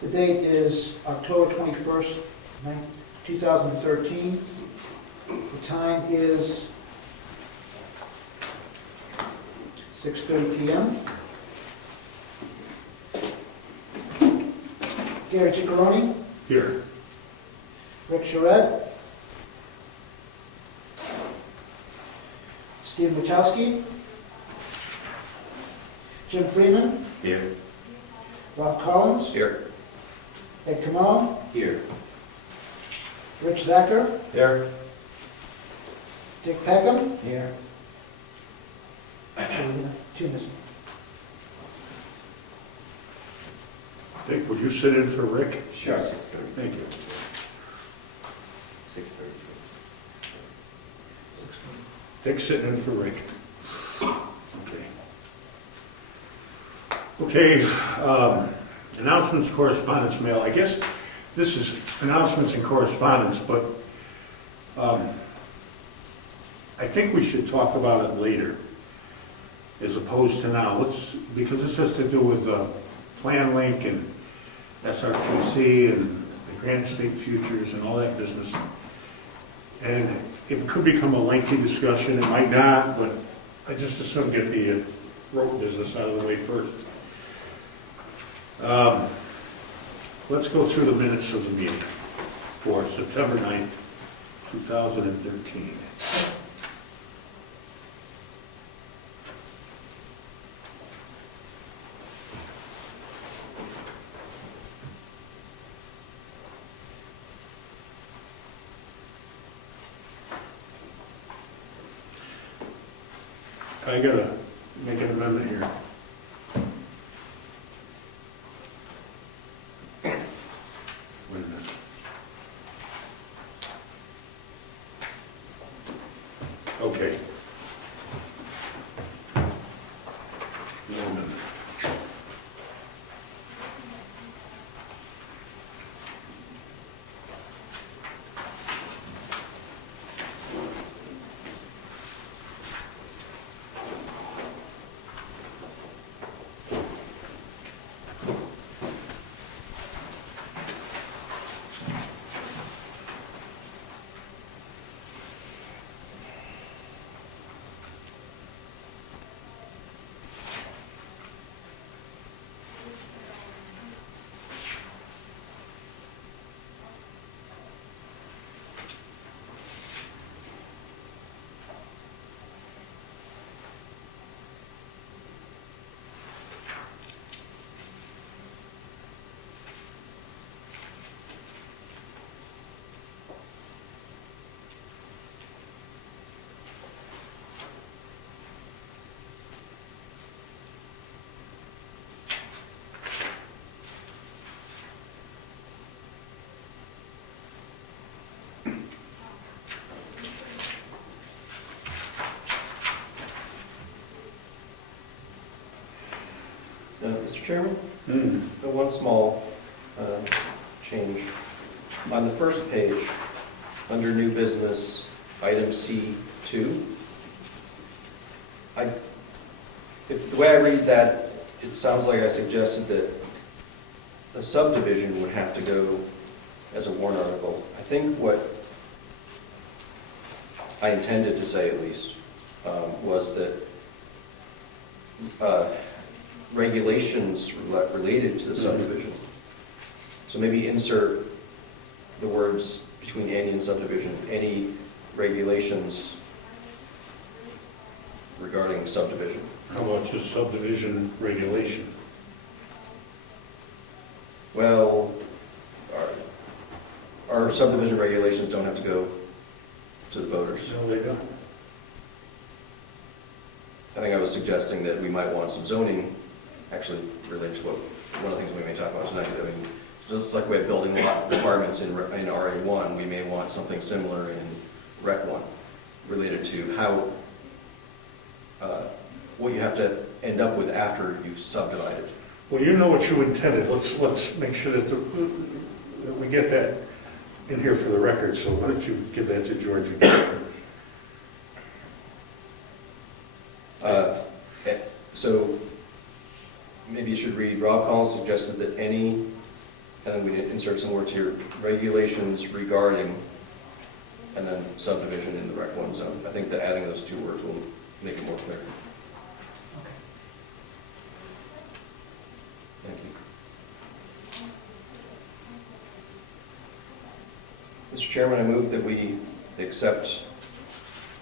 The date is October 21st, 2013. The time is 6:30 p.m. Gary Ciccarone, Here. Rick Charette, Steve Wachowski, Jim Freeman, Here. Rob Collins, Here. Ed Comeau, Here. Rich Zacher, Here. Dick Peckham. Here. Two missing. Dick, would you sit in for Rick? Sure. Thank you. 6:30. Dick's sitting in for Rick. Okay. Okay, announcements, correspondence, mail. I guess this is announcements and correspondence, but I think we should talk about it later as opposed to now. Because this has to do with Plan Link and SRPC and the Granite State Futures and all that business. And it could become a lengthy discussion, it might not, but I just assume get the road business out of the way first. Let's go through the minutes of the meeting for September 9th, 2013. I gotta make an amendment here. Wait a minute. Okay. Amendment. Mr. Chairman, one small change. On the first page, under new business, item C2, the way I read that, it sounds like I suggested that a subdivision would have to go as a warrant article. I think what I intended to say, at least, was that regulations related to the subdivision. So maybe insert the words between any and subdivision, any regulations regarding subdivision. How about just subdivision regulation? Well, our subdivision regulations don't have to go to the voters. No, they don't. I think I was suggesting that we might want some zoning, actually related to one of the things we may talk about tonight. I mean, just like we have building lot requirements in RA1, we may want something similar in Rec 1, related to how, what you have to end up with after you've subdivided. Well, you know what you intended. Let's make sure that we get that in here for the record. So why don't you give that to George again? So maybe you should read, Rob Collins suggested that any and then we insert some words here, regulations regarding, and then subdivision in the Rec 1 zone. I think that adding those two words will make it more clear. Okay. Thank you. Mr. Chairman, I move that we accept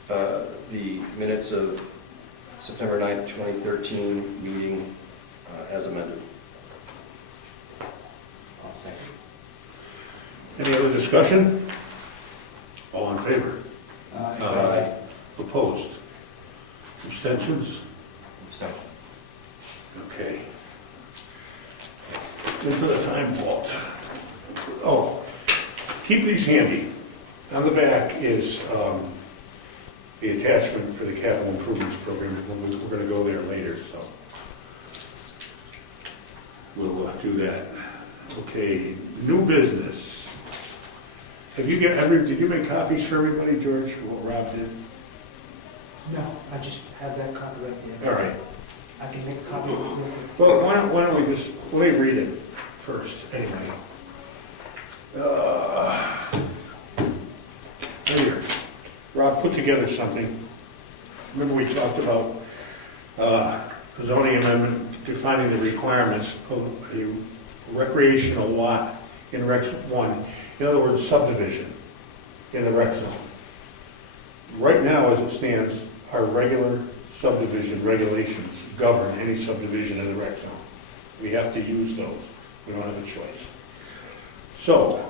the minutes of September 9th, 2013 meeting as amended. I'll second. Any other discussion? All in favor? Aye. Opposed? Abstentions? Abstention. Okay. Into the time vault. Oh, keep these handy. On the back is the attachment for the capital improvements program. We're going to go there later, so we'll do that. Okay, new business. Have you did you make copies for everybody, George, for what Rob did? No, I just have that copy right there. All right. I can make a copy of it real quick. Well, why don't we just, let me read it first, anyway. Here, Rob put together something. Remember we talked about the zoning amendment defining the requirements of a recreational lot in Rec 1. In other words, subdivision in the rec zone. Right now, as it stands, our regular subdivision regulations govern any subdivision in the rec zone. We have to use those. We don't have a choice. So,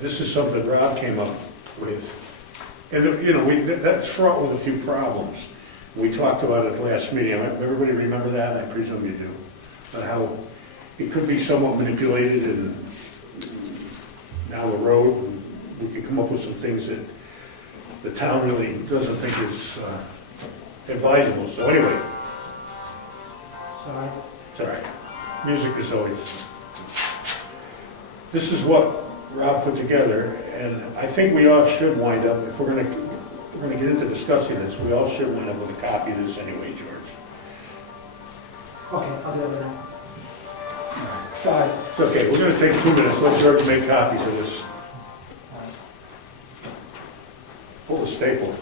this is something Rob came up with. And, you know, that's fraught with a few problems. We talked about it at the last meeting. Everybody remember that? I presume you do. But how it could be somewhat manipulated, and down the road, we could come up with some things that the town really doesn't think is advisable. So anyway, Sorry. it's all right. Music is always... This is what Rob put together, and I think we all should wind up, if we're gonna get into discussing this, we all should wind up with a copy of this anyway, George. Okay, I'll do it now. Sorry. It's okay, we're gonna take 2 minutes, let George make copies of this. All right. Pull the staple.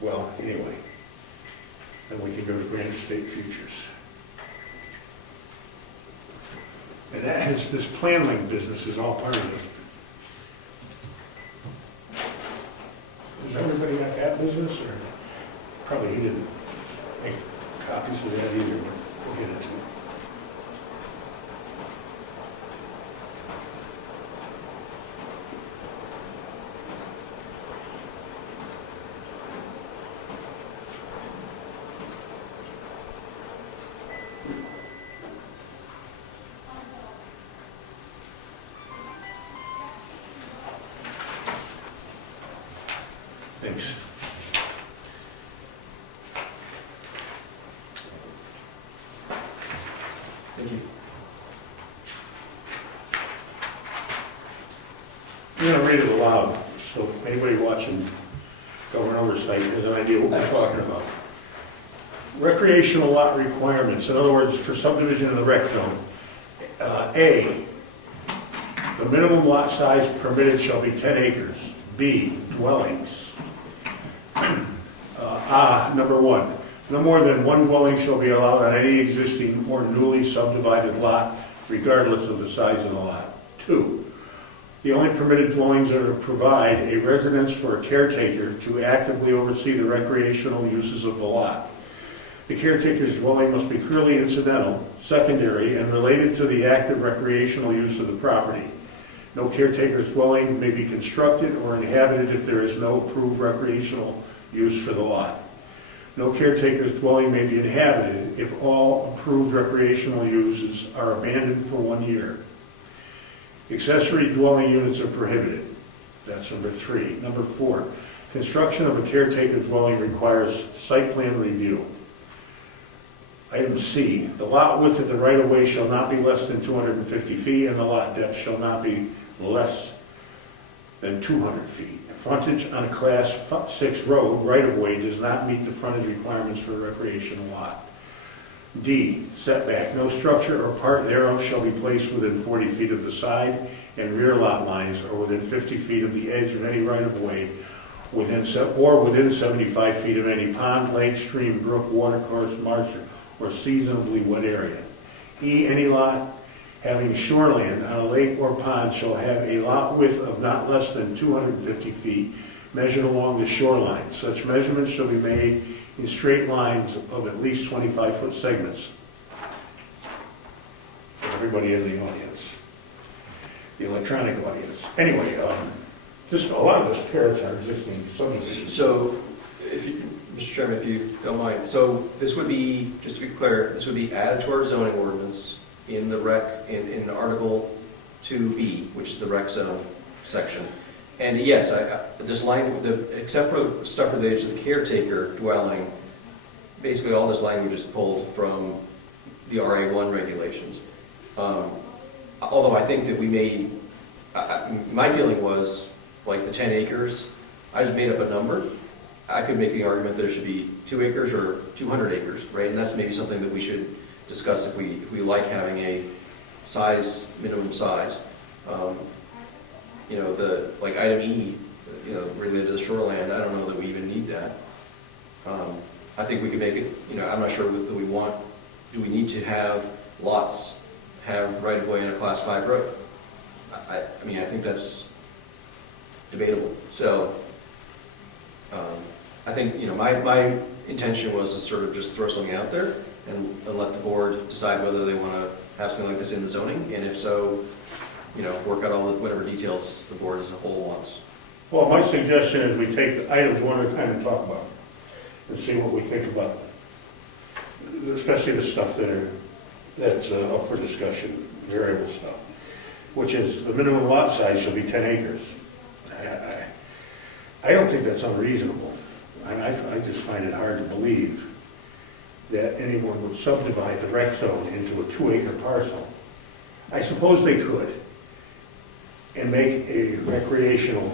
Well, anyway, then we can go to Grand Estate Futures. And that has, this plan link business is all part of it. Has everybody got that business, or probably he didn't make copies of that either, but we'll get into it. Thanks. Thank you. I'm going to read it aloud, so anybody watching Government Oversight has an idea what we're talking about. Recreational lot requirements, in other words, for subdivision in the rec zone. A, the minimum lot size permitted shall be 10 acres. B, dwellings. Number 1, no more than one dwelling shall be allowed on any existing or newly subdivided lot, regardless of the size of the lot. 2, the only permitted dwellings are to provide a residence for a caretaker to actively oversee the recreational uses of the lot. The caretaker's dwelling must be purely incidental, secondary, and related to the active recreational use of the property. No caretaker's dwelling may be constructed or inhabited if there is no approved recreational use for the lot. No caretaker's dwelling may be inhabited if all approved recreational uses are abandoned for 1 year. Accessory dwelling units are prohibited. That's number 3. Number 4, construction of a caretaker dwelling requires site plan review. Item C, the lot width of the right-of-way shall not be less than 250 feet, and the lot depth shall not be less than 200 feet. Frontage on a Class 6 road right-of-way does not meet the frontage requirements for a recreational lot. D, setback, no structure or part thereof shall be placed within 40 feet of the side and rear lot lines or within 50 feet of the edge of any right-of-way within 75 feet of any pond, lake, stream, brook, watercourse, marsh, or seasonably wet area. E, any lot having shoreland on a lake or pond shall have a lot width of not less than 250 feet measured along the shoreline. Such measurements shall be made in straight lines of at least 25-foot segments. For everybody in the audience, the electronic audience. Anyway, just a lot of those pairs are existing subdivisions. So, Mr. Chairman, if you don't mind, so this would be, just to be clear, this would be added to our zoning ordinance in the in Article 2B, which is the rec zone section. And yes, this line, except for stuff related to the caretaker dwelling, basically all this language is pulled from the RA1 regulations. Although I think that we may, my feeling was, like the 10 acres, I just made up a number. I could make the argument that it should be 2 acres or 200 acres, right? And that's maybe something that we should discuss if we like having a size, minimum size. You know, like item E, you know, related to the shoreland, I don't know that we even need that. I think we could make it, you know, I'm not sure that do we need to have lots have right-of-way in a Class 5 road? I mean, I think that's debatable. So, I think, you know, my intention was to sort of just throw something out there and let the board decide whether they want to have something like this in the zoning, and if so, you know, work out all the, whatever details the board as a whole wants. Well, my suggestion is we take the items one at a time and talk about them and see what we think about them. Especially the stuff that's up for discussion, variable stuff, which is the minimum lot size shall be 10 acres. I don't think that's unreasonable. I just find it hard to believe that anyone would subdivide the rec zone into a 2-acre parcel. I suppose they could, and make a recreational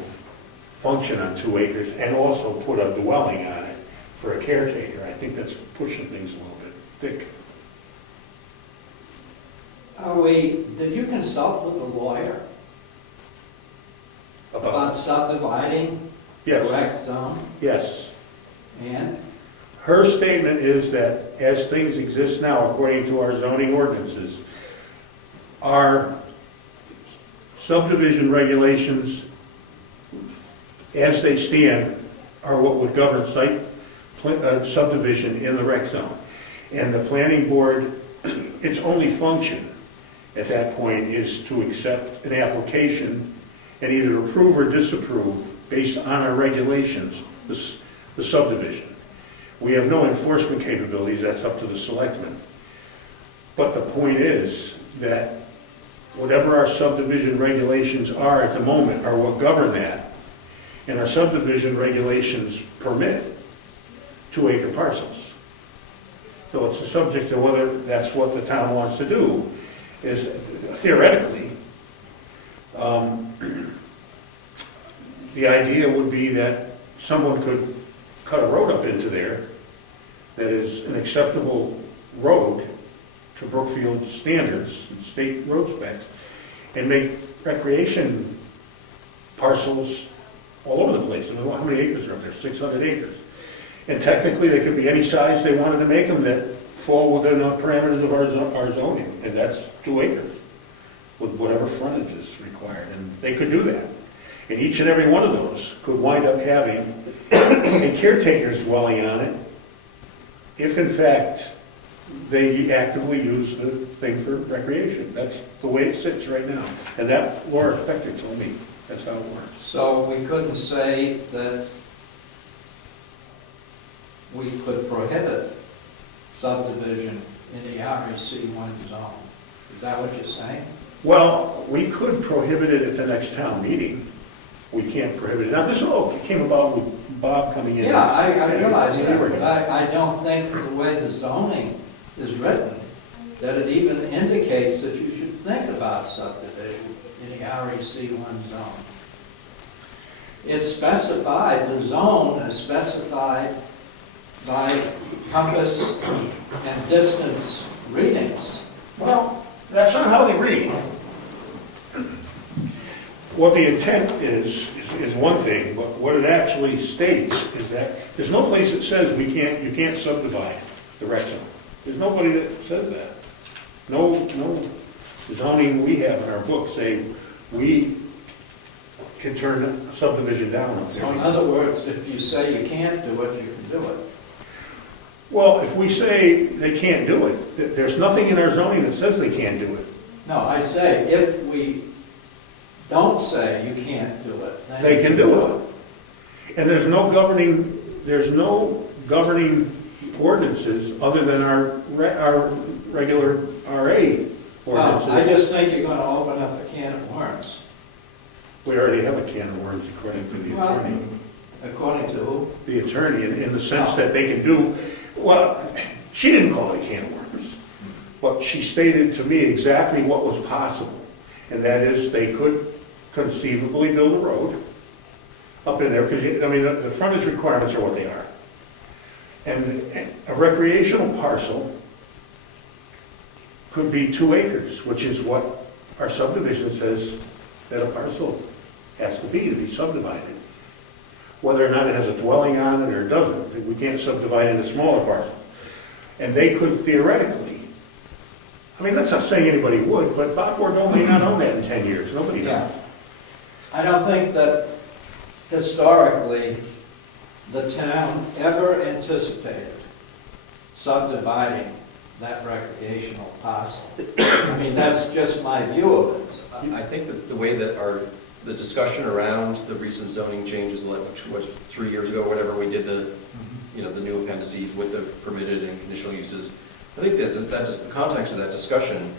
function on 2 acres and also put a dwelling on it for a caretaker. I think that's pushing things a little bit. Dick? Did you consult with the lawyer about subdividing the Yes. rec zone? Yes. And? Her statement is that as things exist now, according to our zoning ordinances, our subdivision regulations, as they stand, are what would govern subdivision in the rec zone. And the planning board, its only function at that point is to accept an application and either approve or disapprove, based on our regulations, the subdivision. We have no enforcement capabilities, that's up to the selectmen. But the point is that whatever our subdivision regulations are at the moment are what govern that. And our subdivision regulations permit 2-acre parcels. So it's a subject to whether that's what the town wants to do, is theoretically, the idea would be that someone could cut a road up into there that is an acceptable road to Brookfield standards and state road specs, and make recreation parcels all over the place. I don't know how many acres are up there, 600 acres. And technically, they could be any size they wanted to make them that fall within the parameters of our zoning, and that's 2 acres, with whatever frontage is required, and they could do that. And each and every one of those could wind up having a caretaker's dwelling on it, if in fact they actively use the thing for recreation. That's the way it sits right now. And that Laura Spector told me that's how it works. So we couldn't say that we could prohibit subdivision in the RC1 zone. Is that what you're saying? Well, we could prohibit it at the next town meeting. We can't prohibit it. Now, this all came about with Bob coming in. Yeah, I realize Yeah, that, but I don't think the way the zoning is written, that it even indicates that you should think about subdivision in the REC1 zone. It's specified, the zone is specified by compass and distance readings. Well, that's not how they read. What the intent is one thing, but what it actually states is that there's no place that says you can't subdivide the rec zone. There's nobody that says that. No zoning we have in our book say we can turn a subdivision down up So in there. other words, if you say you can't do it, you can do it. Well, if we say they can't do it, there's nothing in our zoning that says they can't do it. No, I say, if we don't say you can't do it, then They you can do it. And there's no governing ordinances other than our regular RA Well, I ordinances. just think you're gonna open up a can of worms. We already have a can of worms according to the Well, attorney. according to who? The attorney, in the sense that they can do, well, she didn't call it a can of worms, but she stated to me exactly what was possible. And that is, they could conceivably build a road up in there, because, I mean, the frontage requirements are what they are. And a recreational parcel could be 2 acres, which is what our subdivision says that a parcel has to be subdivided. Whether or not it has a dwelling on it or doesn't, we can't subdivide into smaller parcels. And they could theoretically, I mean, that's not saying anybody would, but Bob Bordeaux may not own that in 10 years, nobody knows. I don't think that historically the town ever anticipated subdividing that recreational parcel. I mean, that's just my view of it. I think that the way that the discussion around the recent zoning changes, which was 3 years ago, whatever, we did the new appendices with the permitted and conditional uses, I think that the context of that discussion,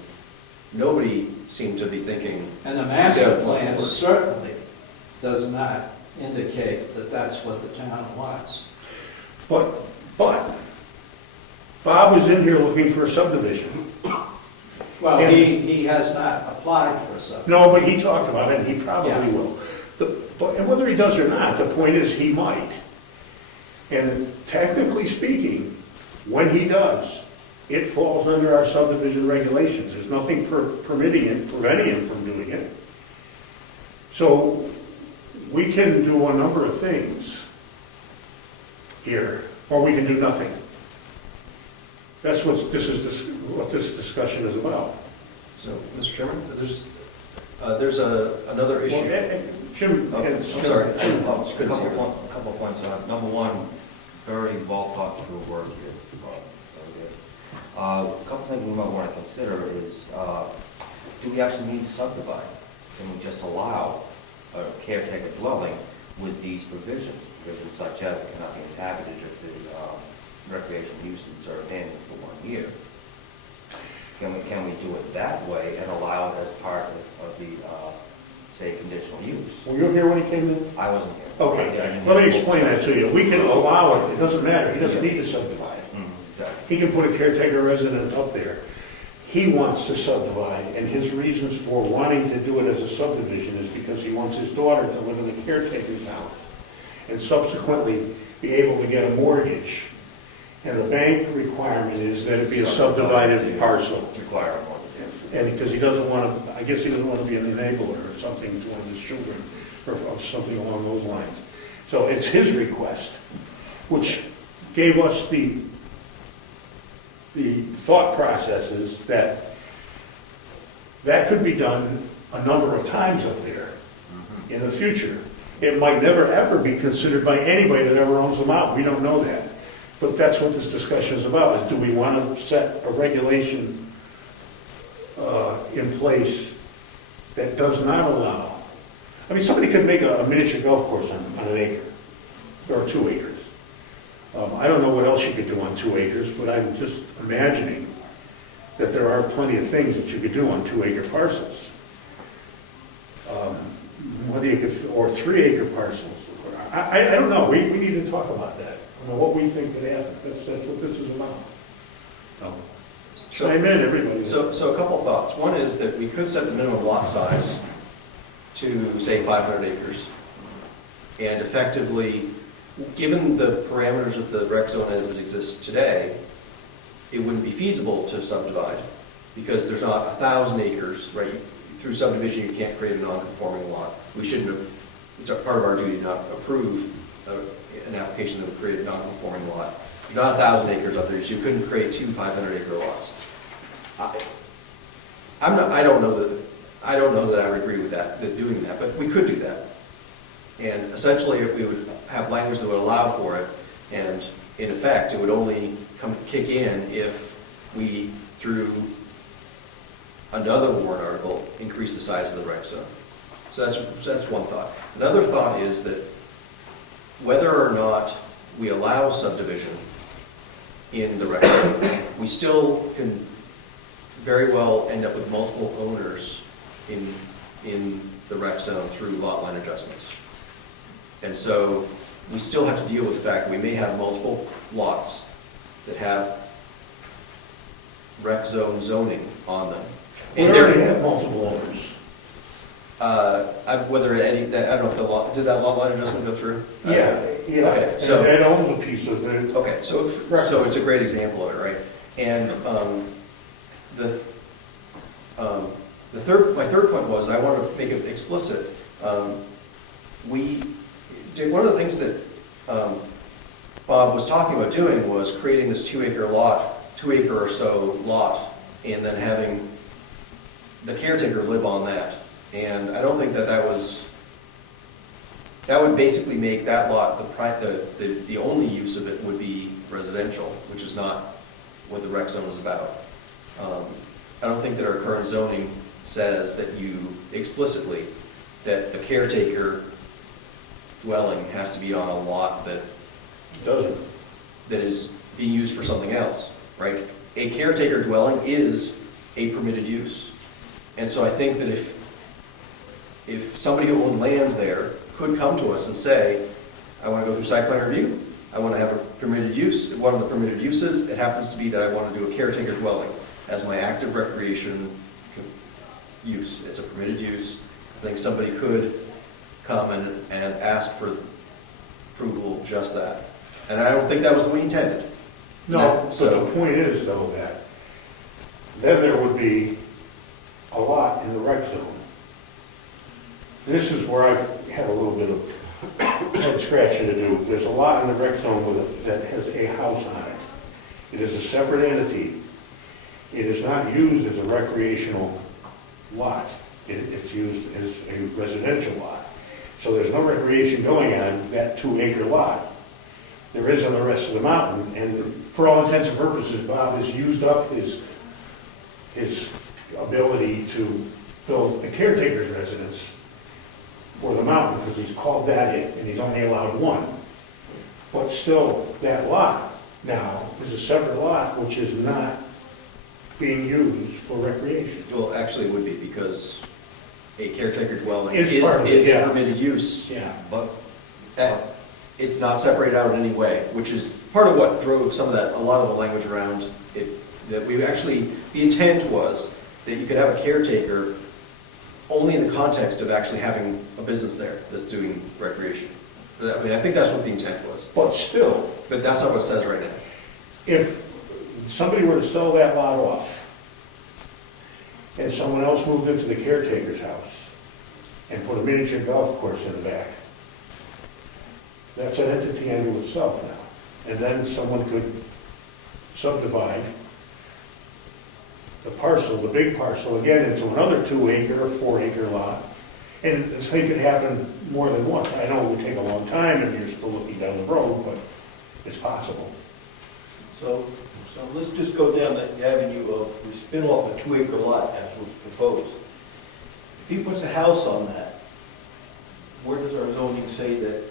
nobody seemed to be thinking. And the master plan certainly does not indicate that that's what the town wants. But Bob was in here looking for a subdivision. Well, And- he has not applied for something. No, but he talked about it, and he probably Yeah. will. And whether he does or not, the point is he might. And technically speaking, when he does, it falls under our subdivision regulations. There's nothing preventing him from doing it. So we can do a number of things here, or we can do nothing. That's what this discussion is about. So, Mr. Chairman, there's another issue. Well, Jim, Oh, and- I'm sorry. A Couldn't see her. couple of points. Number one, very well thought through work here. A couple things we might want to consider is, do we actually need to subdivide? Can we just allow a caretaker dwelling with these provisions such as it cannot be inhabited if the recreational uses are abandoned for 1 year? Can we do it that way and allow it as part of the, say, conditional use? Were you here when he came in? I wasn't here. Okay, I didn't let me hear the explain that to you. We can allow it, it doesn't matter, he doesn't need to subdivide. Exactly. He can put a caretaker residence up there. He wants to subdivide, and his reasons for wanting to do it as a subdivision is because he wants his daughter to live in the caretaker's house and subsequently be able to get a mortgage. And the bank requirement is that it be a subdivided parcel. Require a mortgage. And because he doesn't want to, I guess he doesn't want to be an enabler or something to one of his children, or something along those lines. So it's his request, which gave us the thought processes that could be done a number of times up there in the future. It might never, ever be considered by anybody that ever owns them out. We don't know that. But that's what this discussion is about, is do we want to set a regulation in place that does not allow, I mean, somebody could make a miniature golf course on an acre, or 2 acres. I don't know what else you could do on 2 acres, but I'm just imagining that there are plenty of things that you could do on 2-acre parcels. Whether you could, or 3-acre parcels. I don't know, we need to talk about that, what we think could happen. That's what this is about. So, Chime in, everybody. So a couple of thoughts. One is that we could set the minimum lot size to, say, 500 acres. And effectively, given the parameters of the rec zone as it exists today, it wouldn't be feasible to subdivide because there's not 1,000 acres, right? Through subdivision, you can't create a non-conforming lot. We shouldn't have, it's part of our duty to not approve an application that would create a non-conforming lot. You've got 1,000 acres up there, so you couldn't create two 500-acre lots. I don't know that I would agree with that doing that, but we could do that. And essentially, if we would have language that would allow for it, and in effect, it would only kick in if we, through another warrant article, increase the size of the rec zone. So that's one thought. Another thought is that whether or not we allow subdivision in the rec zone, we still can very well end up with multiple owners in the rec zone through lot line adjustments. And so we still have to deal with the fact that we may have multiple lots that have rec zone zoning on them. We already have multiple owners. I don't know if did that lot line adjustment go through? Yeah. Okay, so. And that owns a piece of it. Okay, so it's a great example of it, right? And my third point was, I want to make it explicit. One of the things that Bob was talking about doing was creating this 2-acre or so lot, and then having the caretaker live on that. And I don't think that would basically make that lot, the only use of it would be residential, which is not what the rec zone is about. I don't think that our current zoning says that explicitly that the caretaker dwelling has to be on a lot that is being used for something else, right? A caretaker dwelling is a permitted use. And so I think that if somebody who owned land there could come to us and say, I want to go through site plan review, I want to have a permitted use, one of the permitted uses, it happens to be that I want to do a caretaker dwelling as my active recreation use. It's a permitted use. I think somebody could come and ask for approval of just that. And I don't think that was what we intended. No, so the point is, though, that then there would be a lot in the rec zone. This is where I've had a little bit of head scratching to do. There's a lot in the rec zone that has a house on it. It is a separate entity. It is not used as a recreational lot. It's used as a residential lot. So there's no recreation going on that 2-acre lot. There is on the rest of the mountain, and for all intents and purposes, Bob has used up his ability to build a caretaker's residence for the mountain, because he's called that in, and he's only allowed one. But still, that lot now is a separate lot, which is not being used for recreation. Well, actually it would be, because a caretaker dwelling Is is part of it, a yeah. permitted use. Yeah. But It's not separated out in any way, which is part of what drove some of that, a lot of the language around it, that we actually, the intent was that you could have a caretaker only in the context of actually having a business there that's doing recreation. I mean, I think that's what the intent was. But still, But that's not what it says right now. if somebody were to sell that lot off, and someone else moved into the caretaker's house and put a miniature golf course in the back, that's an entity unto itself now. And then someone could subdivide the parcel, the big parcel, again, into another 2-acre or 4-acre lot. And this thing could happen more than once. I know it would take a long time, and you're still looking down the road, but it's possible. So let's just go down the avenue of, we spin off a 2-acre lot as was proposed. If he puts a house on that, where does our zoning say that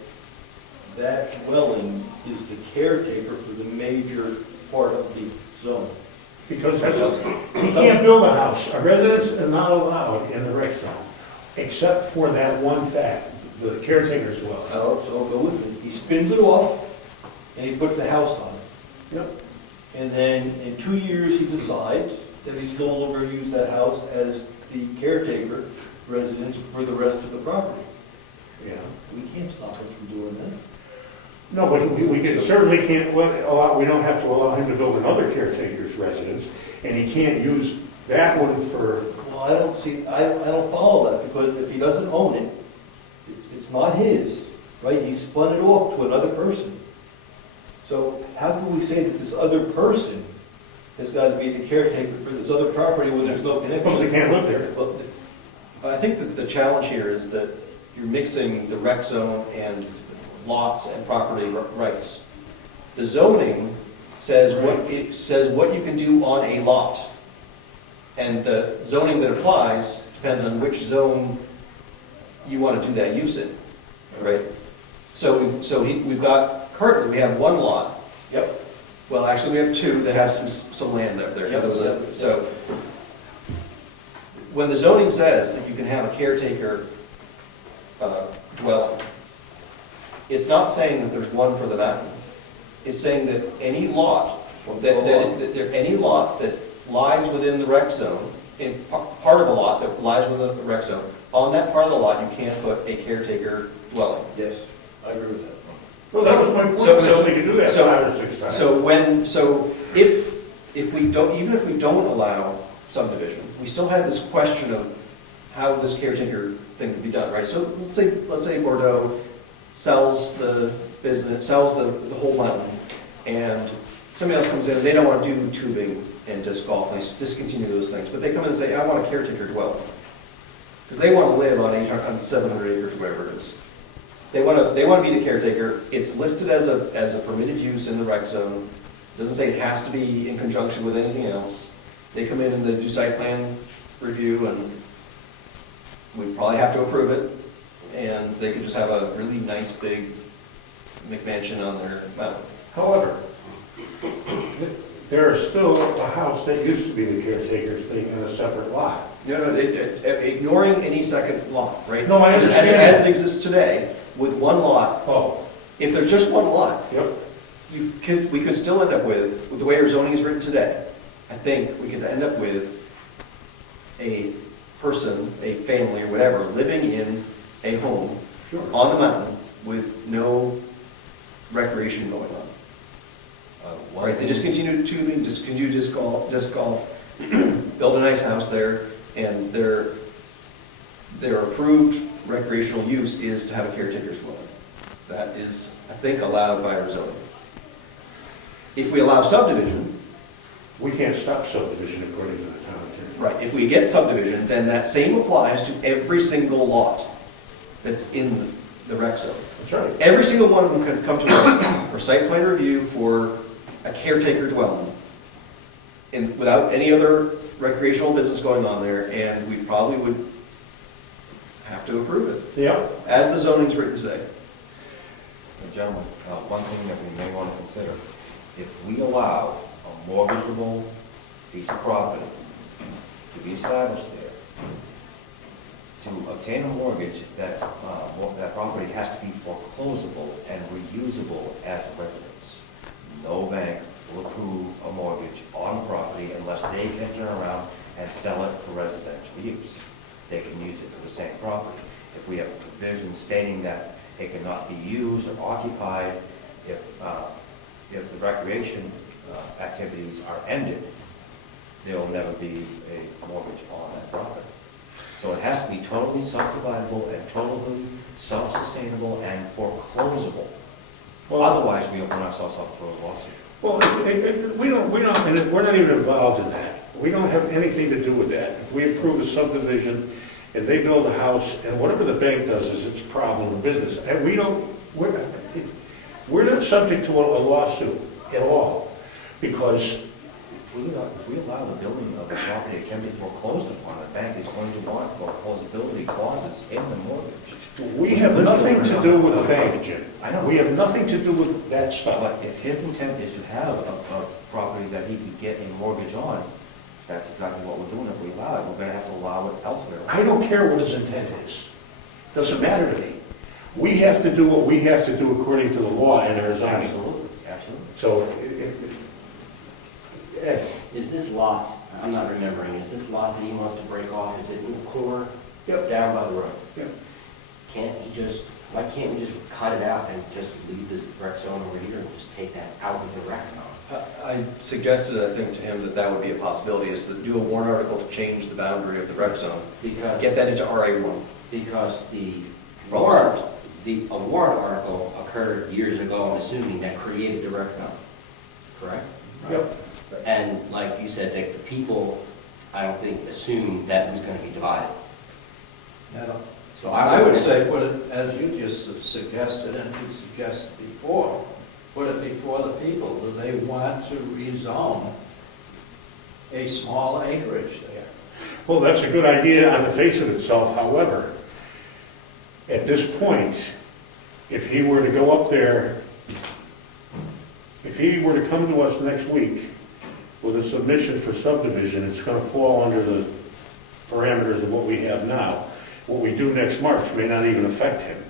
that dwelling is the caretaker for the major part of the zone? Because that's, you can't build a house. A residence is not allowed in the rec zone, except for that one fact, the caretaker's dwelling. So go with me. He spins it off and he puts a house on it. Yep. and then in 2 years, he decides that he's no longer going to use that house as the caretaker residence for the rest of the property. Yeah. We can't stop him from doing that. No, but certainly can't allow, we don't have to allow him to build another caretaker's residence, and he can't use that one for, Well, I don't follow that, because if he doesn't own it, it's not his, right? He spun it off to another person. So how can we say that this other person has got to be the caretaker for this other property when there's no connection? because they can't live there. Well, I think that the challenge here is that you're mixing the rec zone and lots and property rights. The zoning says what you can do on a lot. And the zoning that applies depends on which zone you want to do that use in, right? We've got, currently, we have one lot. Yep. Well, actually, we have two that have some land up there. 'Cause there was a- So, when the zoning says that you can have a caretaker dwelling, it's not saying that there's one for the mountain. It's saying that any lot, any lot that lies within the rec zone, in part of the lot that lies within the rec zone, on that part of the lot, you can't put a caretaker dwelling. Yes, I agree with that. Well, that was my point, so they could do that so- 5 or 6 times. So if we don't, even if we don't allow subdivision, we still have this question of how this caretaker thing can be done, right? So let's say Bordeaux sells the business, sells the whole mountain, and somebody else comes in, and they don't want to do tubing and disc golf, and they discontinue those things, but they come in and say, I want a caretaker dwelling. Because they want to live on 700 acres, whatever it is. They want to be the caretaker. It's listed as a permitted use in the rec zone. Doesn't say it has to be in conjunction with anything else. They come in and they do site plan review, and we probably have to approve it. And they could just have a really nice big McMansion on their mountain. However, there is still a house that used to be the caretaker's thing in a separate lot. No, ignoring any second lot, right? No, I Just understand. As it exists today, with one lot, Oh, if there's just one lot, yep. we could still end up with the way our zoning is written today, I think we could end up with a person, a family or whatever, living in a home Sure. on the mountain with no recreation going on. Right, they just continue tubing, just continue disc golf, build a nice house there, and their approved recreational use is to have a caretaker's dwelling. That is, I think, allowed by our zoning. If we allow subdivision, We can't stop subdivision according to the town attorney. right, if we get subdivision, then that same applies to every single lot that's in the rec zone. That's right. Every single one of them could come to us for site plan review for a caretaker dwelling, and without any other recreational business going on there, and we probably would have to approve it, Yeah. as the zoning's written today. Gentlemen, one thing that we may want to consider, if we allow a mortgageable piece of property to be established there, to obtain a mortgage, that property has to be foreclosable and reusable as a residence. No bank will approve a mortgage on a property unless they can turn around and sell it for residential use. They can use it for the same property. If we have a provision stating that it cannot be used or occupied if the recreation activities are ended, there will never be a mortgage on that property. So it has to be totally self-dividable and totally self-sustainable and foreclosable. Well, Otherwise, we open ourselves up for a lawsuit. Well, we're not even involved in that. We don't have anything to do with that. If we approve a subdivision and they build a house, and whatever the bank does is its problem of business. And we're not subject to a lawsuit at all, because If we allow the building of a property that can be foreclosed upon, the bank is going to want foreclosability clauses in the mortgage. we have nothing to do with the bank, Jim. I know. We have nothing to do with that stuff. But if his intent is to have a property that he can get a mortgage on, that's exactly what we're doing. If we allow it, we're going to have to allow it elsewhere. I don't care what his intent is. Doesn't matter to me. We have to do what we have to do according to the law in Arizona. Absolutely, absolutely. So Ed, Is this lot, I'm not remembering, is this lot that he wants to break off, is it in the corner? Yep. Down by the road? Yep. Why can't we just cut it out and just leave this rec zone over here and just take that out of the rec zone? I suggested, I think, to him that that would be a possibility, is to do a warrant article to change the boundary of the rec zone. Because, Get that into RA1. because Well, a warrant article occurred years ago, I'm assuming, that created the rec zone, correct? Yep. And like you said, that the people, I don't think, assumed that was going to be divided. No. So I would say put it, as you just suggested, and you suggested before, put it before the people. Do they want to rezone a small acreage there? Well, that's a good idea on the face of itself. However, at this point, if he were to go up there, if he were to come to us next week with a submission for subdivision, it's going to fall under the parameters of what we have now. What we do next March may not even affect him.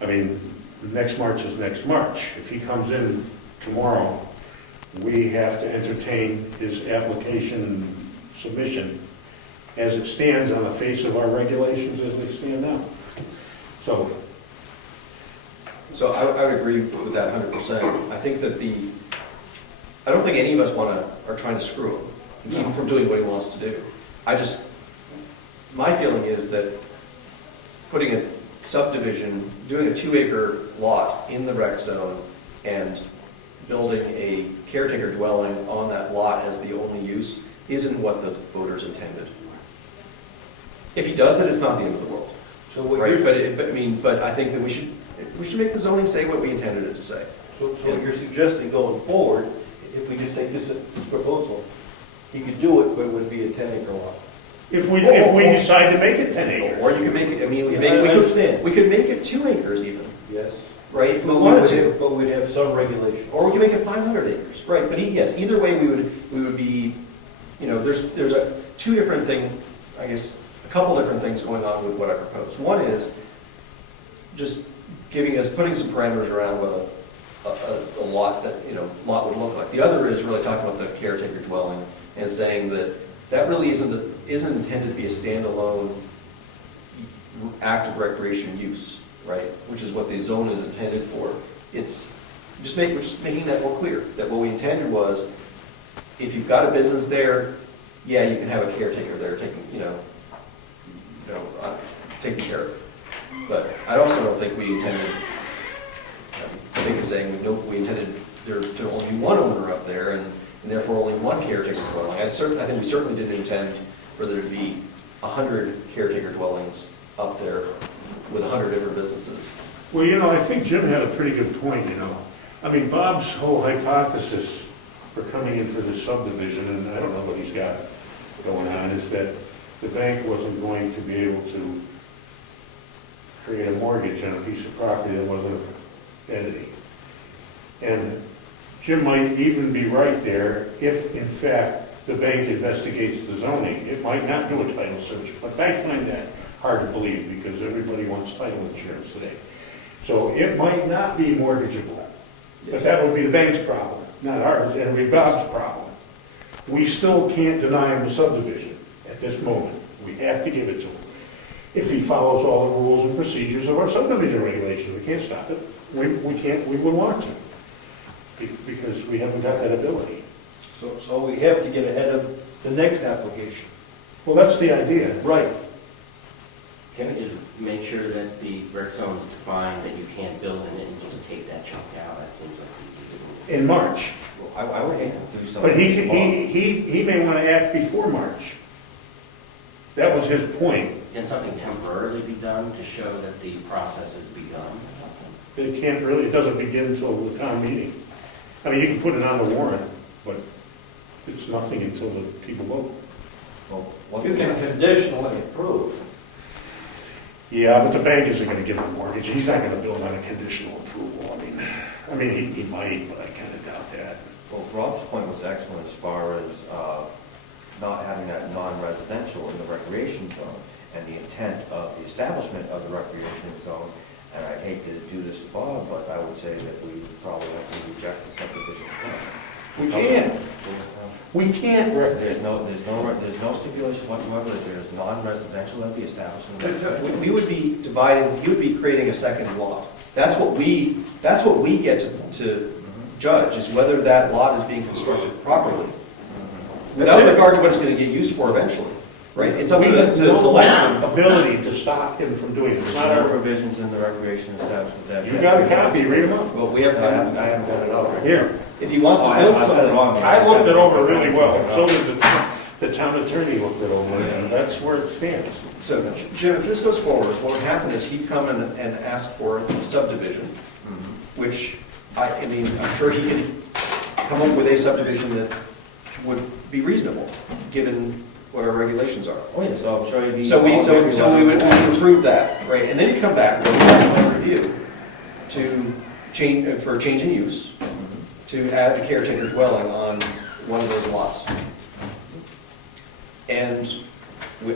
I mean, next March is next March. If he comes in tomorrow, we have to entertain his application and submission as it stands on the face of our regulations as they stand now. So, So I would agree with that 100%. I think that I don't think any of us are trying to screw him and keep him from doing what he wants to do. My feeling is that putting a subdivision, doing a 2-acre lot in the rec zone and building a caretaker dwelling on that lot as the only use isn't what the voters intended. If he does it, it's not the end of the world. so what Right, you're, but I think that we should make the zoning say what we intended it to say. so what you're suggesting going forward, if we just take this proposal, he could do it, but it would be a 10-acre lot. if we decide to make it 10 acres. Or you could make it, I mean, I understand. we could make it 2 acres even, Yes. right, if we But wanted to. but we'd have some regulation. Or we can make it 500 acres, right, but yes, either way, we would be, there's two different things, I guess, a couple different things going on with what I propose. One is just putting some parameters around what a lot lot would look like. The other is really talking about the caretaker dwelling and saying that really isn't intended to be a standalone active recreation use, right, which is what the zone is intended for. It's we're just making that more clear, that what we intended was, if you've got a business there, yeah, you can have a caretaker there taking care of it. But I also don't think we intended, I think it's saying we intended there to only be one owner up there and therefore only one caretaker dwelling. I think we certainly didn't intend for there to be 100 caretaker dwellings up there with 100 different businesses. Well, I think Jim had a pretty good point, I mean, Bob's whole hypothesis for coming in for this subdivision, and I don't know what he's got going on, is that the bank wasn't going to be able to create a mortgage on a piece of property that wasn't an entity. And Jim might even be right there if, in fact, the bank investigates the zoning. It might not do a title search, but I find that hard to believe because everybody wants title insurance today. So it might not be mortgageable, but that would be the bank's problem, not ours, and it would be Bob's problem. We still can't deny him the subdivision at this moment. We have to give it to him. If he follows all the rules and procedures of our subdivision regulation, we can't stop it. We wouldn't want to, because we haven't got that ability. So we have to get ahead of the next application. Well, that's the idea. Right. Can we just make sure that the rec zone is defined, that you can't build in it and just take that chunk out? That seems like the easiest. In March. Well, I would hate to do something. But he may want to act before March. That was his point. Can something temporarily be done to show that the process has begun? It doesn't begin until the town meeting. I mean, you can put it on the warrant, but it's nothing until the people vote. Well, You can conditionally approve. Yeah, but the bank isn't going to give him a mortgage. He's not going to build on a conditional approval. I mean, he might, but I kind of doubt that. Well, Rob's point was excellent as far as not having that non-residential in the recreation zone and the intent of the establishment of the recreation zone. And I hate to do this to Bob, but I would say that we would probably have to reject the subdivision plan. We can. We can't, There's no stipulation whatsoever that there's non-residential that be established in the. We would be dividing, you would be creating a second lot. That's what we get to judge, is whether that lot is being constructed properly. Without regard to what it's gonna get used for eventually, right? It's up we to the have selectmen. no ability to stop him from doing it. It's There's not no our, provisions in the recreation establishment that. you got a copy, read them up. Well, we have, I haven't got it out right Here, if he wants to Oh, build I got it something. wrong. I looked it over really well, so did the town attorney looked it over, and that's where it stands. So, Jim, if this goes forward, what would happen is he'd come and ask for a subdivision, which, I mean, I'm sure he could come up with a subdivision that would be reasonable, given what our regulations are. Oh, yeah, so I'll show you the. So we would approve that, right? And then you come back with a plan review to change, for a change in use, to add the caretaker dwelling on one of those lots. And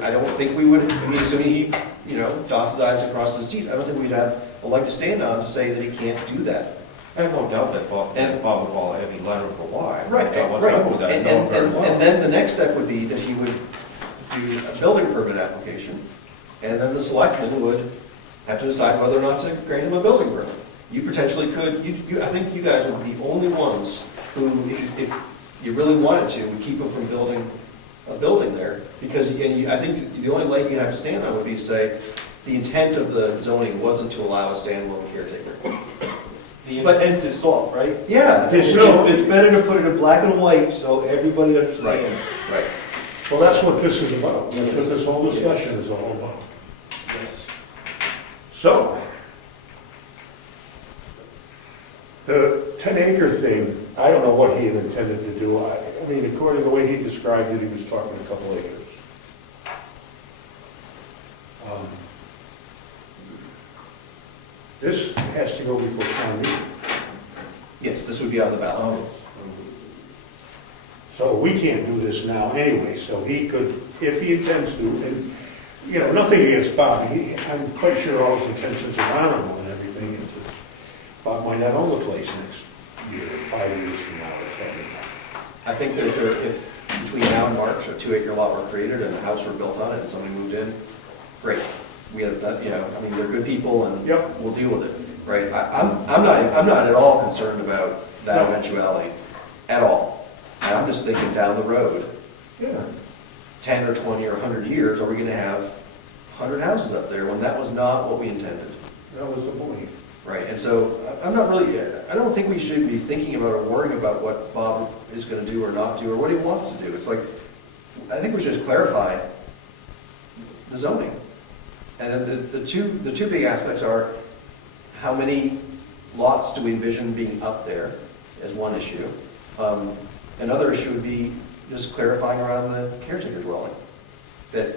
I don't think we would, I mean, assuming he, you know, dots his i's and crosses his t's, I don't think we'd have a leg to stand on to say that he can't do that. I have no doubt that Bob would follow every letter for why. Right, What's with that? I know very well. And then the next step would be that he would do a building permit application, and then the selectmen would have to decide whether or not to grant him a building permit. You potentially could, I think you guys would be the only ones who, if you really wanted to, would keep him from building a building there, because again, I think the only leg you'd have to stand on would be to say, the intent of the zoning wasn't to allow a standalone caretaker. The intent is sought, right? Yeah. It's better to put it in black and white so everybody understands. Right. Well, that's what this is about, that's what this whole discussion is all about. Yes. So, the 10-acre thing, I don't know what he had intended to do. I mean, according to the way he described it, he was talking a couple acres. This has to go before town meeting. Yes, this would be on the ballot. So we can't do this now anyway, so he could, if he intends to, and, you know, nothing against Bob, I'm quite sure all his intentions are honorable and everything, and Bob might not own the place next year, 5 years from now, or something. I think that if between now and March, a 2-acre lot were created and a house were built on it and somebody moved in, great. We have, you know, I mean, they're good people and Yep. we'll deal with it, right? I'm not at all concerned about that No. eventuality, at all. And I'm just thinking down the road, Yeah. 10 or 20 or 100 years, are we gonna have 100 houses up there when that was not what we intended? That was the point. Right, and so I'm not really, I don't think we should be thinking about or worrying about what Bob is gonna do or not do, or what he wants to do. It's like, I think we should just clarify the zoning. And then the two big aspects are, how many lots do we envision being up there as one issue? Another issue would be just clarifying around the caretaker dwelling. That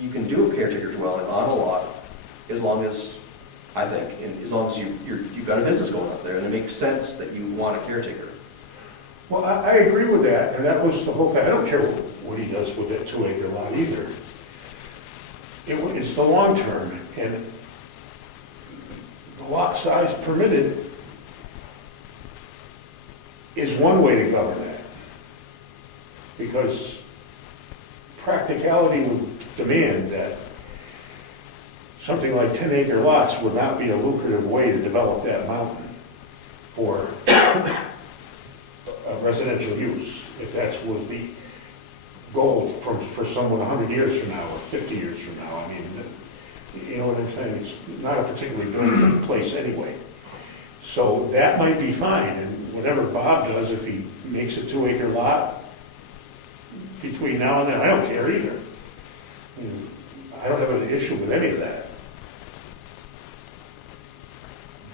you can do a caretaker dwelling on a lot as long as, I think, as long as you've got a business going up there and it makes sense that you want a caretaker. Well, I agree with that, and that was the whole thing. I don't care what he does with that 2-acre lot either. It's the long term, and the lot size permitted is one way to govern that. Because practicality would demand that something like 10-acre lots would not be a lucrative way to develop that mountain for residential use, if that was the goal for someone 100 years from now or 50 years from now. I mean, you know what I'm saying? It's not a particularly good place anyway. So that might be fine, and whatever Bob does, if he makes a 2-acre lot between now and then, I don't care either. I mean, I don't have an issue with any of that.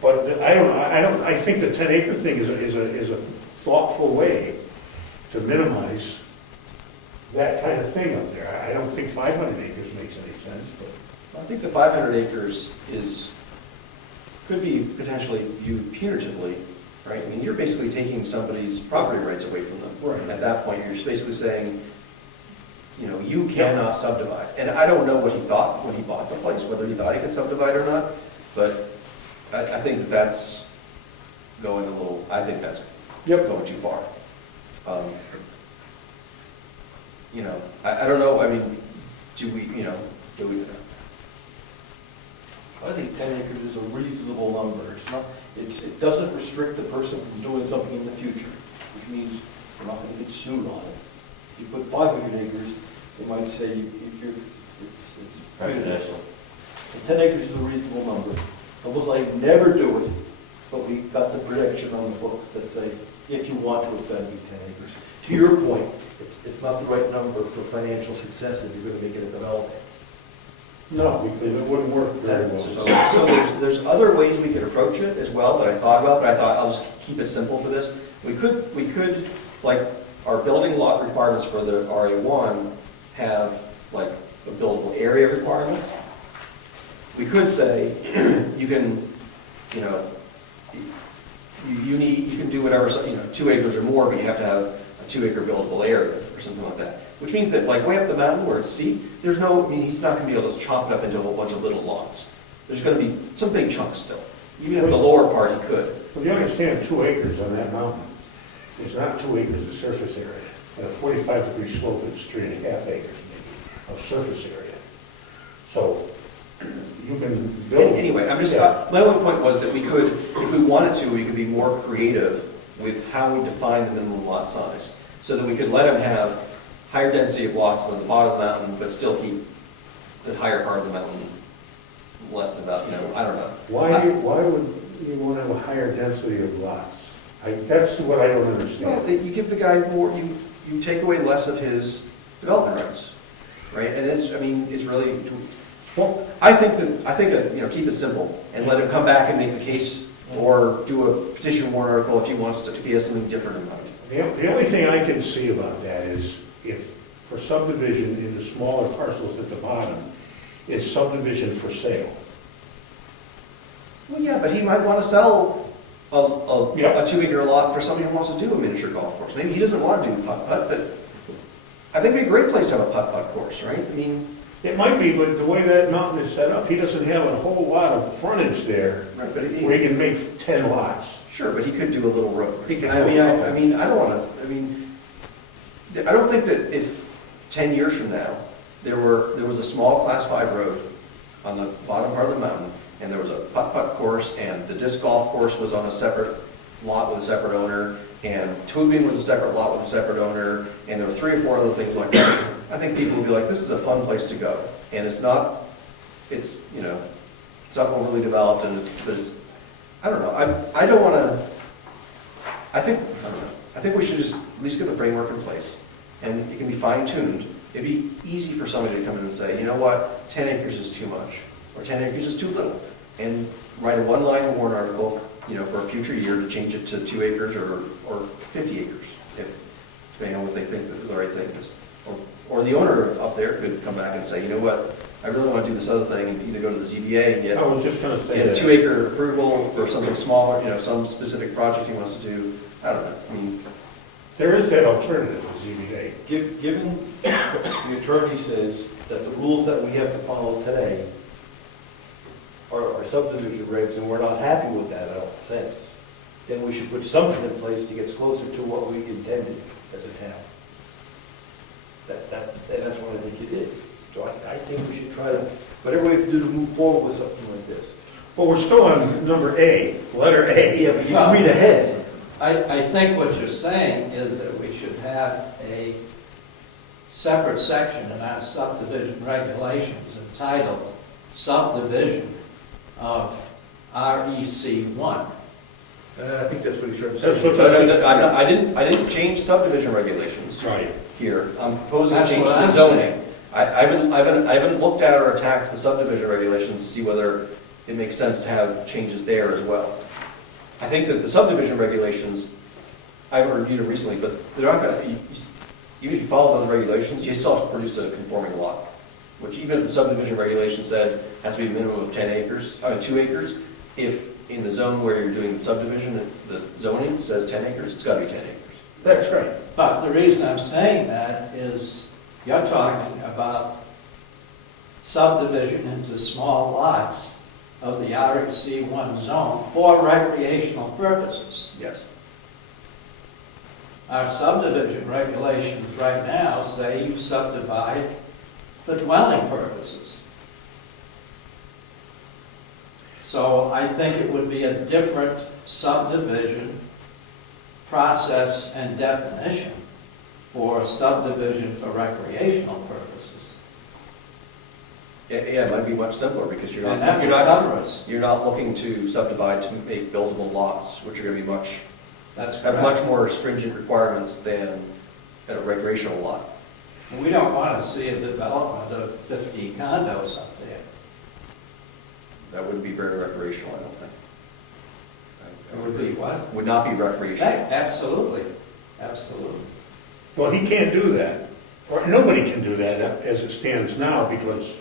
But I think the 10-acre thing is a thoughtful way to minimize that kind of thing up there. I don't think 500 acres makes any sense, but. I think the 500 acres could be potentially viewed punitively, right? I mean, you're basically taking somebody's property rights away from them. Right. At that point, you're just basically saying, you know, you cannot subdivide. And I don't know what he thought when he bought the place, whether he thought he could subdivide or not, but I think that's going a little, I think that's going too far. you know, I don't know, I mean, do we, I think 10 acres is a reasonable number. It's not, it doesn't restrict the person from doing something in the future, which means we're not gonna get sued on it. If you put 500 acres, they might say if you're, it's Prejudicial. 10 acres is a reasonable number. Almost like never do it, but we got the protection on the books that say, if you want to, it's gotta be 10 acres. To your point, it's not the right number for financial success if you're gonna make it a development. No, because it wouldn't work very well. so there's other ways we could approach it as well that I thought about, but I thought I'll just keep it simple for this. We could, like, our building lot requirements for the RA1 have, like, a buildable area requirement. We could say, you can, you know, you can do whatever, 2 acres or more, but you have to have a 2 acre buildable area or something like that. Which means that, like, way up the mountain where it's steep, there's no, I mean, he's not gonna be able to chop it up into a whole bunch of little lots. There's gonna be some big chunks still. Even if the lower part he could. Well, you understand 2 acres on that mountain is not 2 acres of surface area. And a 45-degree slope is 3.5 acres maybe of surface area. So you can build. Anyway, I'm just, Yeah. my only point was that we could, if we wanted to, we could be more creative with how we define the minimum lot size. So that we could let him have higher density of lots on the bottom of the mountain, but still keep the higher part of the mountain less developed, I don't know. Why would you want to have a higher density of lots? That's what I don't Well, understand. you give the guy more, you take away less of his development rights, right? And it's really, well, I think that, keep it simple and let him come back and make the case or do a petition warrant article if he wants to, if he has something different in mind. The only thing I can see about that is if for subdivision in the smaller parcels at the bottom, it's subdivision for sale. Well, yeah, but he might want to sell Yeah. a 2 acre lot for somebody who wants to do a miniature golf course. Maybe he doesn't want to do putt-putt, but I think it'd be a great place to have a putt-putt course, right? I mean, It might be, but the way that mountain is set up, he doesn't have a whole lot of frontage there right, but where he can make 10 lots. sure, but he could do a little road. He could I do mean, a couple. I mean, I don't want to, I don't think that if 10 years from now, there was a small class 5 road on the bottom part of the mountain, and there was a putt-putt course, and the disc golf course was on a separate lot with a separate owner, and tubing was a separate lot with a separate owner, and there were 3 or 4 other things like that. I think people would be like, this is a fun place to go. And it's not overly developed, and I don't know, I don't want to, I think we should just at least get the framework in place, and it can be fine-tuned. It'd be easy for somebody to come in and say, you know what, 10 acres is too much, or 10 acres is too little, and write a 1-line warrant article, for a future year to change it to 2 acres or 50 acres, depending on what they think the right thing is. Or the owner up there could come back and say, you know what, I really want to do this other thing, and either go to the ZBA and get I was just going to say a that. 2 acre approval for something smaller, some specific project he wants to do. I don't know. I mean, There is that alternative, the ZBA. Given the attorney says that the rules that we have to follow today are subdivision regs, and we're not happy with that, I don't sense, then we should put something in place to get closer to what we intended as a town. That's what I think it is. So I think we should try to, whatever we have to do to move forward with something like this. Well, we're still on number A, letter A. Yeah, but you can read ahead. I think what you're saying is that we should have a separate section in our subdivision regulations entitled Subdivision of REC1. I think that's what he's trying to say. That's what I didn't change subdivision regulations Right. here. I'm proposing to That's change what the I'm zoning. saying. I haven't looked at or attacked the subdivision regulations to see whether it makes sense to have changes there as well. I think that the subdivision regulations, I haven't reviewed them recently, but they're not going to, even if you follow those regulations, you still have to produce a conforming lot, which even if the subdivision regulation said it has to be a minimum of 2 acres, if in the zone where you're doing the subdivision, the zoning says 10 acres, it's got to be 10 acres. That's right. But the reason I'm saying that is you're talking about subdivision into small lots of the REC1 zone for recreational purposes. Yes. Our subdivision regulations right now say you subdivide for dwelling purposes. So I think it would be a different subdivision process and definition for subdivision for recreational purposes. Yeah, it might be much simpler because And that would cover us. you're not looking to subdivide to make buildable lots, which are going to be That's have correct. much more stringent requirements than a recreational lot. We don't want to see a development of 50 condos up there. That wouldn't be very recreational, I don't think. It would be what? Would not be recreational. Absolutely, absolutely. Well, he can't do that, or nobody can do that as it stands now, because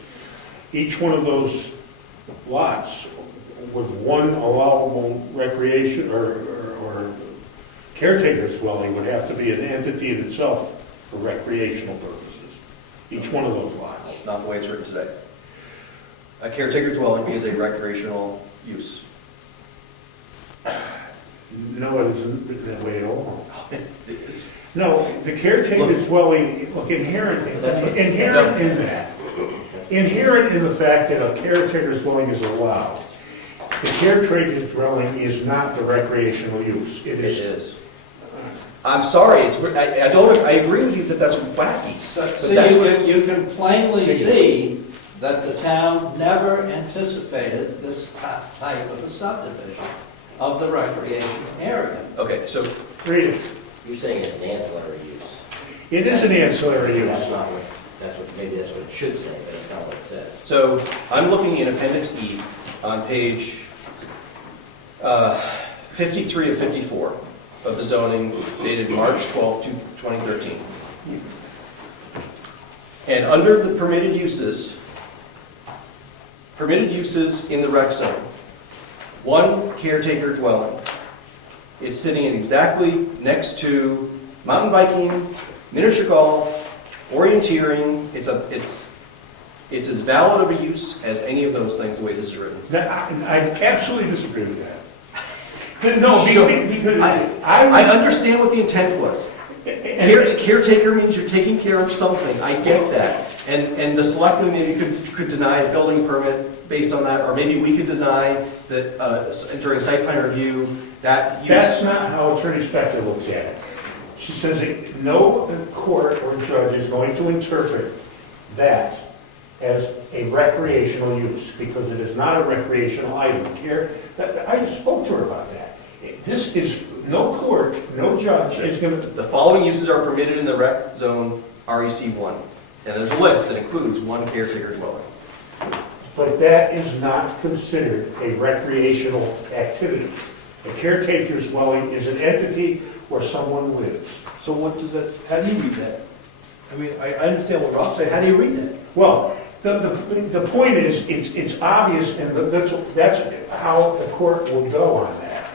each one of those lots with one allowable recreation or caretaker's dwelling would have to be an entity in itself for recreational purposes, each one of those lots. Not the way it's written today. A caretaker's dwelling is a recreational use. No, it isn't that way at all. It is. No, the caretaker's dwelling, look, inherent in that, inherent in the fact that a caretaker's dwelling is allowed, the caretaker's dwelling is not the recreational use. It It is. is. I'm sorry, I agree with you that that's wacky. So, but see, that's you can plainly see that the town never anticipated this type of a subdivision of the recreation area. Okay, so Read it. You're saying it's an ancillary use. It is an ancillary use. Maybe that's what it should say, but it's not what it says. So I'm looking in Appendix E on page 53 of 54 of the zoning dated March 12, 2013. And under the permitted uses in the rec zone, one caretaker dwelling. It's sitting in exactly next to mountain biking, miniature golf, orienteering. It's as valid of a use as any of those things, the way this is written. I absolutely disagree with that. No, Sure. because I understand what the intent was. Caretaker means you're taking care of something. I get that. And the selectmen maybe could deny a building permit based on that, or maybe we could deny that during site plan review that use. That's not how Attorney Spector looks at it. She says that no court or judge is going to interpret that as a recreational use, because it is not a recreational item. I just spoke to her about that. This is, no court, no judge is going to... The following uses are permitted in the rec zone REC 1. And there's a list that includes one caretaker dwelling. But that is not considered a recreational activity. A caretaker's dwelling is an entity where someone lives. So what does that, how do you read that? I mean, I understand what Rob said, how do you read that? Well, the point is, it's obvious, and that's how the court will go on that.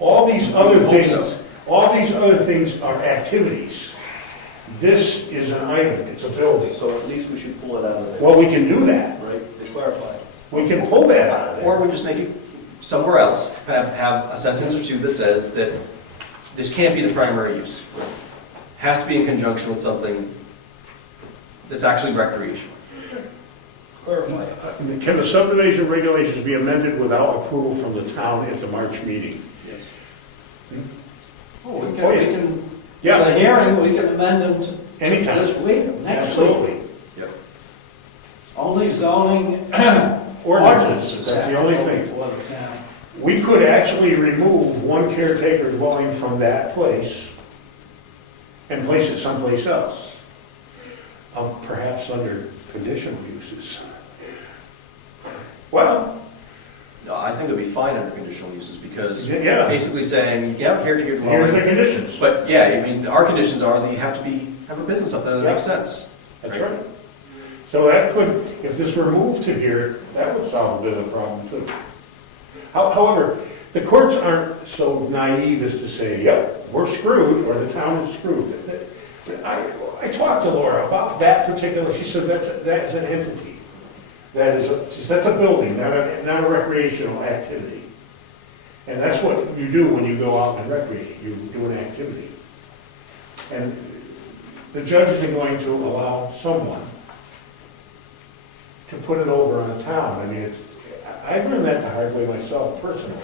All these other Hope things, so. all these other things are activities. This is an item, it's a building. So at least we should pull it out of there, Well, we can do that. right, to clarify. We can pull that out of Or there. we just make it somewhere else, have a sentence or two that says that this can't be the primary use. Has to be in conjunction with something that's actually recreational. Clarify. Can the subdivision regulations be amended without approval from the town at the March meeting? Yes. Oh, we Oh, yeah. can, Yeah. the hearing, we can amend them to Anytime. this week, next week. Absolutely. Yep. Only zoning Ordinances, that's the only thing. For the town. We could actually remove one caretaker dwelling from that place and place it someplace else, perhaps under conditional uses. Well, No, I think it'll be fine under conditional uses because Yeah. basically saying, yeah, caretaker here's the dwelling. conditions. But yeah, I mean, our conditions are that you have to have a business up there that makes Yeah. sense. That's right. So that could, if this were moved to here, that would solve a bit of the problem too. However, the courts aren't so naive as to say, yep, we're screwed, or the town is screwed. I talked to Laura about that particular, she said that's an entity. That's a building, not a recreational activity. And that's what you do when you go out and recreate, you do an activity. And the judge isn't going to allow someone to put it over on a town. I mean, I've learned that the hard way myself personally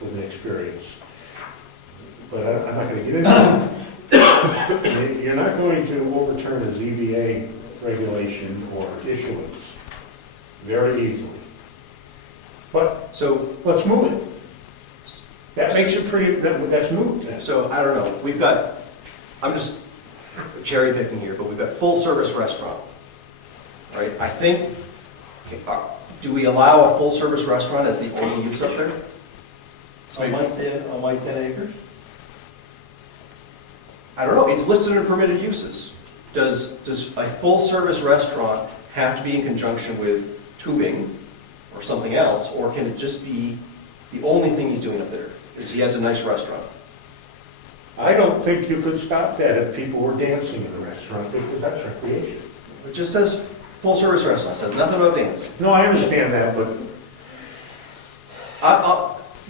with an experience. But I'm not going to get into it. You're not going to overturn a ZBA regulation or issuance very easily. But, So, let's move it. That makes it pretty, that's moved. so I don't know, we've got, I'm just cherry picking here, but we've got full service restaurant, right? I think, do we allow a full service restaurant as the only use up there? On my 10 acres? I don't know, it's listed in permitted uses. Does a full service restaurant have to be in conjunction with tubing or something else, or can it just be the only thing he's doing up there? Is he has a nice restaurant? I don't think you could stop that if people were dancing in the restaurant, because that's recreation. It just says full service restaurant, it says nothing about dancing. No, I understand that, but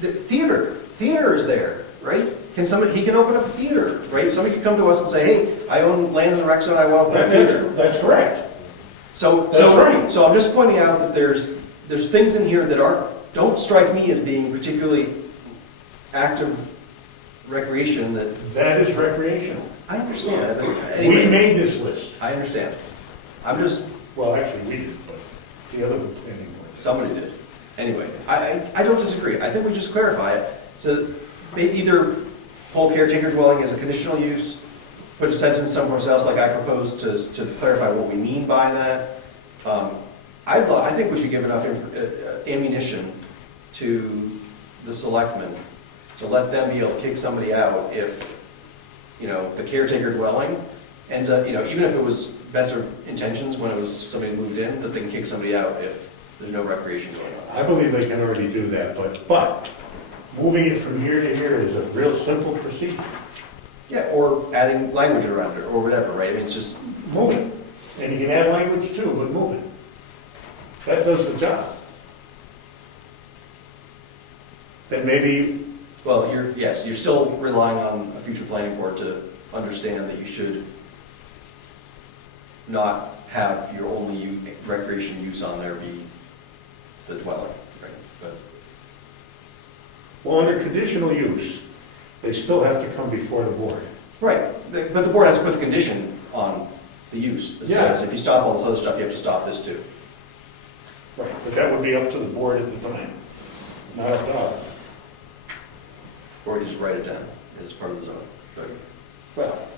The theater is there, right? He can open up a theater, right? Somebody could come to us and say, hey, I own land in the rec zone, I want to open a theater. that's correct. That's right. So I'm just pointing out that there's things in here that don't strike me as being particularly active recreation that. That is recreational. I understand. We Anyway, made this list. I understand. I'm just, Well, actually, we did, but the other planning board. somebody did. Anyway, I don't disagree. I think we just clarify it. So either whole caretaker dwelling as a conditional use, put a sentence somewhere else like I proposed to clarify what we mean by that. I think we should give enough ammunition to the selectmen to let them be able to kick somebody out if, the caretaker dwelling ends up, even if it was best of intentions when it was somebody moved in, that they can kick somebody out if there's no recreation going on. I believe they can already do that, but moving it from here to here is a real simple procedure. Yeah, or adding language around it, or whatever, right? I mean, it's just, Move it. And you can add language too, but move it. That does the job. Then maybe, well, you're still relying on a future planning board to understand that you should not have your only recreation use on there be the dwelling, right? But well, under conditional use, they still have to come before the board. right, but the board has to put the condition on the use. That says, if you stop all this other stuff, you have to stop this too. Right. But that would be up to the board at the time, not up to us. Or you just write it down as part of the zone. Right. Well,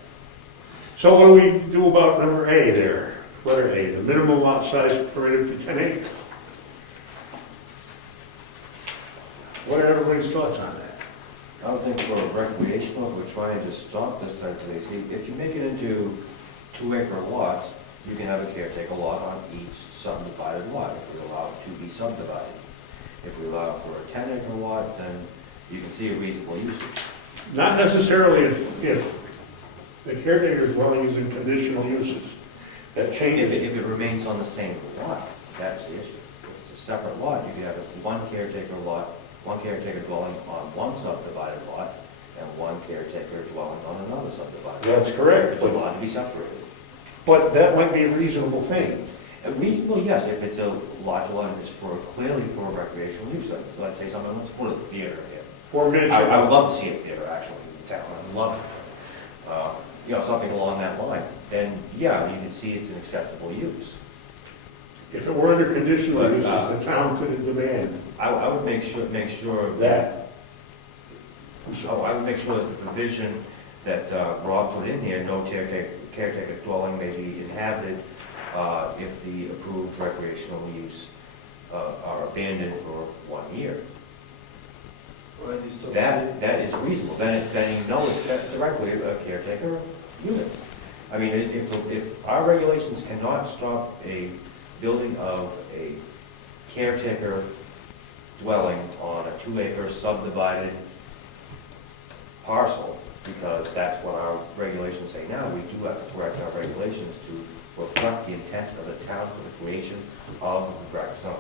so what do we do about number A there? Letter A, the minimum lot size permitted for 10 acres. What are everybody's thoughts on that? I would think for recreational, if we're trying to stop this type of thing, see, if you make it into 2-acre lots, you can have a caretaker lot on each subdivided lot, if we allow it to be subdivided. If we allow for a 10-acre lot, then you can see a reasonable usage. Not necessarily if the caretaker's dwelling is in conditional uses. That changes. If it remains on the same lot, that's the issue. If it's a separate lot, you can have one caretaker lot, one caretaker dwelling on one subdivided lot, and one caretaker dwelling on another subdivided lot. That's correct. It's allowed to be separated. But that might be a reasonable thing. Reasonable, yes, if it's a large lot and it's clearly for recreational use. So let's say someone wants to put a theater here. Or miniature. I would love to see a theater actually in town, I'd love it. Something along that line. Then, yeah, you can see it's an acceptable use. If it were under conditional But, uses, the town could demand I would make sure that. I would make sure that the provision that Rob put in here, no caretaker dwelling may be inhabited if the approved recreational use are abandoned for 1 year. Well, you still That is reasonable. Then you know it's directly a caretaker unit. I mean, if our regulations cannot stop a building of a caretaker dwelling on a 2-acre subdivided parcel, because that's what our regulations say now, we do have to correct our regulations to reflect the intent of the town for the creation of the rec zone.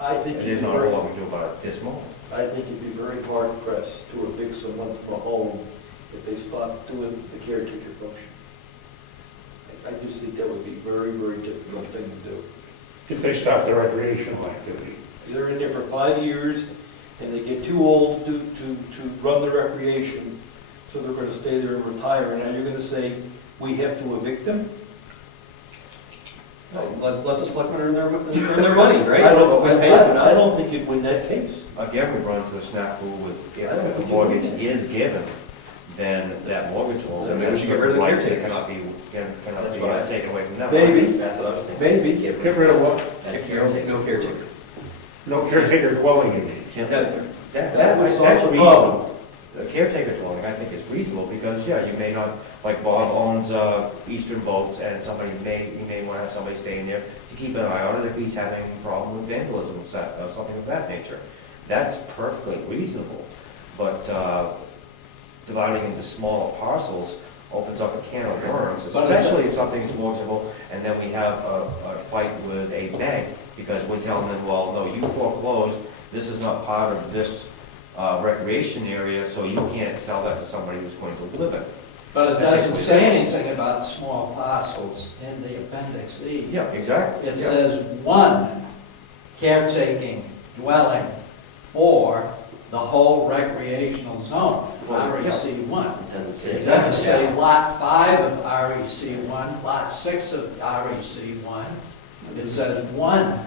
I think It is not what we do about it this moment. I think you'd be very hard pressed to evict someone from a home if they stop doing the caretaker function. I just think that would be a very, very difficult thing to do. If they stop their recreational activity. They're in there for 5 years, and they get too old to run the recreation, so they're gonna stay there and retire, and now you're gonna say, we have to evict them? Let the selectmen earn their money, right? I I don't think it'd win that case. Again, we run into a snafu with, if I don't a think mortgage you would. is given, then that mortgage loan. So maybe we should get rid of the caretaker. Cannot be That's what I- taken away from them. Maybe. That's what I was thinking. Maybe. Get rid of what? No caretaker. No caretaker dwelling unit. Can't That would solve That's the problem. reasonable. The caretaker dwelling, I think, is reasonable, because, yeah, you may not, like Bob owns Eastern Boats, and you may want to have somebody staying there to keep an eye on it if he's having a problem with vandalism or something of that nature. That's perfectly reasonable, but dividing into smaller parcels opens up a can of worms, But especially if something is mortgageable, and then we have a fight with a bank, because we're telling them, well, no, you foreclosed, this is not part of this recreation area, so you can't sell that to somebody who's going to live it. But it doesn't say anything about small parcels in the Appendix E. Yeah, exactly. It Yeah. says one caretaking dwelling for the whole recreational zone, REC 1. It doesn't say. It doesn't say lot 5 of REC 1, lot 6 of REC 1. It says one.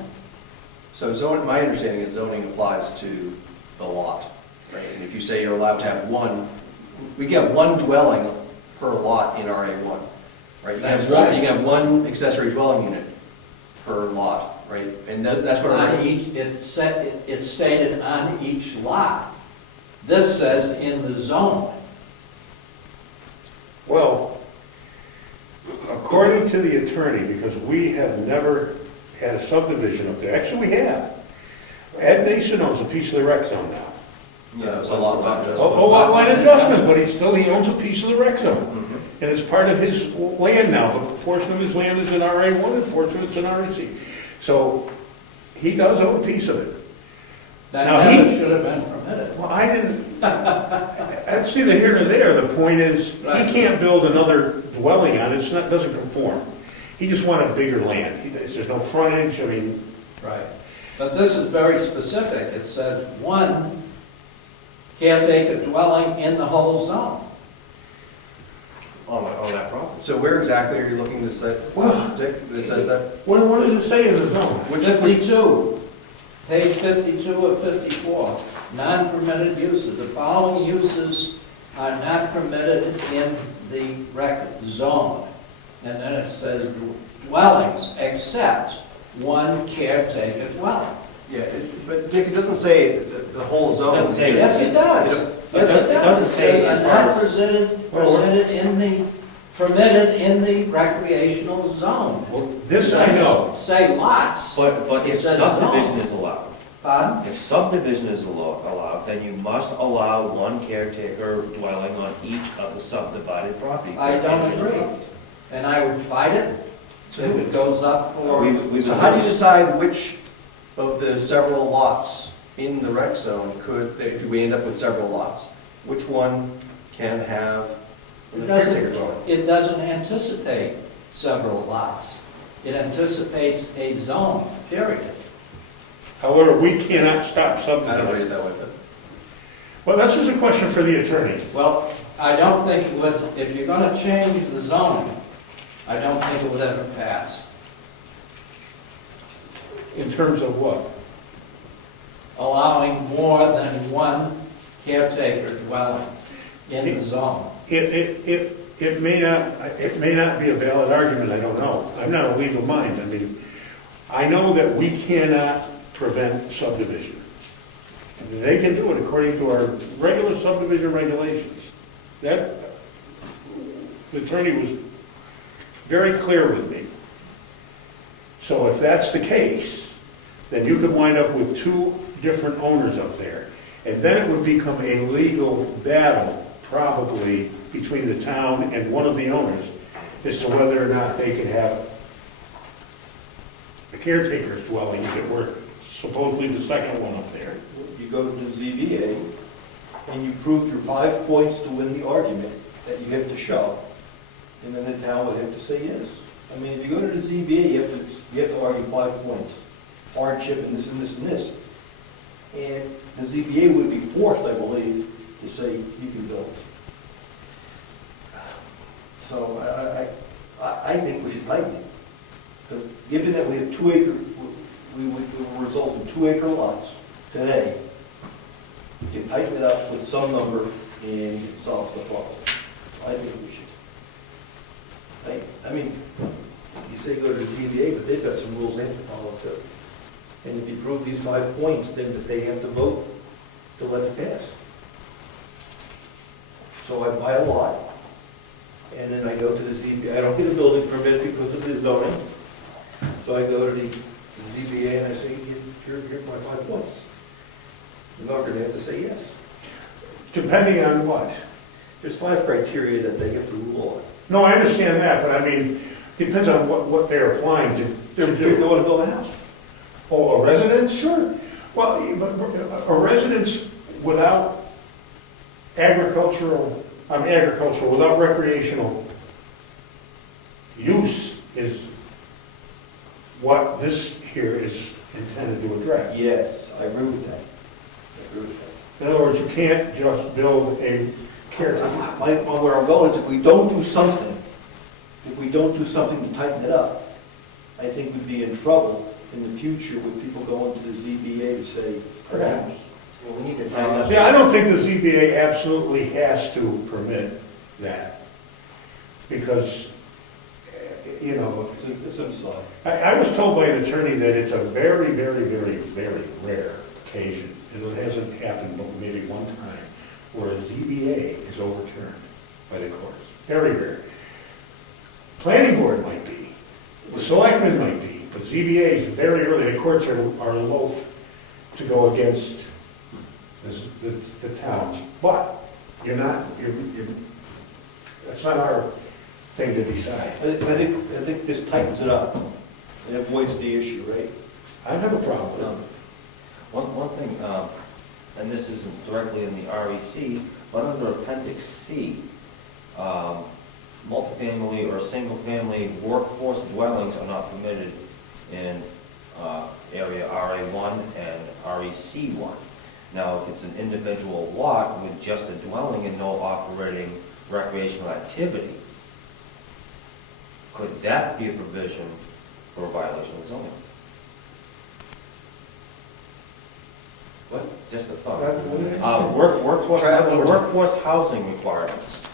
So my understanding is zoning applies to the lot, right? And if you say you're allowed to have one, we can have one dwelling per lot in RA1, right? You can have That's one- right. You can have one accessory dwelling unit per lot, right? And that's what. On each, it's stated on each lot. This says in the zone. Well, according to the attorney, because we have never had a subdivision up there, actually we have. Ed Mason owns a piece of the rec zone now. Yeah, it's a lot line adjustment. A lot line adjustment, but he owns a piece of the rec zone. And it's part of his land now, but a portion of his land is in RA1 and a portion of it's in REC. So he does own a piece of it. That Now, never he- should have been permitted. Well, I didn't, that's neither here nor there. The point is, Right. he can't build another dwelling on it, it's not, doesn't conform. He just wanted bigger land. There's no frontage, I mean, Right. But this is very specific. It says one caretaker dwelling in the whole zone. On that property. So where exactly are you looking to say, Well- Dick, that says that? what does it say in the zone? 52, page 52 of 54, non-permitted uses. The following uses are not permitted in the rec zone. And then it says dwellings except one caretaker dwelling. Yeah, but Dick, it doesn't say the whole zone. Doesn't say- Yes, it does. Yes, it doesn't does. say It as says far are not as- permitted in the recreational zone. Well, this I know. Say lots. But It if says subdivision zone. is allowed, Pardon? if subdivision is allowed, then you must allow one caretaker dwelling on each of the subdivided properties. I don't agree. And I would fight it if it goes up for, So how do you decide which of the several lots in the rec zone could, if we end up with several lots, which one can have the caretaker dwelling? it doesn't anticipate several lots. It anticipates a zone, period. However, we cannot stop I don't read subdivision. it that way, but. Well, this is a question for the attorney. Well, I don't think it would, if you're gonna change the zoning, I don't think it would ever pass. In terms of what? Allowing more than one caretaker dwelling in the zone. It may not be a valid argument, I don't know. I'm not a legal mind. I mean, I know that we cannot prevent subdivision. I mean, they can do it according to our regular subdivision regulations. That, the attorney was very clear with me. So if that's the case, then you could wind up with two different owners up there. And then it would become a legal battle, probably, between the town and one of the owners as to whether or not they could have a caretaker's dwelling if it were supposedly the second one up there. You go to ZBA, and you prove your 5 points to win the argument, that you have to show, and then the town would have to say yes. I mean, if you go to the ZBA, you have to argue 5 points, hardship and this and this and this. And the ZBA would be forced, I believe, to say you can build. So I think we should tighten it. Because given that we have 2 acre, we would result in 2 acre lots today, you can tighten it up with some number and it solves the problem. I think we should. I mean, you say go to the ZBA, but they've got some rules they have to follow too. And if you prove these 5 points, then that they have to vote to let it pass. So I buy a lot, and then I go to the ZBA. I don't get a building permit because of the zoning. So I go to the ZBA and I say, here's my 5 points. The voters have to say yes. Depending on what? There's 5 criteria that they have to rule on. No, I understand that, but I mean, depends on what they're applying to They do. want to build a house. Oh, a residence? Sure. Well, but a residence without agricultural, without recreational use is what this here is intended to address. Yes, I agree with that. I agree with that. In other words, you can't just build a caretaker. Where I'm going is if we don't do something to tighten it up, I think we'd be in trouble in the future with people going to the ZBA to say, perhaps. Well, we need to tighten up. See, I don't think the ZBA absolutely has to permit that, because, you know, It's a side. I was told by an attorney that it's a very, very, very, very rare occasion, and it hasn't happened but maybe one time, where a ZBA is overturned by the courts. Very rare. Planning board might be, the selectmen might be, but ZBA is very early. The courts are loath to go against the towns. But you're that's not our thing to decide. I think this tightens it up and avoids the issue, right? I have a problem with it. One thing, and this isn't directly in the REC, but under Appendix C, multifamily or single-family workforce dwellings are not permitted in area RA1 and REC1. Now, if it's an individual lot with just a dwelling and no operating recreational activity, could that be a provision for a violation of zoning? What? Just a thought. Workforce housing requirements.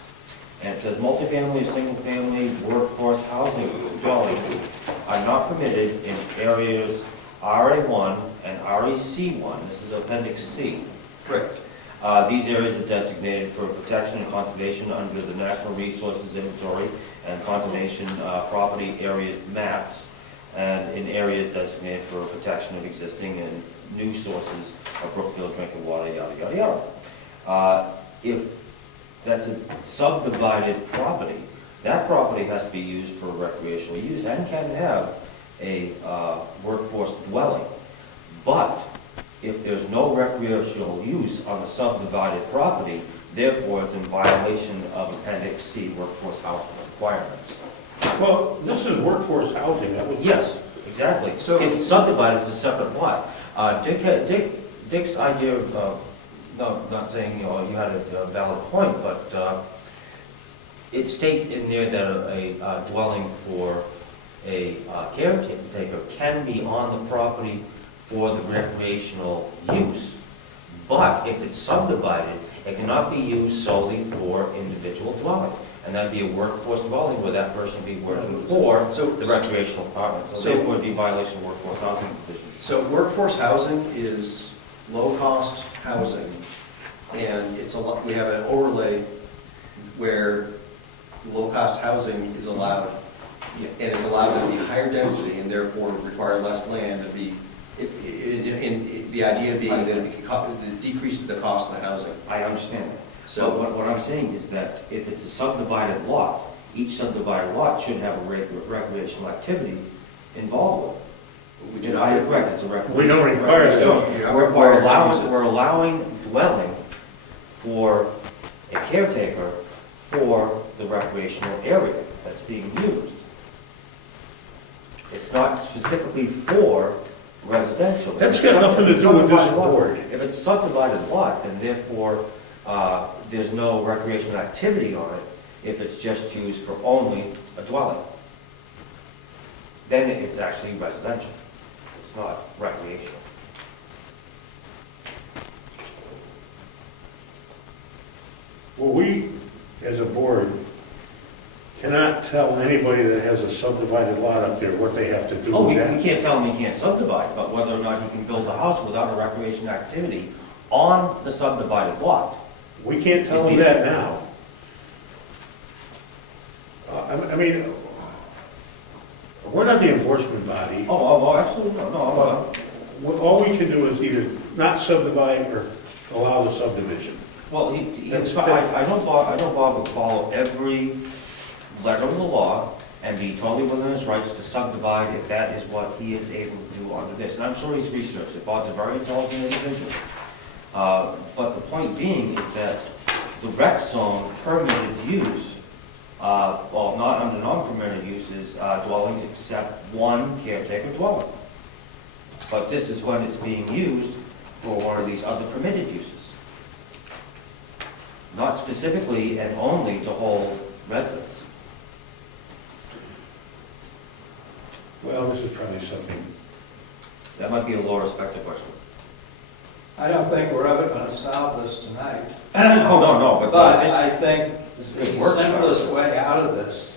And it says multifamily, single-family, workforce housing dwellings are not permitted in areas RA1 and REC1. This is Appendix C. Correct. These areas are designated for protection and conservation under the National Resources Inventory and Conservation Property Areas Maps, and in areas designated for protection of existing and new sources of Brookfield drinking water, yada, yada, yada. If that's a subdivided property, that property has to be used for recreational use and can have a workforce dwelling. But if there's no recreational use on the subdivided property, therefore it's in violation of Appendix C workforce housing requirements. Well, this is workforce housing. That was Yes, exactly. So- If subdivided as a separate lot. Dick's idea of, no, not saying, you had a valid point, but it states in there that a dwelling for a caretaker can be on the property for the recreational use, but if it's subdivided, it cannot be used solely for individual dwelling. And that'd be a workforce dwelling where that person be working for the recreational department. So therefore it'd be violation of workforce housing provisions. So workforce housing is low-cost housing, and it's we have an overlay where low-cost housing is allowed, and it's allowed to be higher density and therefore require less land to be, the idea being that it decreases the cost of the housing. I understand that. So- So what I'm saying is that if it's a subdivided lot, each subdivided lot should have a recreational activity involved with it. We do not. You're correct, it's a recreational. We don't require it. We're allowing dwelling for a caretaker for the recreational area that's being used. It's not specifically for residential. That's got nothing to do with this board. If it's subdivided lot, then therefore, there's no recreational activity on it if it's just used for only a dwelling. Then it's actually residential. It's not recreational. Well, we, as a board, cannot tell anybody that has a subdivided lot up there what they have to do Oh, with we that. can't tell him he can't subdivide, but whether or not he can build a house without a recreation activity on the subdivided lot. We can't tell them that now. I mean, we're not the enforcement body. Oh, absolutely, no. All we can do is either not subdivide or allow the subdivision. Well, That's- I know Bob would follow every letter of the law and be totally within his rights to subdivide if that is what he is able to do under this. And I'm sure he's researched it. Bob's a very intelligent individual. But the point being is that the rec zone permitted use, well, not under non-permitted uses, dwellings except one caretaker dwelling. But this is when it's being used for one of these other permitted uses. Not specifically and only to hold residents. Well, this is probably something, That might be a law respected question. I don't think we're ever gonna solve this tonight. No, But this- I think the it works, simplest right? way out of this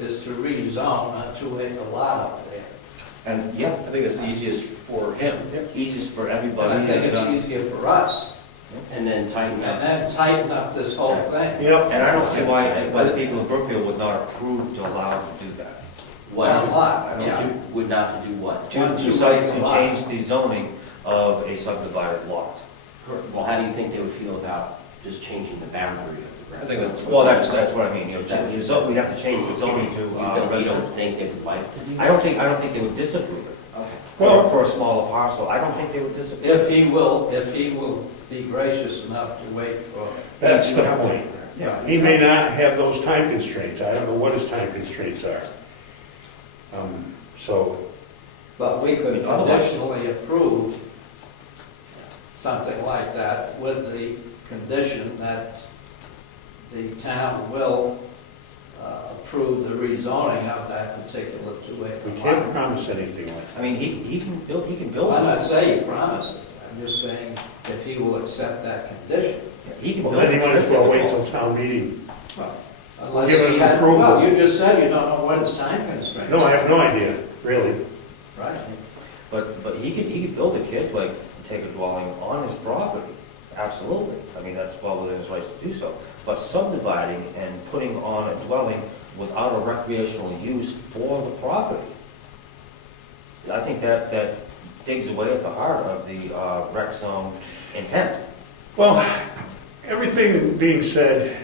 is to rezone a 2-acre lot up there. And, yeah, I think it's the easiest for him. easiest for And everybody. I think it's and, easier for us, And then tighten and up. then tighten up this whole thing. yep. And I don't see why the people of Brookfield would not approve to allow them to do that. What? One lot, I don't yeah. Would not to do what? To One decide 2-acre to lot. change the zoning of a subdivided lot. Well, how do you think they would feel about just changing the boundary of the I think that's. Well, that's what I mean, you know, we have to change the zoning to, You don't residential. think they would like to do that? I don't think they would disapprove it. Okay. Well- For a smaller parcel, I don't think they would disapprove. If he will be gracious enough to wait for. That's the point. Yeah. He may not have those time constraints. I don't know what his time constraints are. So, But we could Otherwise- conditionally approve something like that with the condition that the town will approve the rezoning of that particular 2-acre we lot. can't promise anything like I mean, he can build Well, I'm not it. saying you promise it, I'm just saying if he will accept that condition. He can that. build Well, then he might as well wait it. till town meeting. Unless Give it he an had, approval. well, you just said you don't know what his time constraints. No, I have no idea, really. Right. But he could build a caretaker, take a dwelling on his property, absolutely. I mean, that's well within his rights to do so. But subdividing and putting on a dwelling without a recreational use for the property, I think that digs away at the heart of the rec zone intent. Well, everything being said,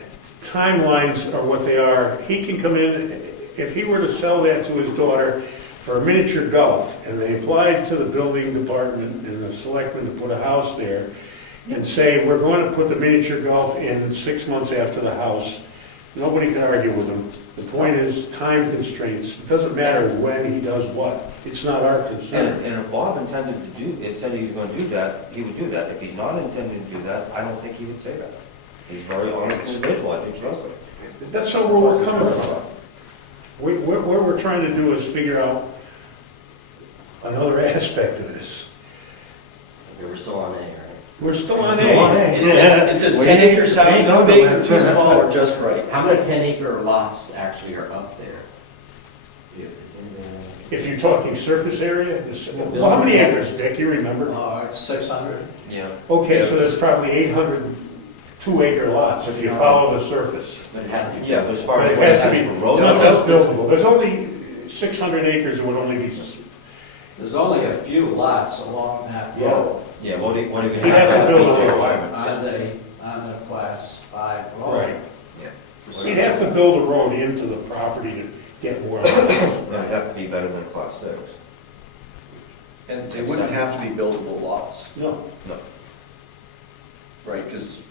timelines are what they are. He can come in, if he were to sell that to his daughter for a miniature golf, and they applied to the building department and the selectmen to put a house there, and say, we're going to put the miniature golf in 6 months after the house, nobody can argue with him. The point is time constraints. It doesn't matter when he does what. It's not our concern. And if Bob intended to do, said he was going to do that, he would do that. If he's not intending to do that, I don't think he would say that. He's a very honest individual, I do trust him. That's not where we're coming from. What we're trying to do is figure out another aspect of this. Okay, we're still on A, right? We're still on Still on A. A. It does 10 acres sound too big or too small or just right? How many 10-acre lots actually are up there? Is anybody- If you're talking surface area, well, how many acres, Dick, you remember? 600. Yeah. Okay, so that's probably 800 2-acre lots if you follow the surface. But it has to be. Yeah, but as far But as it what has it to has be, for it's road. not just buildable. There's only 600 acres, it would only be, There's only a few lots along that Yeah. road Yeah, what are you going He'd have to build a road. on the class 5 road. right. Yeah. He'd have to build a road into the property to get more lots. It'd have to be better than class 6. And they wouldn't have to be buildable lots, No. No. right? Because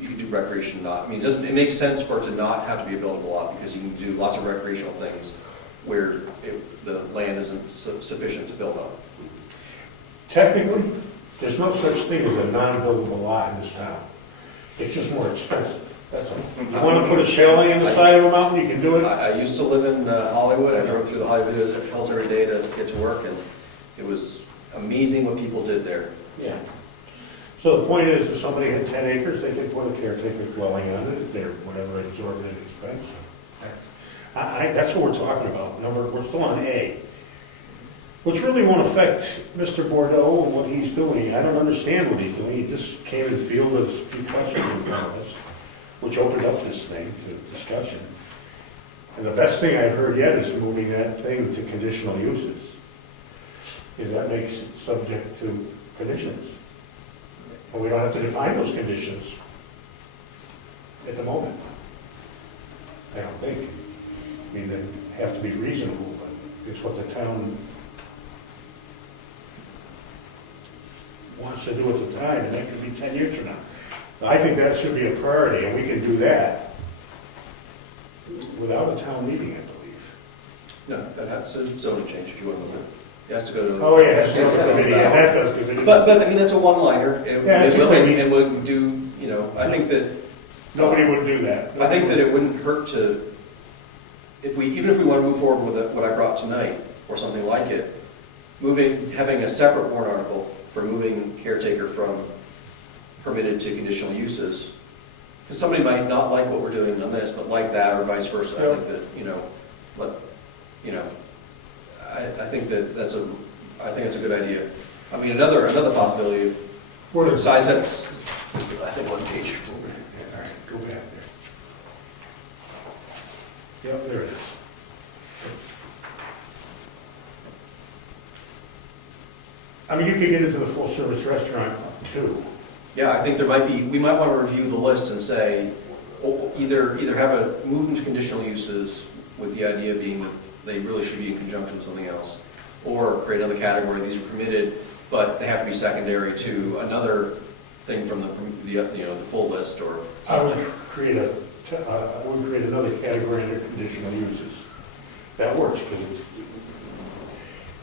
you could do recreation not, I mean, it makes sense for it to not have to be a buildable lot, because you can do lots of recreational things where the land isn't sufficient to build on. Technically, there's no such thing as a non-buildable lot in this town. It's just more expensive, that's all. You want to put a chalet on the side of a mountain, you can do it. I used to live in Hollywood. I drove through the Hollywood Hills every day to get to work, and it was amazing what people did there. Yeah. So the point is, if somebody had 10 acres, they could put a caretaker dwelling on it, if they're whatever exorbitant expense. That's what we're talking about. We're still on A. Which really won't affect Mr. Bordeaux and what he's doing. I don't understand what he's doing. He just came and fielded a few questions in front of us, which opened up this thing to discussion. And the best thing I've heard yet is moving that thing to conditional uses. Because that makes it subject to conditions. And we don't have to define those conditions at the moment. I don't think. I mean, they have to be reasonable, but it's what the town wants to do at the time, and that could be 10 years from now. I think that should be a priority, and we can do that without a town meeting, I believe. No, that has to zoning change if you want to look at it. It has to go to. Oh, yeah, it's still a committee, yeah, that does committee. But, I mean, that's a one-liner. Yeah, it's a committee. And would do, you know, I think that. Nobody would do that. I think that it wouldn't hurt to, even if we want to move forward with what I brought tonight, or something like it, having a separate warrant article for moving caretaker from permitted to conditional uses. Because somebody might not like what we're doing on this, but like that, or vice versa. I think that, I think that's a good idea. I mean, another possibility of size sets, I think on page 4. All right, go back there. Yep, there it is. I mean, you could get into the full-service restaurant too. Yeah, I think we might want to review the list and say, either have a move into conditional uses with the idea being that they really should be in conjunction with something else, or create another category, these are permitted, but they have to be secondary to another thing from the full list or I something. would create another category under conditional uses. That works, because it's,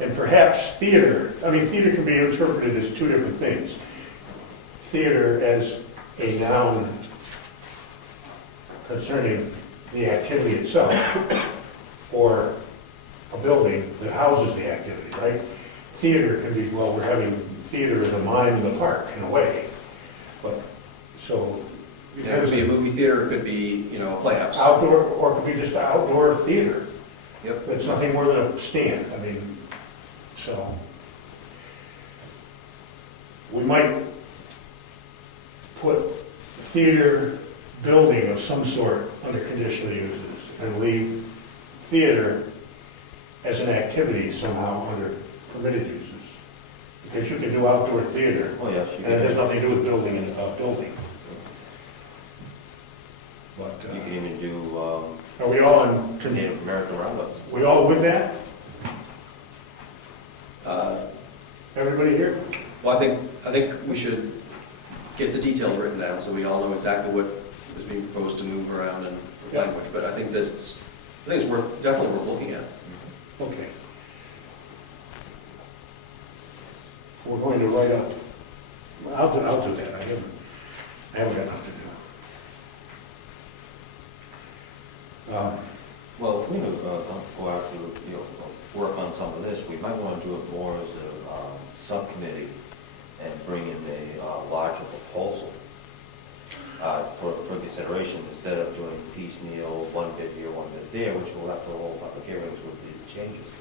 and perhaps theater can be interpreted as two different things. Theater as a noun concerning the activity itself, or a building that houses the activity, right? Theater can be, well, we're having theater as a mime in the park, in a way. But, so. Yeah, it could be a movie theater, it could be, a playhouse. Outdoor, or it could be just outdoor theater. Yep. It's nothing more than a stand, I mean, so. We might put theater building of some sort under conditional uses and leave theater as an activity somehow under permitted uses. Because you can do outdoor theater, Oh, yes, and it has nothing to do with building and building. But, You can even do are we all on, Native American roundups. we all with that? Uh, Everybody here? Well, I think we should get the details written down so we all know exactly what is being proposed to move around and the Yeah. language. But I think it's definitely worth looking at. Okay. We're going to write up, I'll do that, I haven't got enough to do. Well, if we're going to go out to, work on some of this, we might want to do it more as a subcommittee and bring in a larger proposal for consideration, instead of doing piecemeal, one bit here, one bit there, which we'll have to hold public hearings with the changes,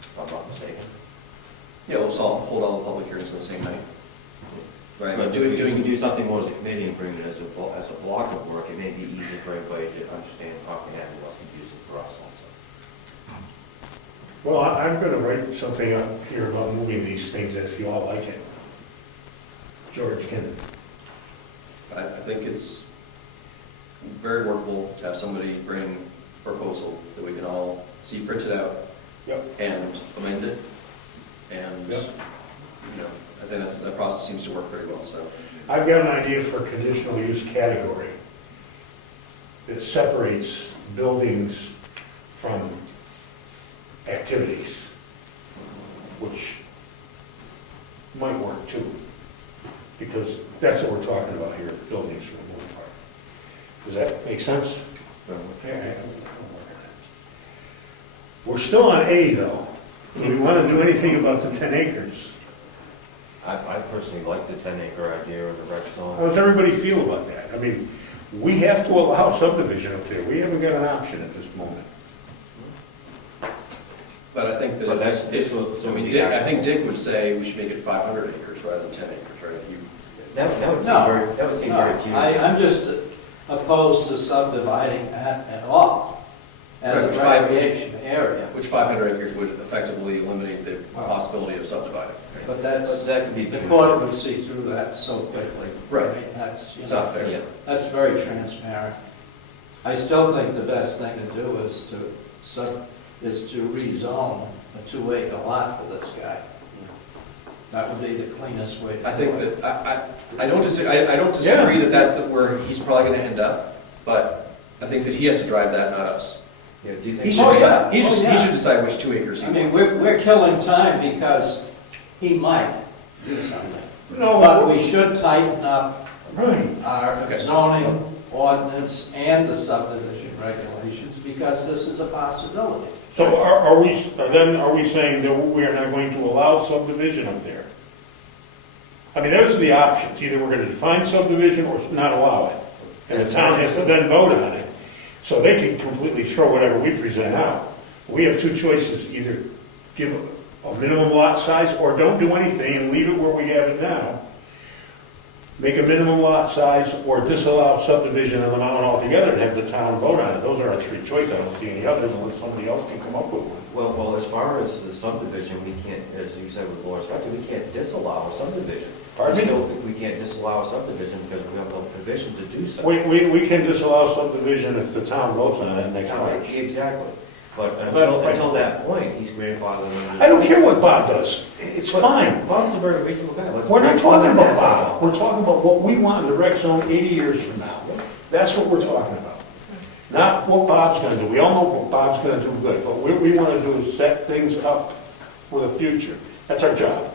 if I'm not mistaken. Yeah, we'll hold all the public hearings on the same night. Right, But doing, if we can do something more as a committee and bring it as a block of work, it may be easier for everybody to understand and comprehend, and less confusing for us also. Well, I'm going to write something up here about moving these things if you all like it. George can. I think it's very workable to have somebody bring a proposal that we can all see printed out Yep. and amend it and Yep. you know, I think that process seems to work pretty well, so. I've got an idea for a conditional use category that separates buildings from activities, which might work too, because that's what we're talking about here, buildings for the most part. Does that make sense? Yeah. We're still on A though. Do we want to do anything about the 10 acres? I personally like the 10-acre idea of the rec How zone. does everybody feel about that? I mean, we have to allow subdivision up there. We haven't got an option at this moment. But I think that, But that's, if- this will, I mean, Dick, I think Dick would say we should make it 500 acres rather than 10 acres, right? You, that would seem No. very, that would seem very few. I'm just opposed to subdividing at all as Right, a which by- recreation area. which 500 acres would effectively eliminate the possibility of subdividing. But But that's, that could be. the court would see through that so quickly. Right. I mean, that's, you It's know, not fair. Yeah. that's very transparent. I still think the best thing to do is to rezone a 2-acre lot for this guy. That would be the cleanest way to do it. I think that, I don't disagree that that's where he's probably gonna end up, but I think that he has to drive that, not us. Yeah, do you He think? should Oh, decide, yeah. he should decide which 2 acres he I mean, wants. we're killing time because he might do something. No, But we should tighten up right. our Okay. zoning ordinance and the subdivision regulations because this is a possibility. So are we saying that we are not going to allow subdivision up there? I mean, those are the options. Either we're going to define subdivision or not allow it. And the town has to then vote on it. So they can completely throw whatever we present out. We have two choices, either give a minimum lot size or don't do anything and leave it where we have it now. Make a minimum lot size or disallow subdivision on the mountain altogether and have the town vote on it. Those are our three choices. I don't see any others unless somebody else can come up with one. Well, as far as the subdivision, we can't, as you said with Laura's factor, we can't disallow a subdivision. Pardon me? Still, we can't disallow a subdivision because we have no provision to do so. We can disallow subdivision if the town votes on it next March. Exactly. But But- until that point, he's grandfathered in. I don't care what Bob does. It's fine. Bob's a very reasonable guy. Let's We're not grandfather talking about that. Bob. We're talking about what we want in the rec zone 80 years from now. That's what we're talking about. Not what Bob's gonna do. We all know what Bob's gonna do good, but what we wanna do is set things up for the future. That's our job.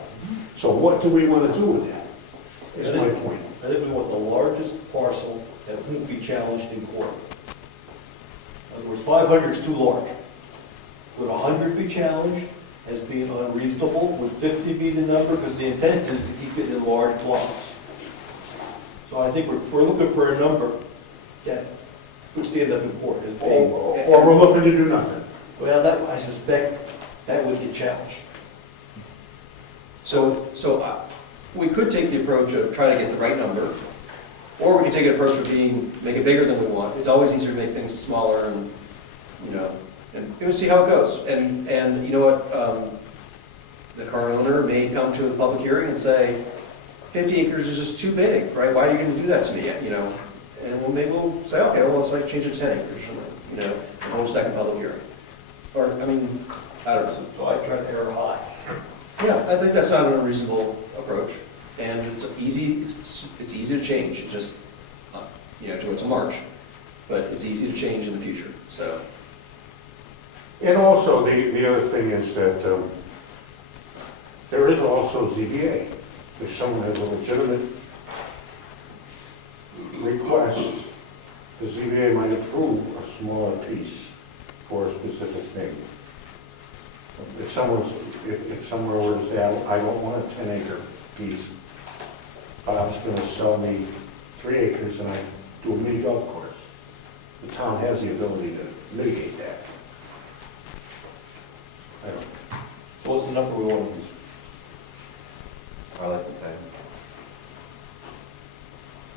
So what do we wanna do with that? Is my point. I think we want the largest parcel that won't be challenged in court. In other words, 500 is too large. Would 100 be challenged as being unreasonable? Would 50 be the number? Because the intent is to keep it in large blocks. So I think we're looking for a number that could stand up in court as being. Or we're looking to do nothing. Well, that, I suspect that would get challenged. So we could take the approach of trying to get the right number, or we could take an approach of make it bigger than we want. It's always easier to make things smaller and, you know, and we'll see how it goes. And you know what, the current owner may come to the public hearing and say, 50 acres is just too big, right? Why are you gonna do that to me, you know? And maybe we'll say, okay, well, let's change it to 10 acres, you know, and hold a second public hearing. Or, I mean, I don't know. So I try to err high. Yeah, I think that's not an unreasonable approach, and it's easy to change, it just, you know, to March, but it's easy to change in the future, so. And also, the other thing is that there is also ZBA. If someone has a legitimate request, the ZBA might approve a smaller piece for a specific thing. If someone were to say, I don't want a 10-acre piece, Bob's going to sell me 3 acres and I do a mini golf course. The town has the ability to mitigate that. I don't know. What's the number we want to use? I like the 10.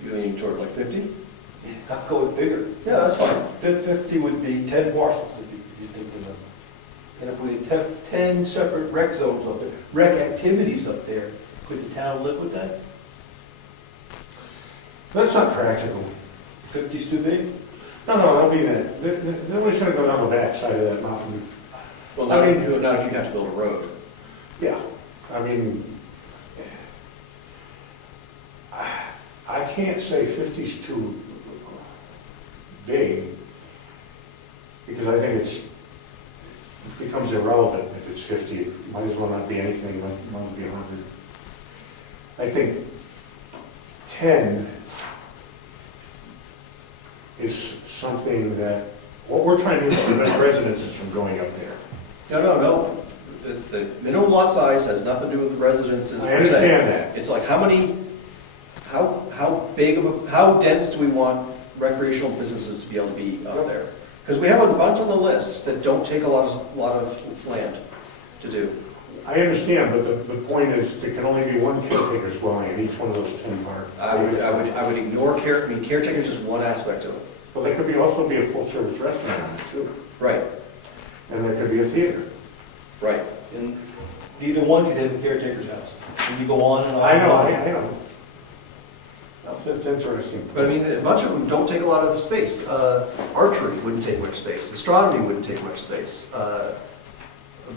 You leaning toward like 50? I'll go with bigger. Yeah, that's fine. 50 would be 10 parcels, if you think of them. And if we had 10 separate rec zones up there, rec activities up there, could the town live with that? That's not practical. 50's too big? No, I mean that. Nobody's going to go down the backside of that mountain. Well, I not mean- if you have to build a road. Yeah, I mean, I can't say 50's too big, because I think it becomes irrelevant if it's 50. It might as well not be anything, it might as well be 100. I think 10 is something that, what we're trying to do is prevent residences from going up there. No. The minimum lot size has nothing to do with the residences I per se. understand that. It's like, how big of how dense do we want recreational businesses to be able to be up there? Because we have a bunch on the list that don't take a lot of land to do. I understand, but the point is, there can only be one caretaker's dwelling in each one of those 10 parks. I would ignore caretaker is just one aspect of it. Well, there could also be a full-service restaurant on it, too. Right, And there could be a theater. right. And neither one could have a caretaker's house. And you go on and on. I know. That's interesting. But I mean, a bunch of them don't take a lot of space. Archery wouldn't take much space. Astronomy wouldn't take much space. A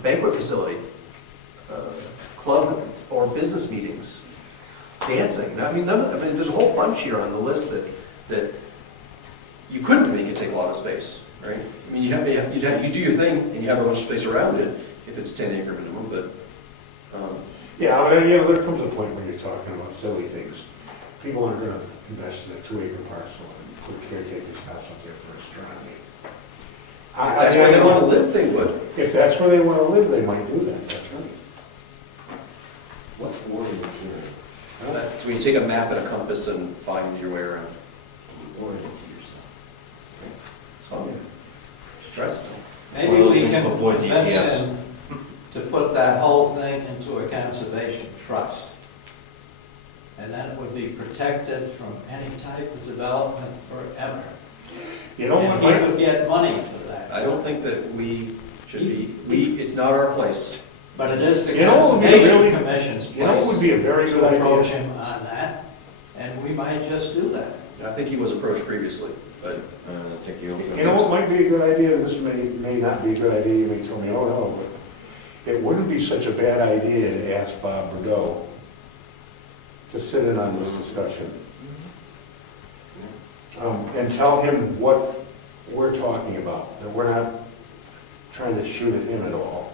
banquet facility, club or business meetings, dancing. I mean, there's a whole bunch here on the list that you couldn't make it take a lot of space, right? I mean, you do your thing and you have a bunch of space around it if it's 10-acre minimum, but. There comes a point where you're talking about silly things. People aren't going to invest in a 2-acre parcel and put a caretaker's house up there for astronomy. If that's where they want to live, they would. If that's where they want to live, they might do that, that's right. What's ordinance here? So when you take a map and a compass and find your way around. Orient yourself. It's fun. Try something. It's one Maybe of those we things can before convince GPS. him to put that whole thing into a conservation trust. And then it would be protected from any type of development forever. You know And what, he Mike? would get money for that. I don't think that we should be, it's not our place. But it is the You know what would be Conservation really- Commission's You know what would be a very place good to approach idea? him on that, and we might just do that. I think he was approached previously, but I think you. You know what might be a good idea, this may not be a good idea, you may tell me, oh no, but it wouldn't be such a bad idea to ask Bob Bordeaux to sit in on this discussion. And tell him what we're talking about, that we're not trying to shoot at him at all,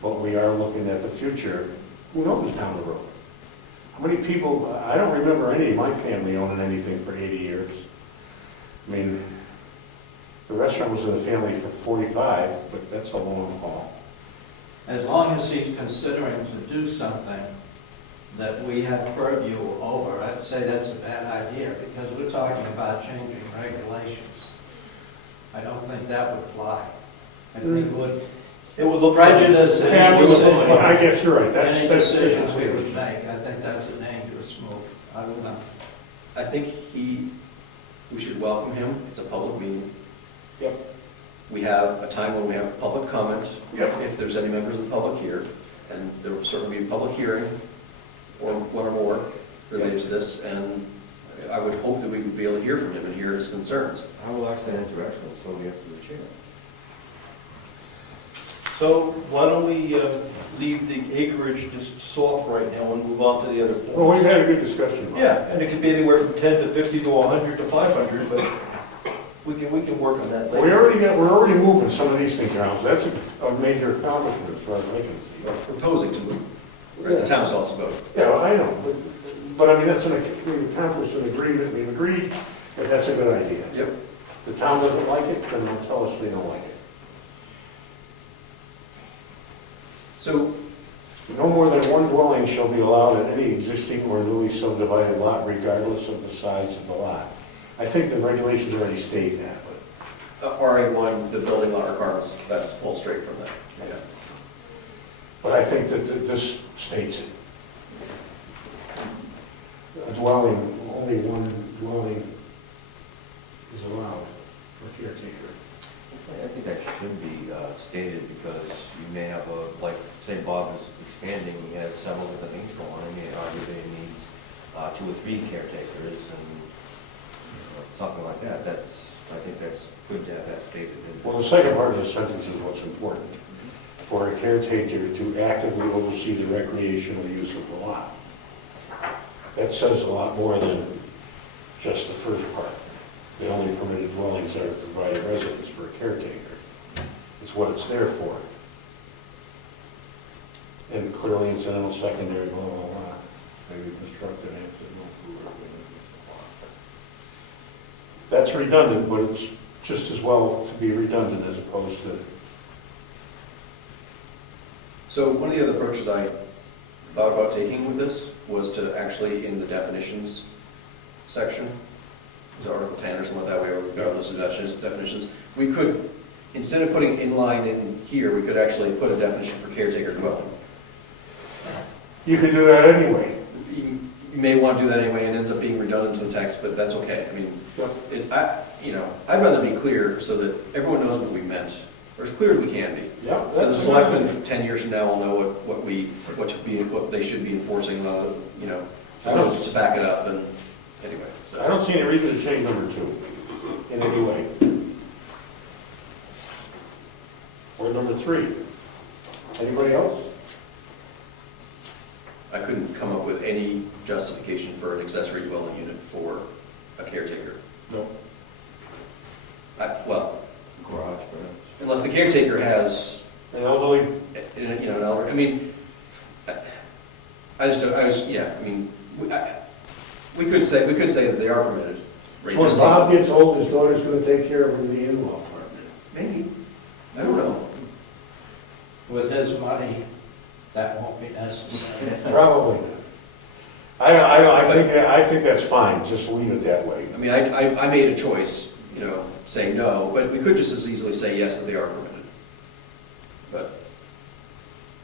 but we are looking at the future, who knows down the road. How many people, I don't remember any of my family owning anything for 80 years. I mean, the restaurant was in the family for 45, but that's a long haul. As long as he's considering to do something that we have purview over, I'd say that's a bad idea, because we're talking about changing regulations. I don't think that would fly. I think it would It would look prejudice Yeah, any I decision, guess you're right, any that's. decisions we would make. I think that's a dangerous move. I don't know. I think we should welcome him. It's a public meeting. Yep. We have a time when we have public comment. Yep. If there's any members of the public here, and there will certainly be a public hearing or one or more related to this, and I would hope that we would be able to hear from him and hear his concerns. I will ask that interaction, so we have to the chair. So why don't we leave the acreage just soft right now and move on to the other points? Well, we've had a good discussion about it. Yeah, and it could be anywhere from 10 to 50 to 100 to 500, but we can work on that later. We're already moving some of these things around, so that's a major accomplishment as far as I can see. We're proposing to move. Right, the town still has to vote. Yeah, well, I know, but I mean, we've accomplished an agreement, we've agreed that that's a good idea. Yep. The town doesn't like it, then they'll tell us they don't like it. So, No more than one dwelling shall be allowed in any existing or newly subdivided lot regardless of the size of the lot. I think the regulations already state that, but. RA1, the building lot requirements, that's pulled straight from that. Yeah. But I think that this states it. A dwelling, only one dwelling is allowed for caretaker. I think that should be stated, because you may have like, say Bob is expanding, he has several different things going on, he may argue that he needs 2 or 3 caretakers and something like that. I think that's good to have that stated. Well, the second part of the sentence is what's important. For a caretaker to actively oversee the recreational use of the lot. That says a lot more than just the first part. The only permitted dwellings are to provide a residence for a caretaker. It's what it's there for. And clearly incidental, secondary, blah, blah, blah. Maybe constructed, that's redundant, but it's just as well to be redundant as opposed to. So one of the other approaches I thought about taking with this was to actually, in the definitions section, is Article 10 or something like that, we have a list of definitions. We could, instead of putting inline in here, we could actually put a definition for caretaker dwelling. You could do that anyway. You may want to do that anyway, and it ends up being redundant to the text, but that's okay. I mean, Yep. I'd rather be clear so that everyone knows what we meant, or as clear as we can be. Yeah. So the selectmen 10 years from now will know what they should be enforcing, to back it up, and anyway. So. I don't see any reason to change number 2 in any way. Or number 3. Anybody else? I couldn't come up with any justification for an accessory dwelling unit for a caretaker. No. Well, Garage, perhaps. unless the caretaker has, An elderly, an elder, I mean, we could say that they are permitted. Right, So when just- Bob gets old, his daughter's gonna take care of him in the in-law apartment. Maybe, I don't know. With his money, that won't be necessary. probably. I think that's fine, just leave it that way. I mean, I made a choice, saying no, but we could just as easily say yes, that they are permitted. But,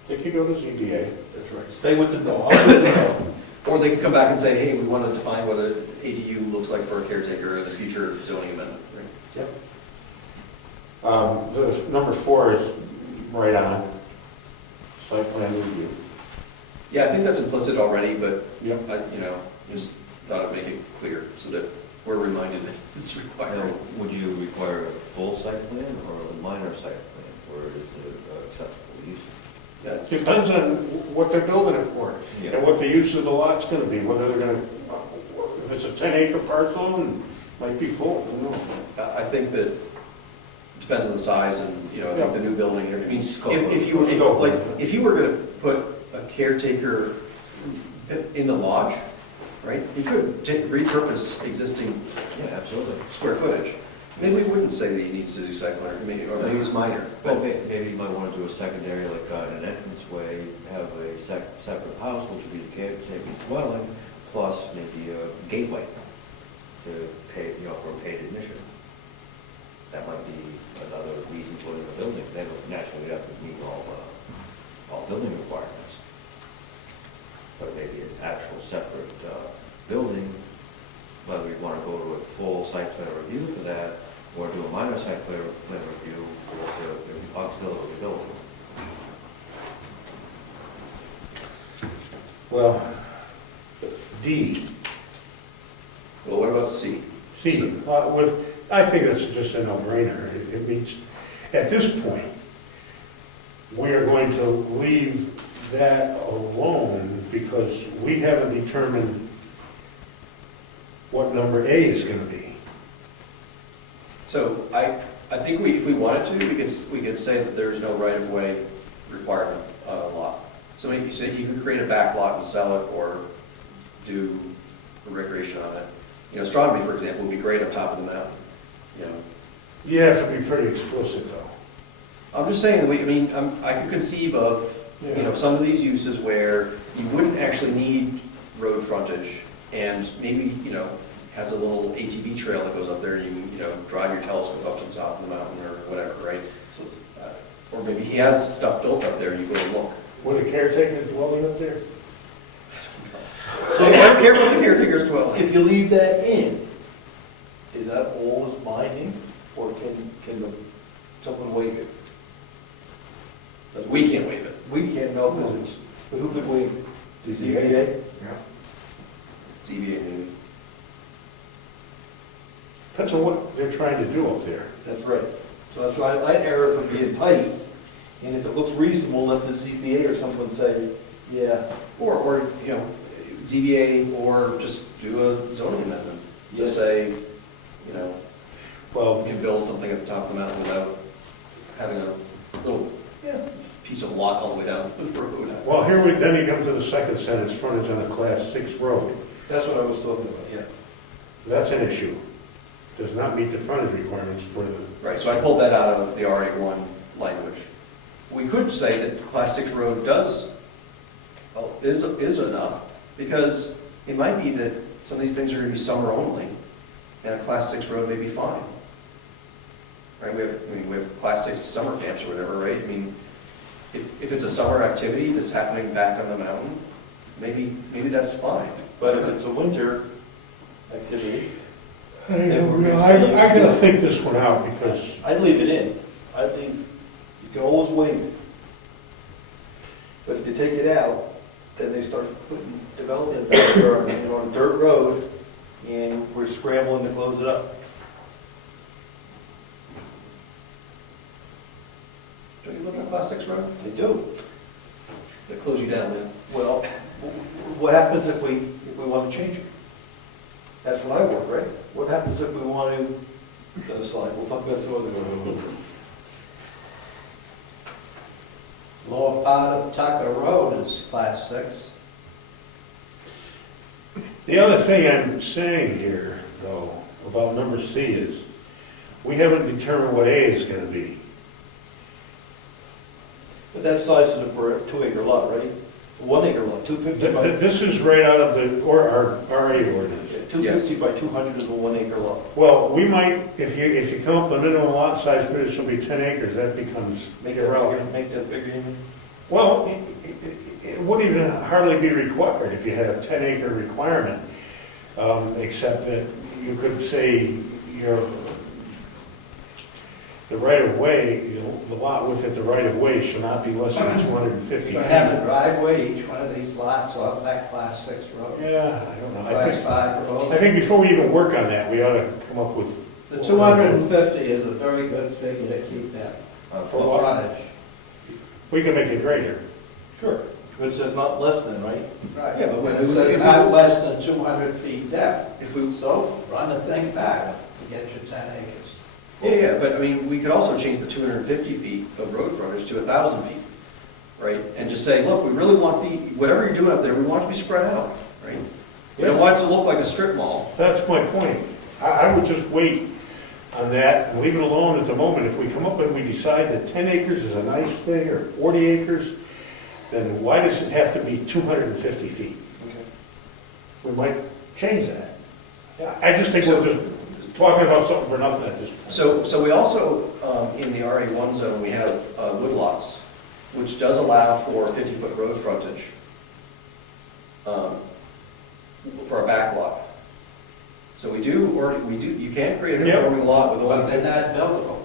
They could go to ZBA. That's right. Stay with the no. I'll put the no. or they could come back and say, hey, we want to define what an ADU looks like for a caretaker in the future zoning amendment. Right? Yep. The number 4 is right on. Site plan review. Yeah, I think that's implicit already, but Yep. just thought I'd make it clear so that we're reminded that it's Now, required. would you require a full site plan or a minor site plan, or is it acceptable use? Yeah, it's- Depends on what they're building it for, Yeah. and what the use of the lot's gonna be, whether they're gonna, if it's a 10-acre parcel, and might be full, who knows? I think that depends on the size and, I think the new building, I mean, Scope. if you were gonna put a caretaker in the lodge, right, you could repurpose existing Yeah, absolutely. square footage. Maybe we wouldn't say that he needs to do site plan, or maybe it's minor, Well, but, maybe you might want to do a secondary, like an entranceway, have a separate house, which would be the caretaker's dwelling, plus maybe a gateway to pay, for a paid admission. That might be another reason for the building. They would naturally have to meet all building requirements. But maybe an actual separate building, whether we want to go to a full site plan review for that, or do a minor site plan review for the auxiliary building. Well, D, well, what about C? C, I think that's just a no-brainer. It means, at this point, we are going to leave that alone because we haven't determined what number A is gonna be. So I think if we wanted to, we could say that there's no right-of-way requirement on a lot. So maybe you say you could create a back lot and sell it, or do recreation on it. Astronomy, for example, would be great on top of the mountain. You have to be pretty explicit, though. I'm just saying, I could conceive of, some of these uses where you wouldn't actually need road frontage, and maybe, has a little ATV trail that goes up there, and you drive your telescope up to the top of the mountain or whatever, right? So, or maybe he has stuff built up there, and you go and look. Would a caretaker dwelling up there? So I don't care about the caretaker's dwelling. If you leave that in, is that all is binding, or can someone waive it? We can't waive it. We can't know, because it's, who could waive it? The ZBA? ZBA maybe. Depends on what they're trying to do up there. That's right. So that's why that area from being tight, and if it looks reasonable, let the ZBA or someone say, yeah. Or ZBA, or just do a zoning amendment. to Yes. say, you know, Well, we can build something at the top of the mountain without having a little piece of lot all the way down the road. well, then you come to the second sentence, frontage on a class 6 road. That's what I was talking about, yeah. That's an issue. Does not meet the frontage requirements for the, Right, so I pulled that out of the RA1 language. We could say that class 6 road is enough, because it might be that some of these things are gonna be summer only, and a class 6 road may be fine. Right, we have class 6 summer camps or whatever, right? I mean, if it's a summer activity that's happening back on the mountain, maybe that's fine. But if it's a winter activity, I gotta think this one out, because I'd leave it in. I think you can always waive it. But if you take it out, then they start putting development back there on a dirt road, and we're scrambling to close it up. Don't you live on a class 6 road? They do. They close you down, man. Well, what happens if we want to change it? That's what I work, right? What happens if we want to, set aside, we'll talk about some other road. Lower part of Tucker Road is class 6. the other thing I'm saying here, though, about number C is, we haven't determined what A is gonna be. But that size is for a 2-acre lot, right? A 1-acre lot, 250 by, This is right out of our RA ordinance. 250 by 200 is a 1-acre lot. Well, we might, if you come up with the minimum lot size, but it should be 10 acres, that becomes irrelevant. Make that bigger even? Well, it wouldn't even hardly be required if you had a 10-acre requirement, except that you could say the right-of-way, the lot within the right-of-way should not be less than 250 You're feet. going to have a driveway, each one of these lots off that class 6 road. Yeah, I don't know. Class 5 I road. think before we even work on that, we ought to come up with. The 250 is a very good figure to keep that For what? frontage. We can make it greater. Sure. But it says not less than, right? Right. Yeah, but It says not less than 200 feet depth. If we, So run the thing back to get your 10 acres. yeah, but I mean, we could also change the 250 feet of road frontage to 1,000 feet, right? And just say, look, we really want whatever you're doing up there, we want it to be spread out, right? We don't want it to look like a strip mall. That's my point. I would just wait on that and leave it alone at the moment. If we come up and we decide that 10 acres is a nice thing, or 40 acres, then why does it have to be 250 feet? We might change that. I just think we're just talking about something for nothing at this point. So we also, in the RA1 zone, we have woodlots, which does allow for 50-foot road frontage for a back lot. So you can create a conforming lot with But only they're not buildable.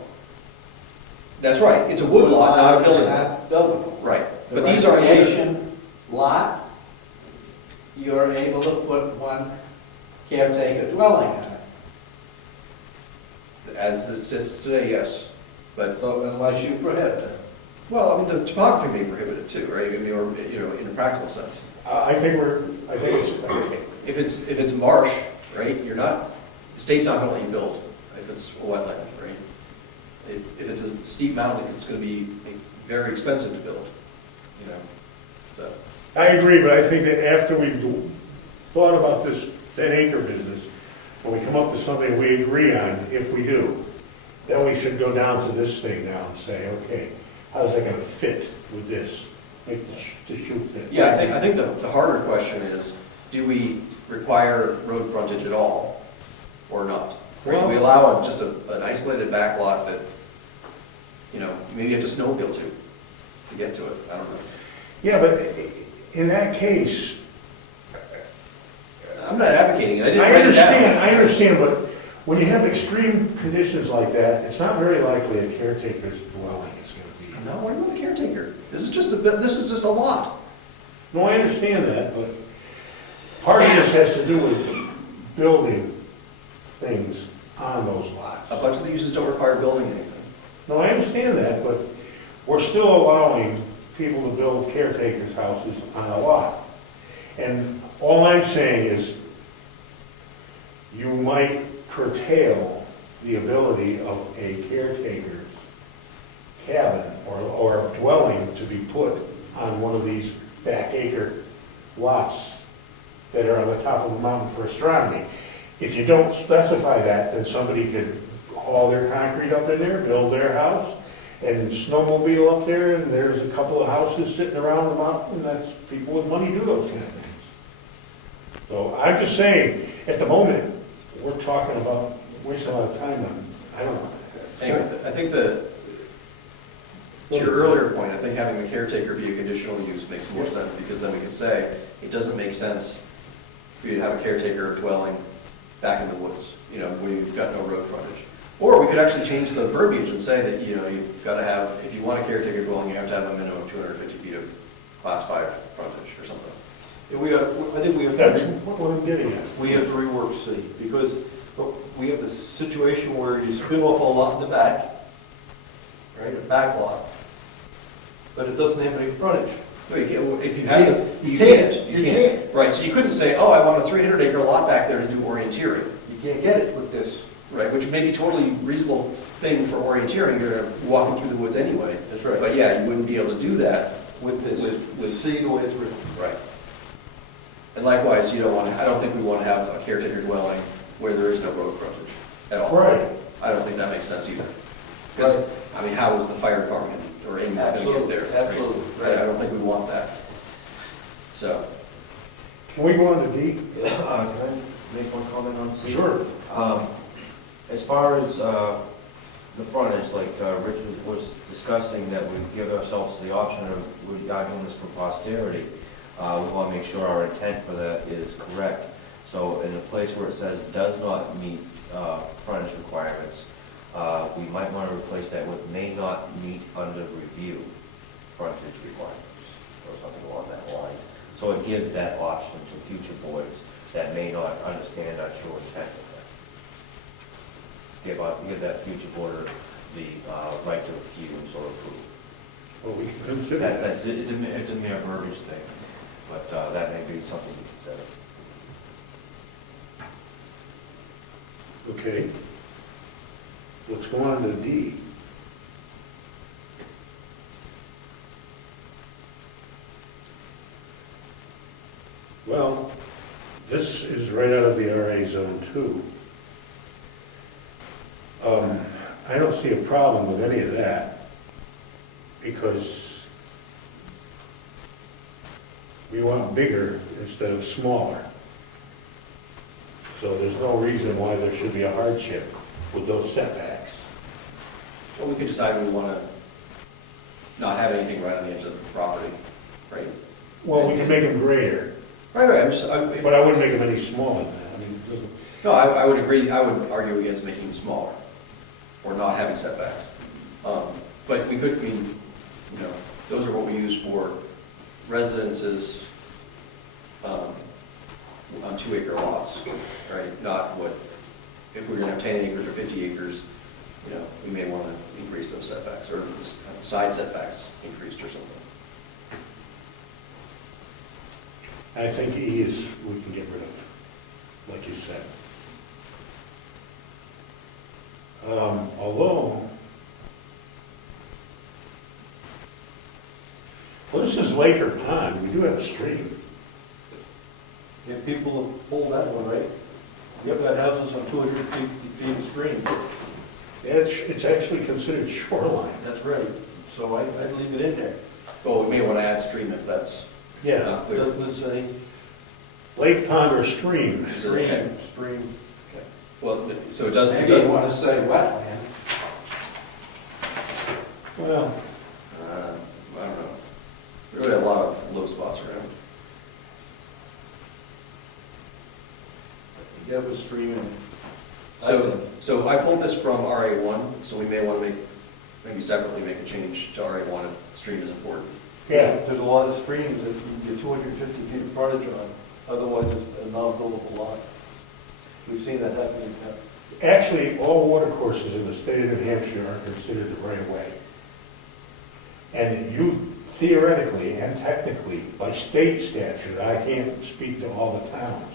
That's right, it's a wood lot, not a building lot. Not buildable. Right, The but these are. recreation lot, you're able to put one caretaker dwelling in it. As it sits today, yes. But, So unless you prohibit it. well, I mean, the topography may prohibit it too, right? I mean, or, in a practical sense. I think it's, If it's marsh, right, the state's not gonna let you build if it's a wetland, right? If it's a steep mountain, it's gonna be very expensive to build, so. I agree, but I think that after we've thought about this 10-acre business, when we come up with something we agree on, if we do, then we should go down to this thing now and say, okay, how's that gonna fit with this? Make the shoe fit. Yeah, I think the harder question is, do we require road frontage at all, or not? Or do we allow just an isolated back lot that, maybe you have to snowmobile to get to it? I don't know. Yeah, but in that case, I'm not advocating it. I didn't I write it down. understand, but when you have extreme conditions like that, it's not very likely a caretaker's dwelling is gonna No, what about the caretaker? This is just a lot. be. No, I understand that, but part of this has to do with building things on those lots. A bunch of the uses don't require building anything. No, I understand that, but we're still allowing people to build caretakers' houses on a lot. And all I'm saying is, you might curtail the ability of a caretaker's cabin or dwelling to be put on one of these back acre lots that are on the top of the mountain for astronomy. If you don't specify that, then somebody could haul their concrete up in there, build their house, and snowmobile up there, and there's a couple of houses sitting around the mountain, and that's, people with money do those kind of things. So I'm just saying, at the moment, we're talking about wasting a lot of time on, I don't know. Anyway, I think that, to your earlier point, I think having the caretaker be a conditional use makes more sense, because then we can say, it doesn't make sense for you to have a caretaker dwelling back in the woods, you know, when you've got no road frontage. Or we could actually change the verbiage and say that, you know, you've got to have, if you want a caretaker dwelling, you have to have a minimum of 250 feet of class 5 frontage or something. Yeah, I think we have. That's what I'm getting at. We have to rework C, because we have the situation where you spin off a lot in the back, right, a back lot, but it doesn't have any frontage. No, you can't, well, if you have, You can't. Right, so you couldn't say, oh, I want a 300 acre lot back there to do orienteering, You can't get it with this. right, which may be totally reasonable thing for orienteering, you're walking through the woods anyway. That's right. But yeah, you wouldn't be able to do that. With this, with C the way it's written. Right. And likewise, you don't want, I don't think we want to have a caretaker dwelling where there is no road frontage at all. Right. I don't think that makes sense either. Because, I mean, how is the fire department or anyone going to get there? right? Absolutely. I don't think we want that. So, Can we go on to D? Can I make one comment on C? Sure. As far as the frontage, like Rich was discussing, that we give ourselves the option of, we're not doing this for posterity. We want to make sure our intent for that is correct. So in a place where it says does not meet frontage requirements, we might want to replace that with may not meet under review frontage requirements, or something along that line. So it gives that option to future boards that may not understand our true intent of that. Give that future board the right to refuse or approve. Well, we can consider That, that. it's a mere verbiage thing, but that may be something to consider. Okay. Let's go on to D. Well, this is right out of the RA zone too. I don't see a problem with any of that because we want bigger instead of smaller. So there's no reason why there should be a hardship with those setbacks. well, we could decide we want to not have anything right on the edge of the property, right? Well, we can make them greater, Right, but I wouldn't make them any smaller than that. I mean, it doesn't- no, I would agree, I would argue against making them smaller, or not having setbacks. But we could, you know, those are what we use for residences on 2 acre lots, right? Not what, if we're gonna have 10 acres or 50 acres, you know, we may want to increase those setbacks, or side setbacks increased or something. I think E is, we can get rid of, like you said. Although, well, this is lake or pond, we do have a stream. You have people that pull that one, right? You've got houses on 250 feet of stream. It's actually considered shoreline. That's right. So I'd leave it in there. Well, we may want to add stream if that's Yeah, not clear. Doesn't say lake, pond, or stream. Okay. stream. Well, so it does, Maybe you want to say wetland. Well, I don't know. We really have a lot of low spots around. Yeah, with stream and. So I pulled this from RA1, so we may want to maybe separately make a change to RA1 if stream is important. yeah, There's a lot of streams that you get 250 feet of frontage on, otherwise it's a non-buildable lot. We've seen that happen in town. actually, all water courses in the state of New Hampshire are considered the right of way. And you theoretically and technically, by state statute, I can't speak to all the towns,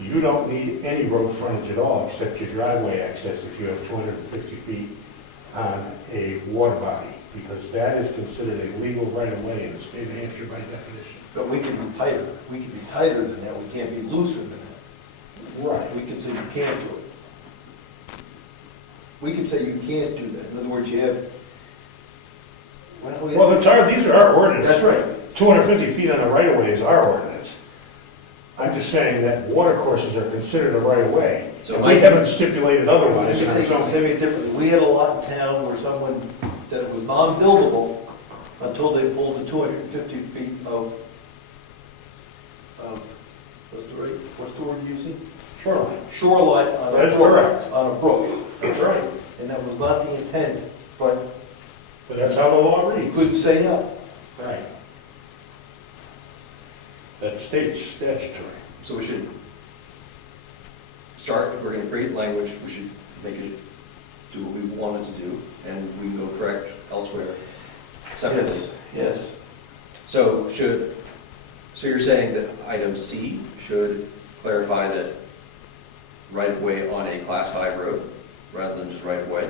you don't need any road frontage at all except your driveway access if you have 250 feet on a water body, because that is considered a legal right-of-way in the state of Hampshire by definition. But we can be tighter. We can be tighter than that. We can't be looser than that. Right. We can say you can't do it. We can say you can't do that. In other words, you have, Well, these are our ordinances. That's right. 250 feet on a right-of-way is our ordinance. I'm just saying that water courses are considered a right-of-way. So And my- we haven't stipulated I otherwise just in our say, zoning. say it differently. We had a lot in town where someone, that it was non-buildable until they pulled the 250 feet of, what's the word you're using? Shoreline. Shoreline on a That's brook. correct. On a brook. That's right. And that was not the intent, but But that's how the law you reads. couldn't say no. Right. That state's statutory. So we should start, if we're going to create language, we should make it do what we want it to do, and we can go correct elsewhere separately. Yes. So you're saying that item C should clarify that right-of-way on a class 5 road, rather than just right-of-way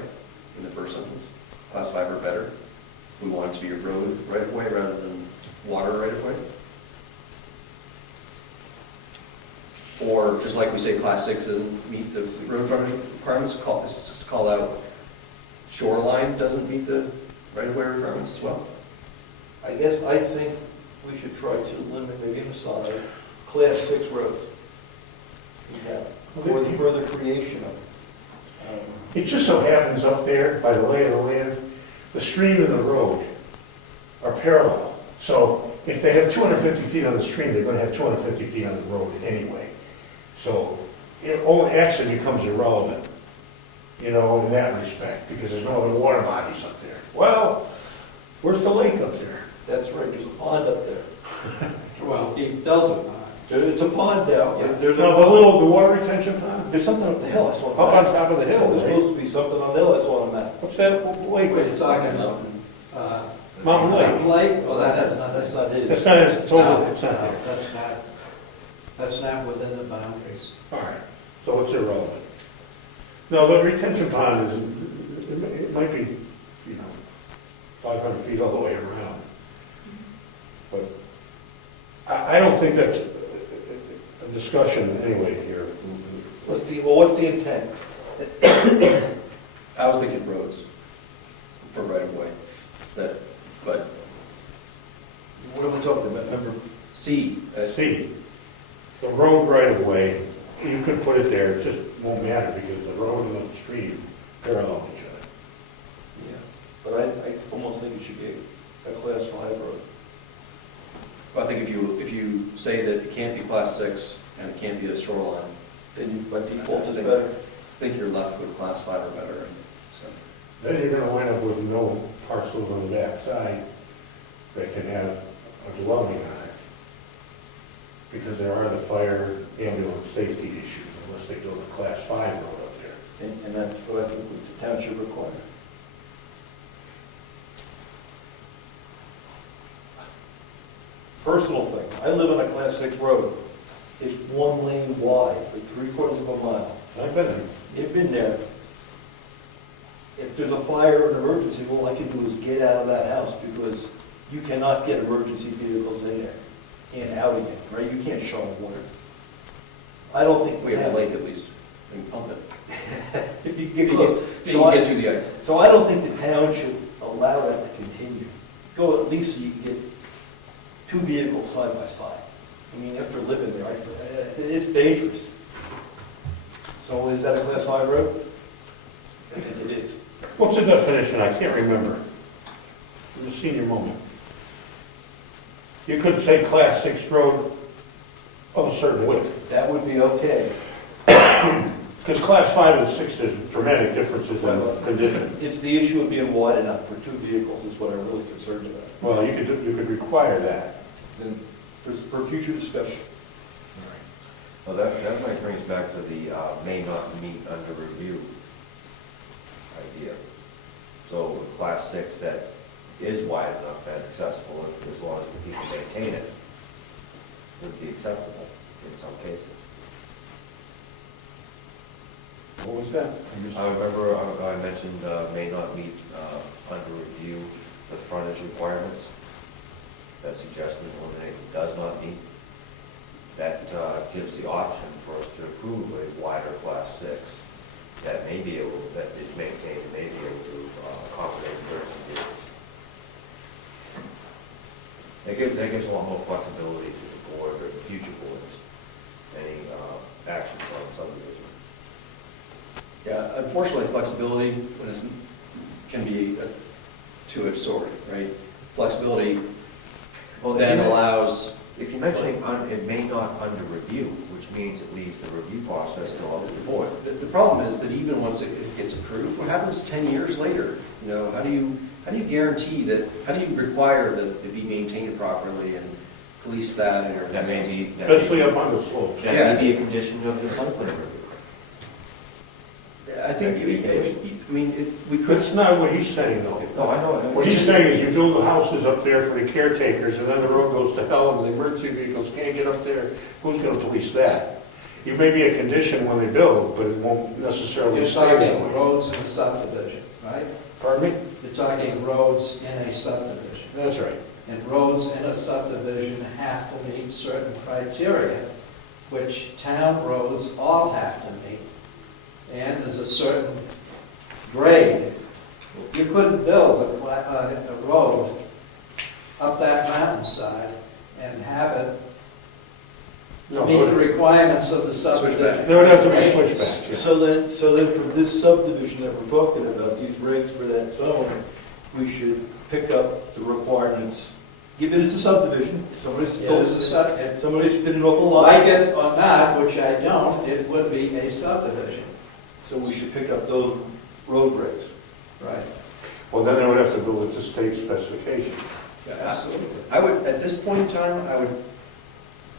in the first sentence? Class 5 or better? We want it to be a road right-of-way rather than water right-of-way? Or just like we say class 6 doesn't meet the road frontage requirements, call out shoreline doesn't meet the right-of-way requirements as well? I guess I think we should try to limit, maybe aside, class 6 roads. Yeah. For the further creation of. It just so happens up there, by the lay of the land, the stream and the road are parallel. So if they have 250 feet on the stream, they're going to have 250 feet on the road anyway. So it only actually becomes irrelevant, in that respect, because there's no other water bodies up there. Well, where's the lake up there? That's right, there's a pond up there. Well, deep delta pond. It's a pond now. Yeah. There's The water retention pond? There's something up the hill, I saw. Up on top of the hill, There's right? supposed to be something on the hill, I saw on a map. What's that lake? What are you talking about? Mountain Lake. Lake? Well, that has nothing. That's not his. It's not, it's over, No, it's not no, there. that's not within the boundaries. All right, so it's irrelevant. No, the retention pond is, it might be, 500 feet all the way around. But I don't think that's a discussion anyway here. What's the intent? I was thinking roads for right-of-way, but What are we talking about? Remember, C, See, the road right of way, you could put it there, it just won't matter because the road and the stream parallel each other. yeah, but I almost think it should be a class 5 road. I think if you say that it can't be class 6 and it can't be a shoreline, Then you, by default, I is think- better. I think you're left with class 5 or better. So Then you're gonna wind up with no parcels on the back side that can have a dwelling on it. Because there are the fire, ambulance, safety issues unless they build a class 5 road up there. And that's what I think the township requires. Personal thing, I live on a class 6 road. It's 1 lane wide for 3/4 of a mile. I've been there. You've been there. If there's a fire or an emergency, all I can do is get out of that house because you cannot get emergency vehicles in there and out again, right? You can't shut off water. I don't think we have a lake at least, and pump it. If you You get can close. you So can I- get through the ice. So I don't think the town should allow that to continue. Go at least so you can get 2 vehicles side by side. I mean, after living there, it's dangerous. So is that a class 5 road? I think it is. What's the definition? I can't remember. It was a senior moment. You could say class 6 road of a certain width. That would be okay. Because class 5 and 6, there's dramatic differences in condition. It's the issue of being wide enough for 2 vehicles is what I'm really concerned about. Well, you could require that. And for future discussion. Well, that might bring us back to the may not meet under review idea. So class 6 that is wide enough and accessible, as long as the people maintain it, would be acceptable in some cases. What was that? I remember I mentioned may not meet under review the frontage requirements. That suggestion eliminating does not meet. That gives the option for us to approve a wider class 6 that may be able, that is maintained, and may be able to accommodate emergency vehicles. That gives a lot more flexibility to the board or the future boards, any actions on subdivision. Yeah, unfortunately, flexibility can be a two-edged sword, right? Flexibility then allows. If you're mentioning it may not under review, which means it leaves the review process still up to the board. The problem is that even once it gets approved, what happens 10 years later? You know, how do you guarantee that, how do you require that it be maintained properly and police that and everything That may else? be, Especially up on the slopes. that may be a condition of the site plan review. I think, we could. That's not what he's saying, though. No, I know. What he's saying is you build the houses up there for the caretakers, and then the road goes to hell, and the emergency vehicles can't get up there. Who's gonna police that? It may be a condition when they build, but it won't necessarily You're say that talking way. roads in a subdivision, right? Pardon me? You're talking roads in a subdivision. That's right. And roads in a subdivision have to meet certain criteria, which town roads all have to meet. And there's a certain grade. You couldn't build a road up that mountainside and have it No, meet the requirements of the subdivision. there would have to be switchbacks, yeah. So then for this subdivision that we're talking about, these regs for that zone, we should pick up the requirements, give it as a subdivision, somebody's been an awful lot. Like it or not, which I don't, it would be a subdivision. So we should pick up those road regs. Right. Well, then they would have to build it to state specification. Absolutely. I would, at this point in time, I would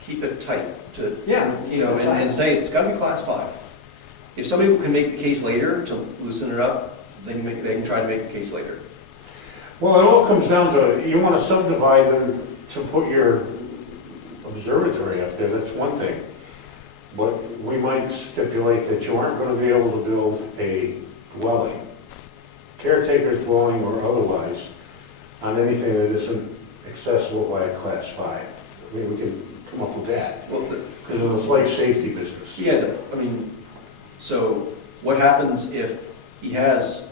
keep it tight to, Yeah, you know, keep it tight. and say it's gotta be class 5. If somebody can make the case later to loosen it up, they can try to make the case later. Well, it all comes down to, you want to subdivide them to put your observatory up there, that's one thing. But we might stipulate that you aren't going to be able to build a dwelling, caretaker's dwelling or otherwise, on anything that isn't accessible by a class 5. I mean, we can come up with that, Well, because it's life safety business. yeah, so what happens if he has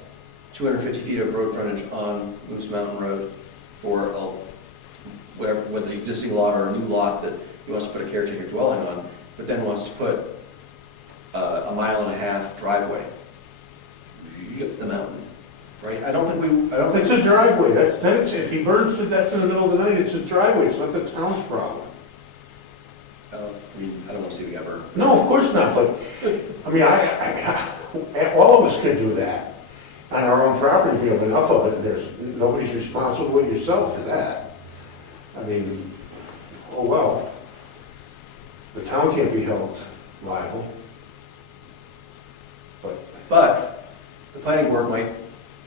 250 feet of road frontage on Moose Mountain Road for whatever, whether the existing lot or a new lot that he wants to put a caretaker dwelling on, but then wants to put a 1.5-mile driveway up the mountain, right? I don't think It's a driveway, if he burns to death in the middle of the night, it's a driveway, it's not the town's problem. I don't want to see the governor. No, of course not, but, I mean, all of us can do that on our own property if you have enough of it, nobody's responsible but yourself for that. I mean, oh well. The town can't be held liable. But the planning board might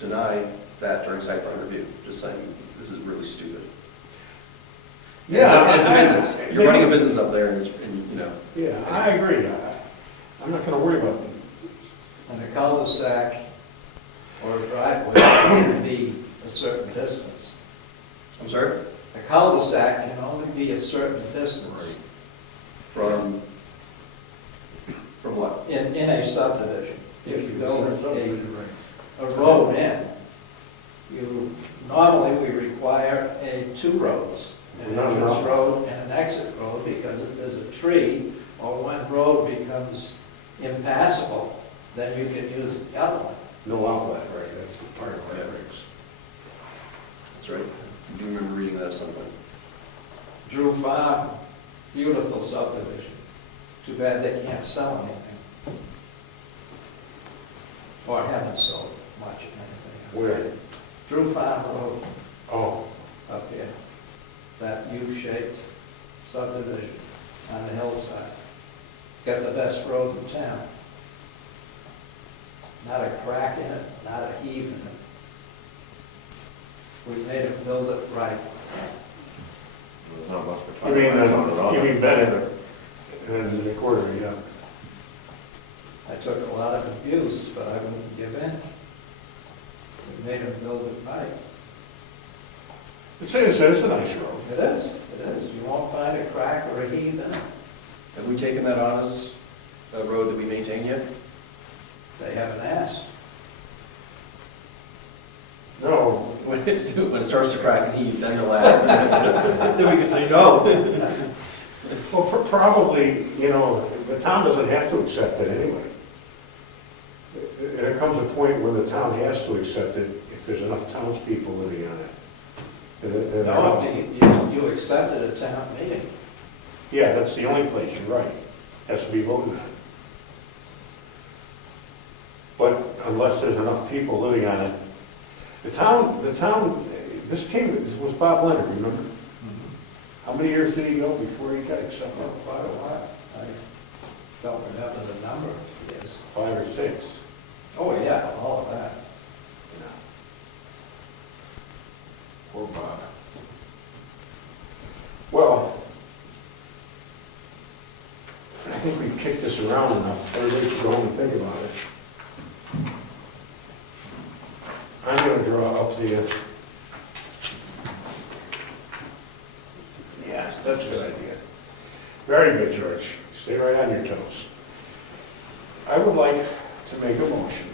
deny that during site plan review, just saying, this is really stupid. It's a business. You're running a business up there and you know. Yeah, I agree. I'm not gonna worry about it. And a cul-de-sac or a driveway can be a certain distance. I'm sorry? A cul-de-sac can only be a certain distance From what? in a subdivision. If you build a road in, normally we require two roads, an entrance road and an exit road, because if there's a tree or one road becomes impassable, then you can use the other one. No outlet, right, that's the part of our regs. That's right. I do remember reading that at some point. Drew Farm, beautiful subdivision. Too bad they can't sell anything. Or haven't sold much anything. Where? Drew Farm Road Oh, up here. That U-shaped subdivision on the hillside. Got the best road in town. Not a crack in it, not a heave in it. We made them build it right. There's not much for you mean, time. you mean Bennett and the quarter, yeah. I took a lot of abuse, but I wouldn't give in. We made him build it right. It's a nice road. It is, it is. You won't find a crack or a heave in it. Have we taken that on as a road that we maintain yet? They haven't asked. No, When it starts to crack and heave, then they'll ask. Then we can say no. well, probably, the town doesn't have to accept it anyway. There comes a point where the town has to accept it if there's enough townspeople living on it. No, you accepted a town meeting. Yeah, that's the only place, you're right. Has to be voted on. But unless there's enough people living on it, this was Bob Leonard, remember? How many years did he go before he got accepted? Quite a while. I don't remember the number of years. 5 or 6. Oh, yeah, all of that. Poor Bob. Well, I think we've kicked this around enough. Everybody should go home and think about it. I'm going to draw up the... Yes, that's a good idea. Very good, George. Stay right on your toes. I would like to make a motion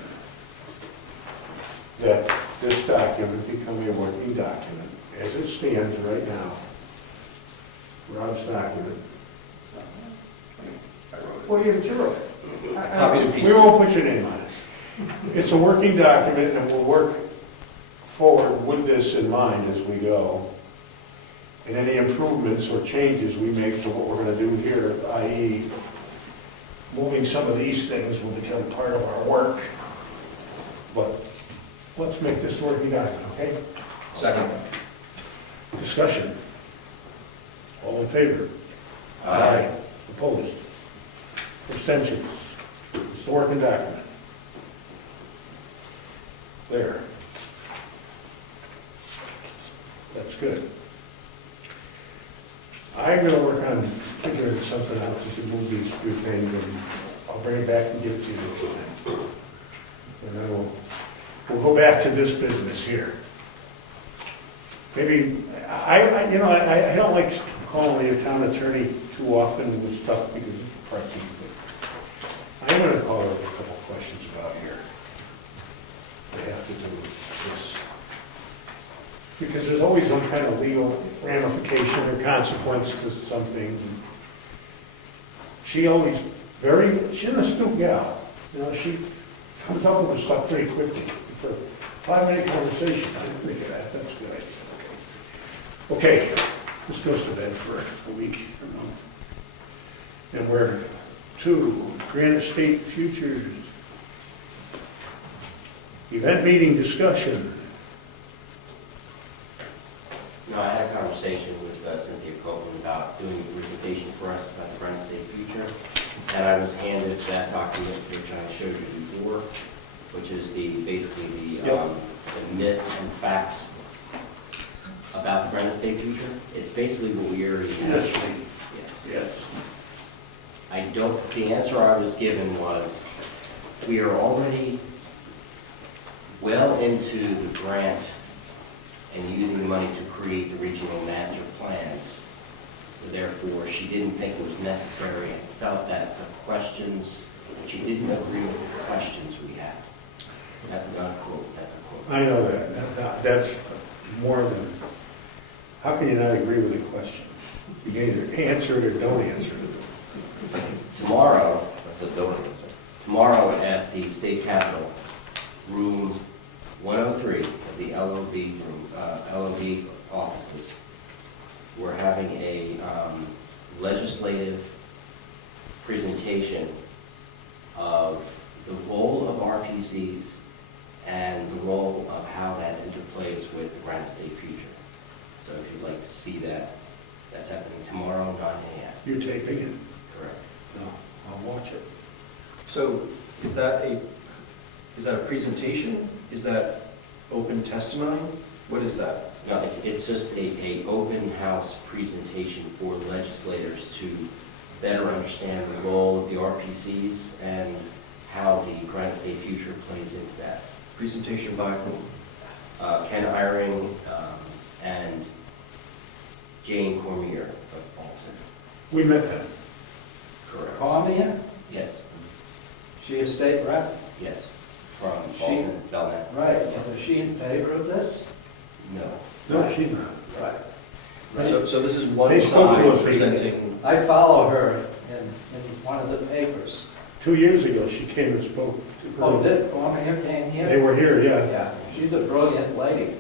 that this document become a working document as it stands right now. Rob's document. Well, you're it. Copy and paste. We won't put your name on it. It's a working document, and we'll work forward with this in mind as we go. And any improvements or changes we make to what we're going to do here, i.e. moving some of these things will become part of our work. But let's make this working document, okay? Second. Discussion. All in favor? Aye. Opposed? Abstentions? It's the working document. There. That's good. I'm going to work on figuring something out to move these few things, and I'll bring it back and give it to you. And then we'll go back to this business here. Maybe, I don't like calling the town attorney too often with stuff because it's pricey. But I'm going to call her with a couple questions about here. They have to do with this. Because there's always some kind of legal ramification or consequence to something. She's an astute gal. She comes up with stuff pretty quickly. For a 5-minute conversation, I didn't think of that. That's a good idea. Okay, this goes to bed for a week. And we're to Granite State Futures event meeting discussion. I had a conversation with Cynthia Copeland about doing a presentation for us about the Granite State future, and I was handed that document which I showed you before, which is basically the myths and facts about the Granite State future. It's basically what we already have. Yes. The answer I was given was, we are already well into the grant and using the money to create the regional master plans. So therefore, she didn't think it was necessary and felt that the questions, she didn't agree with the questions we had. That's an unquote, that's a quote. I know that. That's more than, how can you not agree with the question? You can either answer it or don't answer it. Tomorrow, That's a donor answer. tomorrow at the State Capitol, room 103 of the LOB offices, we're having a legislative presentation of the role of RPCs and the role of how that interplays with the Granite State future. So if you'd like to see that, that's happening tomorrow, 9 a.m. You're taping it? Correct. No, I'll watch it. So is that a presentation? Is that open testimony? What is that? No, it's just a open house presentation for legislators to better understand the role of the RPCs and how the Granite State future plays into that. Presentation by whom? Ken Eyring and Jane Cormier of Bolton. We met them. Correct. Cormier, Yes, she a state rep? yes, from She- Bolton, Belknap. Right, and is she in favor of this? No. No, she's not. Right. So this is one They spoke to side us. presenting, I follow her in one of the papers. 2 years ago, she came and spoke. to Oh, her. did Cormier came They here? were here, yeah. Yeah, she's a brilliant lady.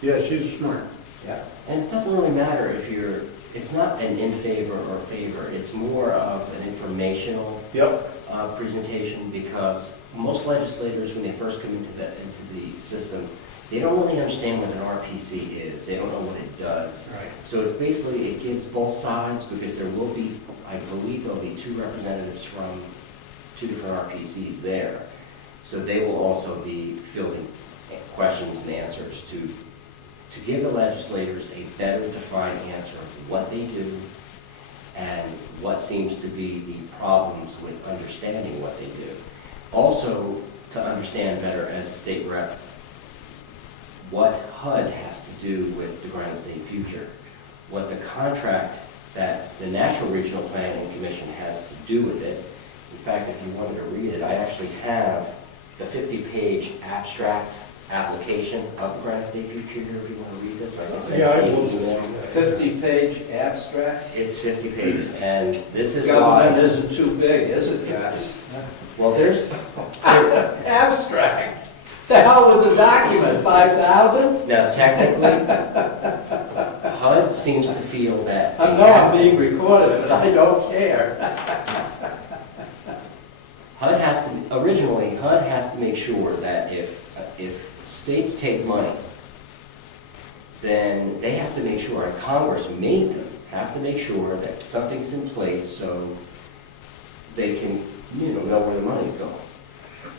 Yeah, she's smart. Yeah. And it doesn't really matter if you're, it's not an in favor or favor, it's more of an informational Yep. presentation, because most legislators, when they first come into the system, they don't really understand what an RPC is, they don't know what it does. Right. So it's basically, it gives both sides, because there will be, I believe there'll be 2 representatives from 2 different RPCs there. So they will also be fielding questions and answers to give the legislators a better defined answer of what they do and what seems to be the problems with understanding what they do. Also, to understand better as a state rep, what HUD has to do with the Granite State future, what the contract that the National Regional Planning Commission has to do with it. In fact, if you wanted to read it, I actually have the 50-page abstract application of the Granite State future here, if you want to read this. I can send Yeah, I it to will you. just. 50-page abstract. It's 50 pages, and this is Government why, isn't too big, is it, guys? well, there's, Abstract. The hell was the document, 5,000? now technically, HUD seems to feel that. I know I'm being recorded, but I don't care. HUD has to, originally, HUD has to make sure that if states take money, then they have to make sure, and Congress made them, have to make sure that something's in place so they can, know where the money's going.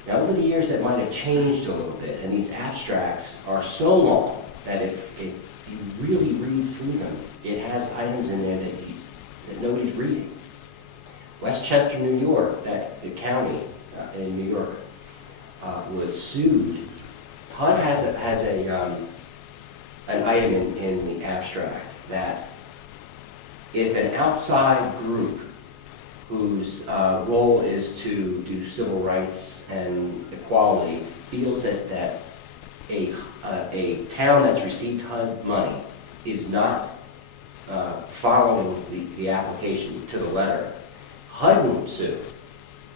Now, over the years, that might have changed a little bit, and these abstracts are so long that if you really read through them, it has items in there that nobody's reading. Westchester, New York, the county in New York, was sued. HUD has an item in the abstract that if an outside group whose role is to do civil rights and equality feels that a town that's received HUD money is not following the application to the letter, HUD won't sue.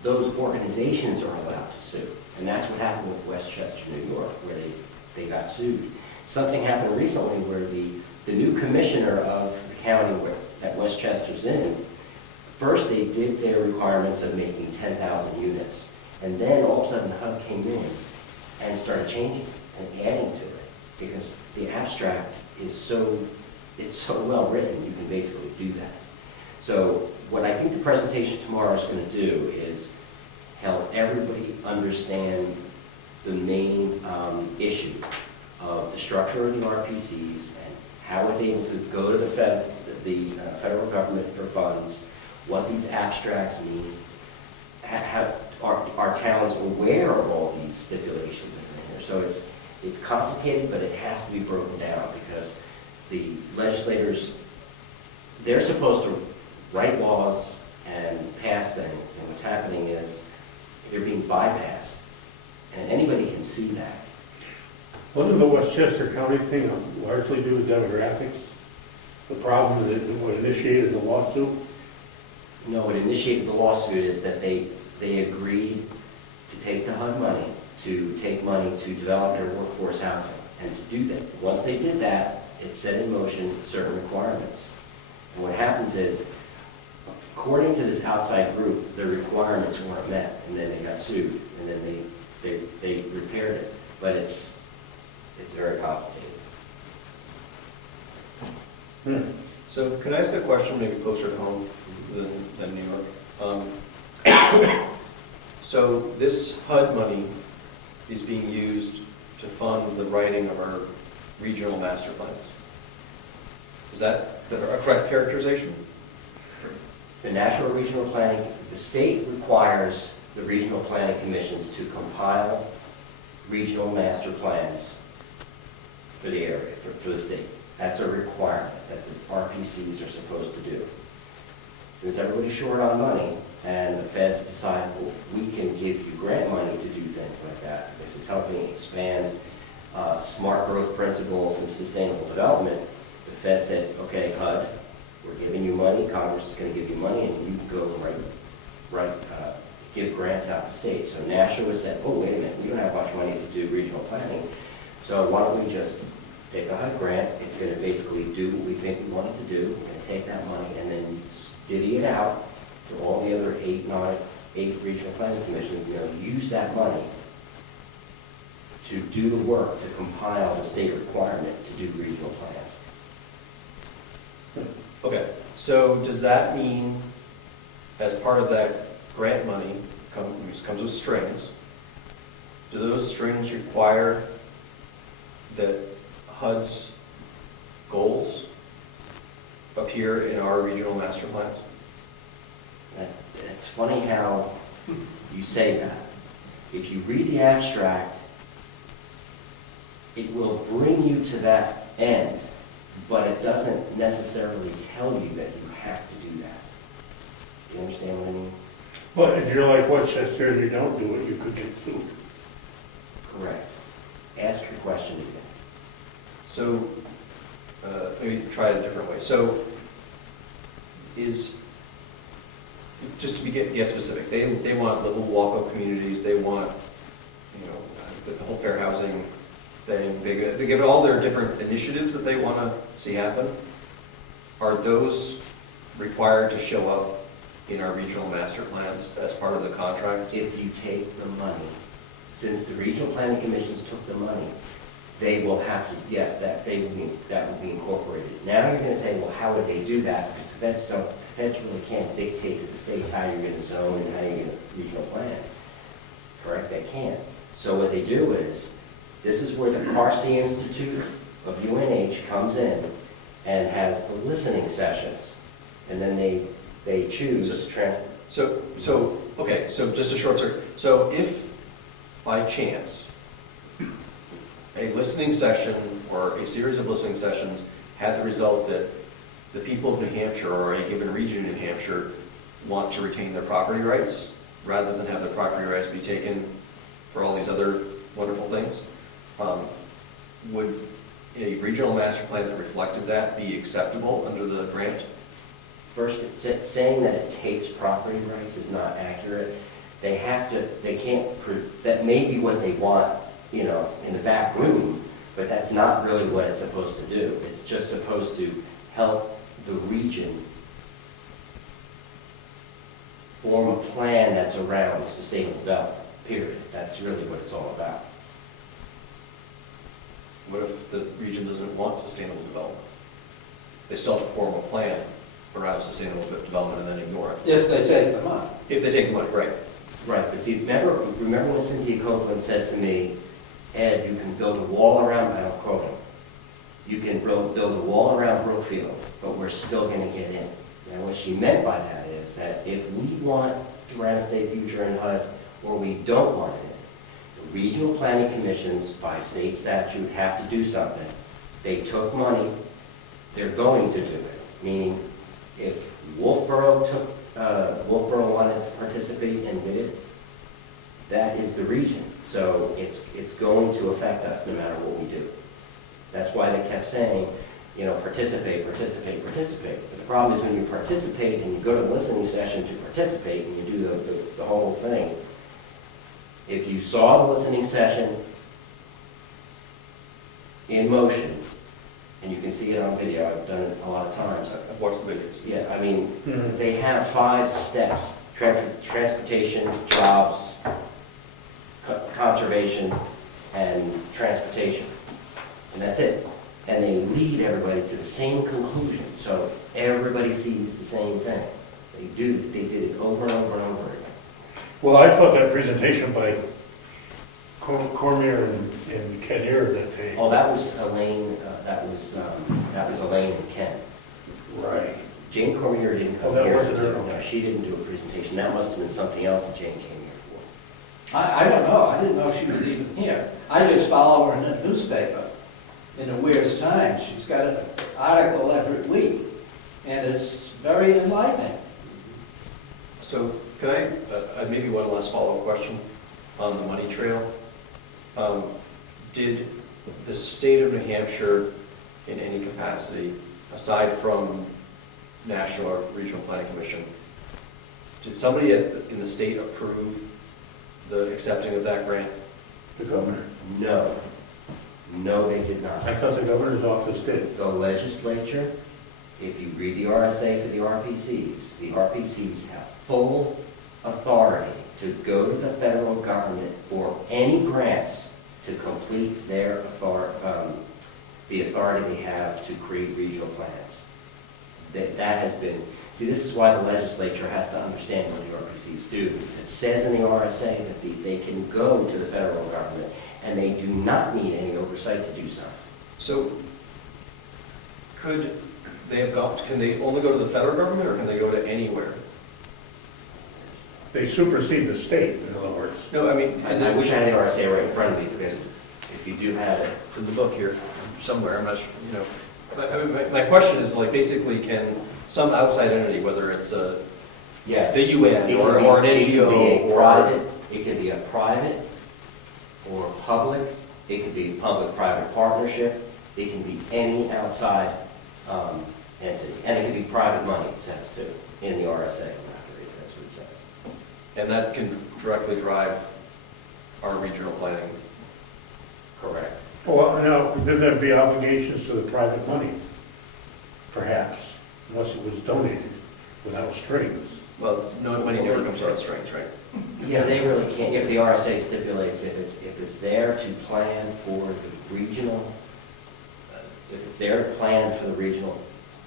Those organizations are allowed to sue. And that's what happened with Westchester, New York, where they got sued. Something happened recently where the new commissioner of the county that Westchester's in, first they did their requirements of making 10,000 units. And then all of a sudden HUD came in and started changing and adding to it, because the abstract is so well written, you can basically do that. So what I think the presentation tomorrow is going to do is help everybody understand the main issue of the structure of the RPCs and how it's able to go to the federal government for funds, what these abstracts mean, are towns aware of all these stipulations in here. So it's complicated, but it has to be broken down, because the legislators, they're supposed to write laws and pass things, and what's happening is they're being bypassed, and anybody can see that. Wasn't the Westchester County thing largely due to demographics? The problem that what initiated the lawsuit? No, what initiated the lawsuit is that they agreed to take the HUD money, to take money to develop their workforce housing, and to do that. Once they did that, it set in motion certain requirements. And what happens is, according to this outside group, their requirements weren't met, and then they got sued, and then they repaired it. But it's very complicated. so can I ask a question maybe closer to home than New York? So this HUD money is being used to fund the writing of our regional master plans. Is that a correct characterization? The National Regional Planning, the state requires the regional planning commissions to compile regional master plans for the area, for the state. That's a requirement that the RPCs are supposed to do. Since everybody's short on money, and the feds decide, well, we can give you grant money to do things like that. This is helping expand smart growth principles and sustainable development. The Fed said, okay, HUD, we're giving you money, Congress is going to give you money, and you go give grants out to states. So Nashua said, oh, wait a minute, we don't have much money to do regional planning, so why don't we just take a HUD grant? It's going to basically do what we think we want it to do. We're going to take that money and then divvy it out to all the other eight regional planning commissions, and they'll use that money to do the work to compile the state requirement to do regional plans. Okay, so does that mean, as part of that grant money, comes with strings, do those strings require that HUD's goals appear in our regional master plans? It's funny how you say that. If you read the abstract, it will bring you to that end, but it doesn't necessarily tell you that you have to do that. Do you understand what I mean? But if you're like Westchester and you don't do it, you could get sued. Correct. Ask your question again. So, maybe try it a different way. So, just to get specific, they want little walk-up communities, they want, the whole fair housing thing, they give it all their different initiatives that they want to see happen. Are those required to show up in our regional master plans as part of the contract? If you take the money, since the regional planning commissions took the money, they will have to, yes, that will be incorporated. Now you're going to say, well, how would they do that? Because the feds really can't dictate to the states how you're going to zone and how you're going to regional plan. Correct? They can't. So what they do is, this is where the Parsi Institute of UNH comes in and has the listening sessions. And then they choose. Okay, so just a short circuit. So if, by chance, a listening session or a series of listening sessions had the result that the people of New Hampshire or a given region in New Hampshire want to retain their property rights rather than have their property rights be taken for all these other wonderful things, would a regional master plan that reflected that be acceptable under the grant? First, saying that it takes property rights is not accurate. They can't, that may be what they want, in the back room, but that's not really what it's supposed to do. It's just supposed to help the region form a plan that's around sustainable development, period. That's really what it's all about. What if the region doesn't want sustainable development? They still have to form a plan around sustainable development and then ignore it. If they take the money. If they take the money, right. Right, but see, remember when Cynthia Copeland said to me, Ed, you can build a wall around, I don't quote him, you can build a wall around Brookfield, but we're still going to get in. And what she meant by that is that if we want to run a state future in HUD, or we don't want it, the regional planning commissions, by state statute, have to do something. They took money, they're going to do it. Meaning, if Wolfboro wanted to participate and did it, that is the region. So it's going to affect us no matter what we do. That's why they kept saying, participate, participate, participate. But the problem is when you participate and you go to the listening session to participate and you do the whole thing, if you saw the listening session in motion, and you can see it on video, I've done it a lot of times. I've watched the videos. Yeah, I mean, they have 5 steps: transportation, jobs, conservation, and transportation. And that's it. And they lead everybody to the same conclusion, so everybody sees the same thing. They did it over and over and over again. Well, I thought that presentation by Cormier and Ken Ayer that day. Oh, that was Elaine, that was Elaine and Ken. Right. Jane Cormier didn't Oh, come that here. wasn't her, No, okay. she didn't do a presentation. That must have been something else that Jane came here for. I don't know, I didn't know she was even here. I just follow her in the newspaper, in the Weir's Times. She's got an article every week, and it's very enlightening. So can I, maybe one last follow-up question on the money trail. Did the state of New Hampshire, in any capacity, aside from National or Regional Planning Commission, did somebody in the state approve the accepting of that grant? The governor. No. No, they did not. I thought the governor's office did. The legislature, if you read the RSA for the RPCs have full authority to go to the federal government for any grants to complete their the authority they have to create regional plans. That has been, see, this is why the legislature has to understand what the RPCs do. Because it says in the RSA that they can go to the federal government and they do not need any oversight to do so. So could they have can they only go to the federal government, or can they go to anywhere? They supersede the state, in other words. No, I mean, I wish I had the RSA right in front of me, because if you do have it, it's in the book here somewhere, I'm not sure, you know. But, I mean, my question is, like, basically, can some outside entity, whether it's yes. the UN It or can be- an it can be NGO a or... private, it could be a private or public, it could be public-private partnership, it can be any outside entity, and it could be private money, it says too, in the RSA, that's what it says. And that can directly drive our regional planning. Correct. Well, now, then there'd be obligations to the private money, perhaps, unless it was donated without strings. Well, no money never comes without strings, right? Yeah, they really can't, if the RSA stipulates if it's there to plan for the regional, if it's there to plan for the regional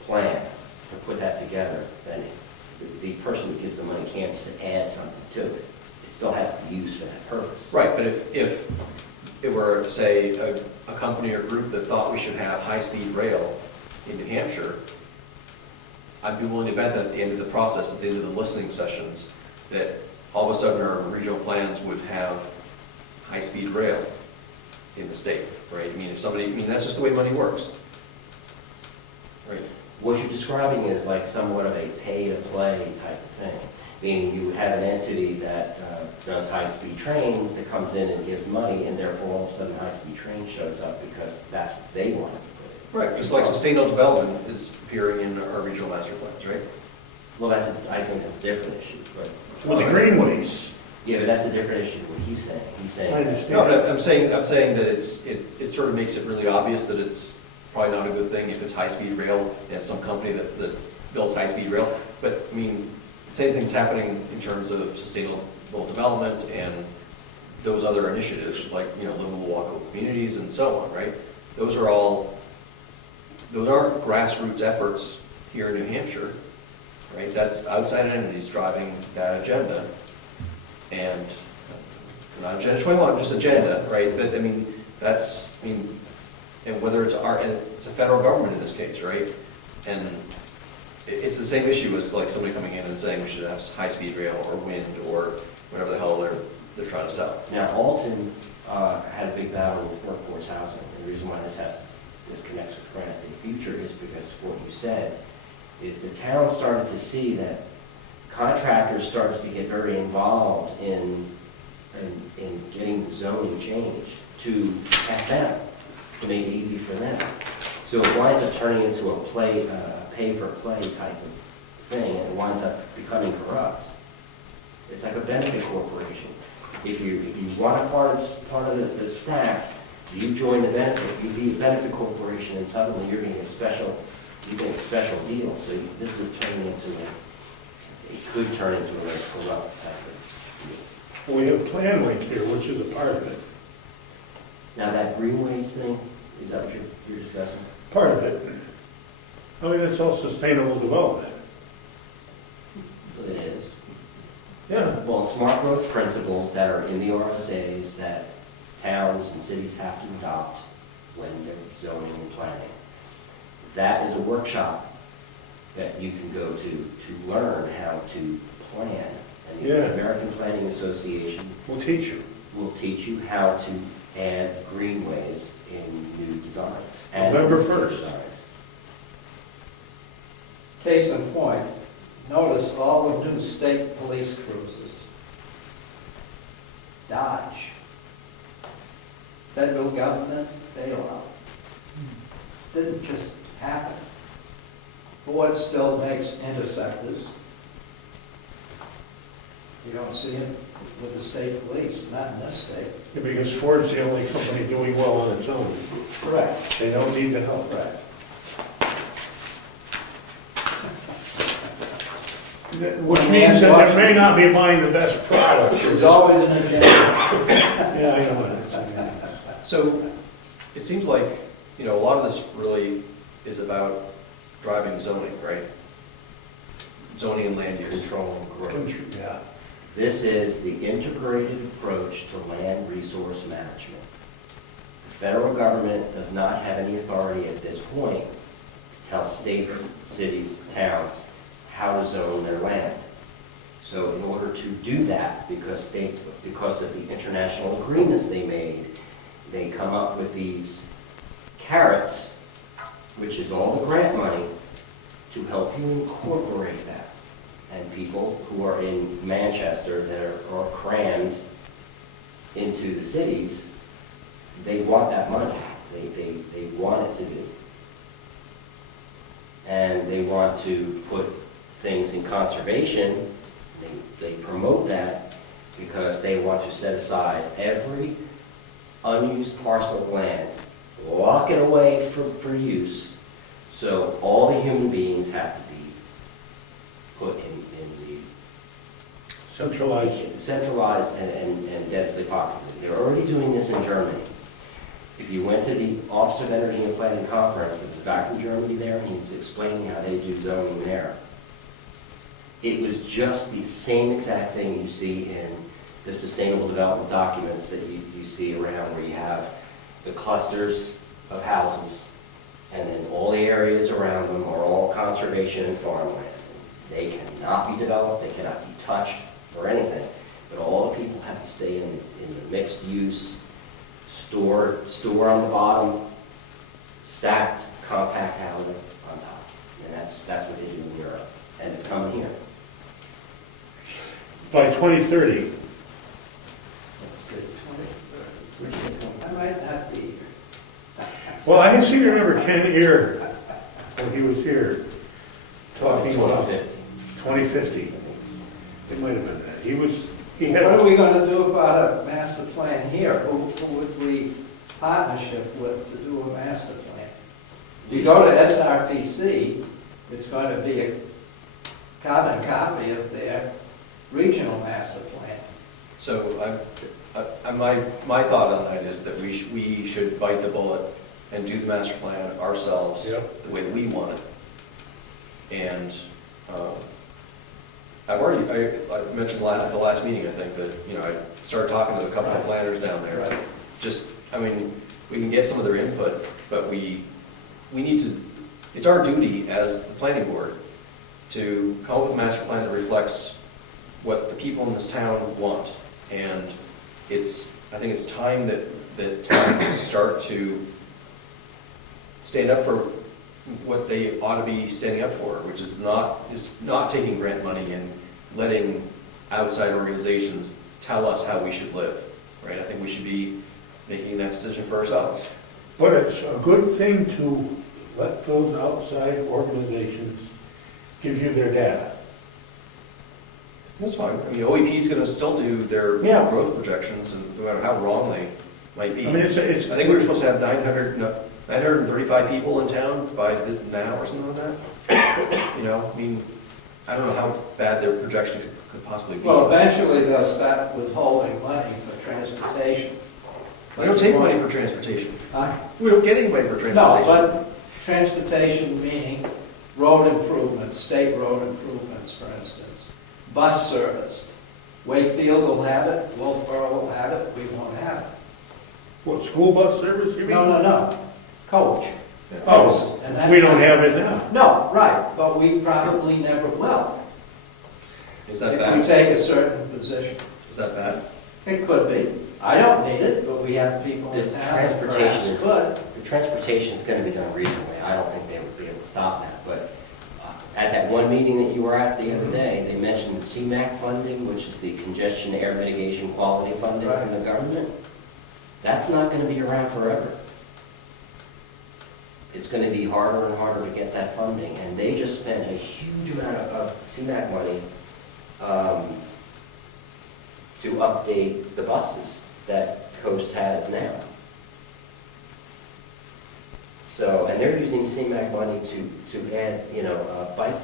plan, to put that together, then the person who gives the money can't add something to it. It still has to be used for that purpose. Right, but if it were, say, a company or group that thought we should have high-speed rail in New Hampshire, I'd be willing to bet that at the end of the process, at the end of the listening sessions, that all of a sudden our regional plans would have high-speed rail in the state, right? I mean, that's just the way money works. Right. What you're describing is like somewhat of a pay-to-play type of thing, meaning you would have an entity that does high-speed trains that comes in and gives money, and therefore all of a sudden high-speed train shows up because that's what they wanted to put in. Right, just like sustainable development is appearing in our regional master plans, right? Well, I think that's a different issue, but, With the greenways. yeah, but that's a different issue, what he's saying. He's saying. I understand. No, but I'm saying that it sort of makes it really obvious that it's probably not a good thing if it's high-speed rail and it's some company that builds high-speed rail. But, I mean, same thing's happening in terms of sustainable development and those other initiatives, like, you know, livable, walkable communities and so on, right? Those aren't grassroots efforts here in New Hampshire, right? That's outside entities driving that agenda. And not Agenda 21, just agenda, right? But, I mean, and whether it's it's a federal government in this case, right? And it's the same issue as like somebody coming in and saying we should have high-speed rail or wind or whatever the hell they're trying to sell. Now, Alton had a big battle with workforce housing. And the reason why this connects with Granite State Future is because what you said is the town started to see that contractors started to get very involved in getting the zoning changed to help them, to make it easy for them. So it winds up turning into a pay-for-play type of thing, and it winds up becoming corrupt. It's like a benefit corporation. If you want a part of the stack, you join the benefit, you be a benefit corporation, and suddenly you're getting a special deal. So this is turning into it could turn into a very corrupt type of deal. We have Plan Link here, which is a part of it. Now that greenways thing, is that what you're discussing? Part of it. I mean, it's all sustainable development. It is. Yeah. Well, smart growth principles that are in the RSAs that towns and cities have to adopt when they're zoning and planning. That is a workshop that you can go to learn how to plan And the Yeah. American Planning Association We'll teach you. will teach you how to add greenways in new designs. and November existing 1st. designs. Case in point, notice all the new state police cruisers. Dodge. Federal government bailout. Didn't just happen. Ford still makes interceptors. You don't see it with the state police, not in this state. Yeah, because Ford's the only company doing well on its own. Correct. They don't need the help. Correct. Which means that they may not be buying the best product. There's always an agenda. Yeah, I know it. So it seems like, a lot of this really is about driving zoning, right? Zoning and land use. Control and growth. Yeah. This is the integrated approach to land resource management. The federal government does not have any authority at this point to tell states, cities, towns how to zone their land. So in order to do that, because of the international agreements they made, they come up with these carrots, which is all the grant money, to help you incorporate that. And people who are in Manchester that are crammed into the cities, they want that money. They want it to do. And they want to put things in conservation. They promote that because they want to set aside every unused parcel of land, lock it away for use, so all the human beings have to be put in centralized and densely populated. They're already doing this in Germany. If you went to the Office of Energy and Planning Conference, it was back from Germany there, and he was explaining how they do zoning there. It was just the same exact thing you see in the sustainable development documents that you see around, where you have the clusters of houses, and then all the areas around them are all conservation and farmland. They cannot be developed, they cannot be touched or anything, but all the people have to stay in the mixed use, store on the bottom, stacked compact housing on top. And that's what they do in Europe, and it's coming here. By 2030, Let's see, 2030. I might not be here. well, I seem to remember Ken Ear, when he was here, talking about 2050. It might have been that. He What are we going to do about a master plan here? Who would we partnership with to do a master plan? If you go to SRPC, it's going to be a carbon copy of their regional master plan. So my thought on that is that we should bite the bullet and do the master plan ourselves Yep. the way that we want it. And I mentioned at the last meeting, I think, that, I started talking to a couple of planners down there. Right. We can get some of their input, but we need to, it's our duty as the planning board to come up with a master plan that reflects what the people in this town want. And I think it's time that towns start to stand up for what they ought to be standing up for, which is not taking grant money and letting outside organizations tell us how we should live, right? I think we should be making that decision for ourselves. but it's a good thing to let those outside organizations give you their data. That's fine. OEP is going to still do their Yeah. growth projections, and no matter how wrong they might be. I mean, it's. I think we were supposed to have 935 people in town by now or something like that. I don't know how bad their projection could possibly be. Well, eventually they'll start withholding money for transportation. We don't take money for transportation. Huh? We don't get any money for transportation. No, but transportation meaning road improvements, state road improvements, for instance, bus service. Wakefield will have it, Wolfboro will have it, we won't have it. What, school bus service, you mean? No. Coach. Oh, And that- we don't have it now. No, right, but we probably never will. Is that If we bad? take a certain position. Is that bad? It could be. I don't need it, but we have people in The town that transportation perhaps is, could. the transportation is gonna be done reasonably. I don't think they would be able to stop that, but at that one meeting that you were at the other day, they mentioned the CMAQ funding, which is the Congestion Air Mitigation Quality Funding from the government. That's not gonna be around forever. It's gonna be harder and harder to get that funding, and they just spent a huge amount of CMAQ money to update the buses that Coast has now. So, and they're using CMAQ money to add, bike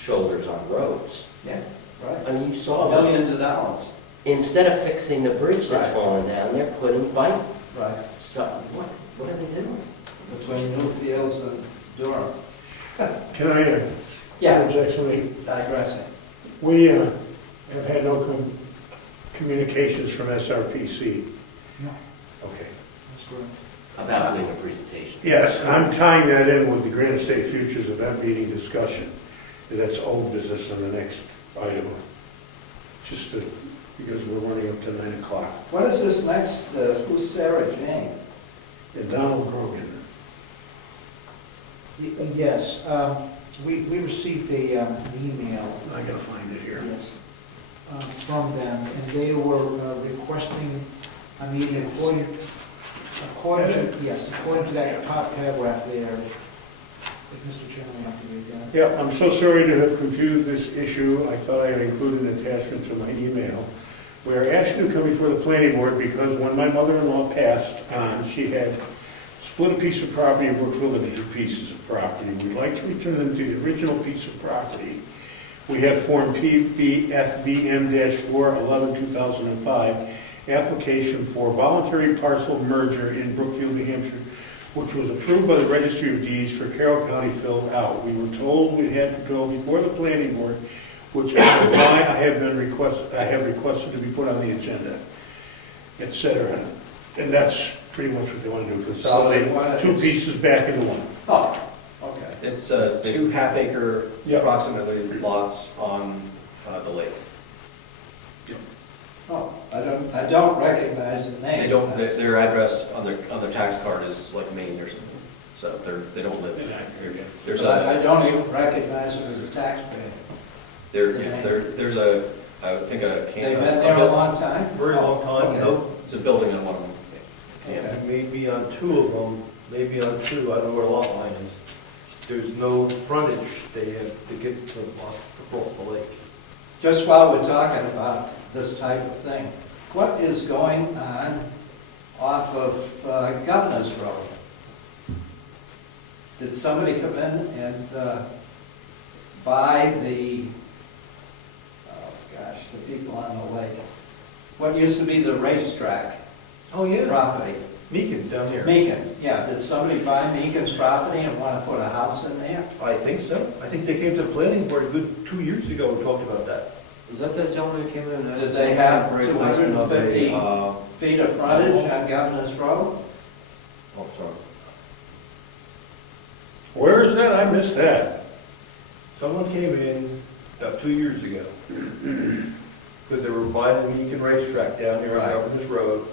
shoulders on roads. Yeah, right. I mean, you saw, Millions of dollars. instead of fixing the bridge that's Right. falling down, they're putting bike, Right. so, what are they doing? Between Newfields and Durham. Can I, Yeah, actually, digressing. we have had no communications from SRPC. No, Okay. that's correct. About doing a presentation. Yes, I'm tying that in with the Granite State Futures event meeting discussion. That's old business on the next item, just to, because we're running up to 9 o'clock. What is this next, who's Sarah Jane? And Donald Grogan. Yes, we received an email I gotta find it here. from them, and they were requesting a meeting according to that top paragraph there. If Mr. Chairman, I have to read that. Yeah, I'm so sorry to have confused this issue. I thought I had included an attachment to my email. We are asking to come before the planning board because when my mother-in-law passed on, she had split a piece of property in Brookfield into 2 pieces of property. We'd like to return them to the original piece of property. We have Form PBFBM-411-2005, application for voluntary parcel merger in Brookfield, New Hampshire, which was approved by the Registry of Deeds for Carroll County filled out. We were told we had to go before the planning board, which is why I have requested to be put on the agenda, et cetera. And that's pretty much what they want to do, consolidate 2 pieces back into 1. Oh, okay. It's 2 half-acre Yep. approximately lots on the lake. Oh, I don't recognize the name. They don't, their address on their tax card is like Maine or something, so they don't live there. There's But I a, don't even recognize it as a taxpayer. there's a, I would think a They've been there a long time? Very long time, Okay. no, It's a building on one of them. Okay. maybe on 2 of them, maybe on 2, I don't know where the lot line is. There's no frontage, they have to get to across the lake. Just while we're talking about this type of thing, what is going on off of Governor's Road? Did somebody come in and buy the, the people on the lake? What used to be the racetrack Oh, yeah, property? Meekin down here. Meekin, yeah. Did somebody buy Meekin's property and want to put a house in there? I think so. I think they came to the planning board a good 2 years ago and talked about that. Was that the gentleman who came in and asked? Did they have for a replacement of a, 250 feet of frontage on Governor's Road? Oh, sorry. Where is that? I missed that. Someone came in about 2 years ago, because they were buying a Meekin racetrack down here on Right. Governor's Road,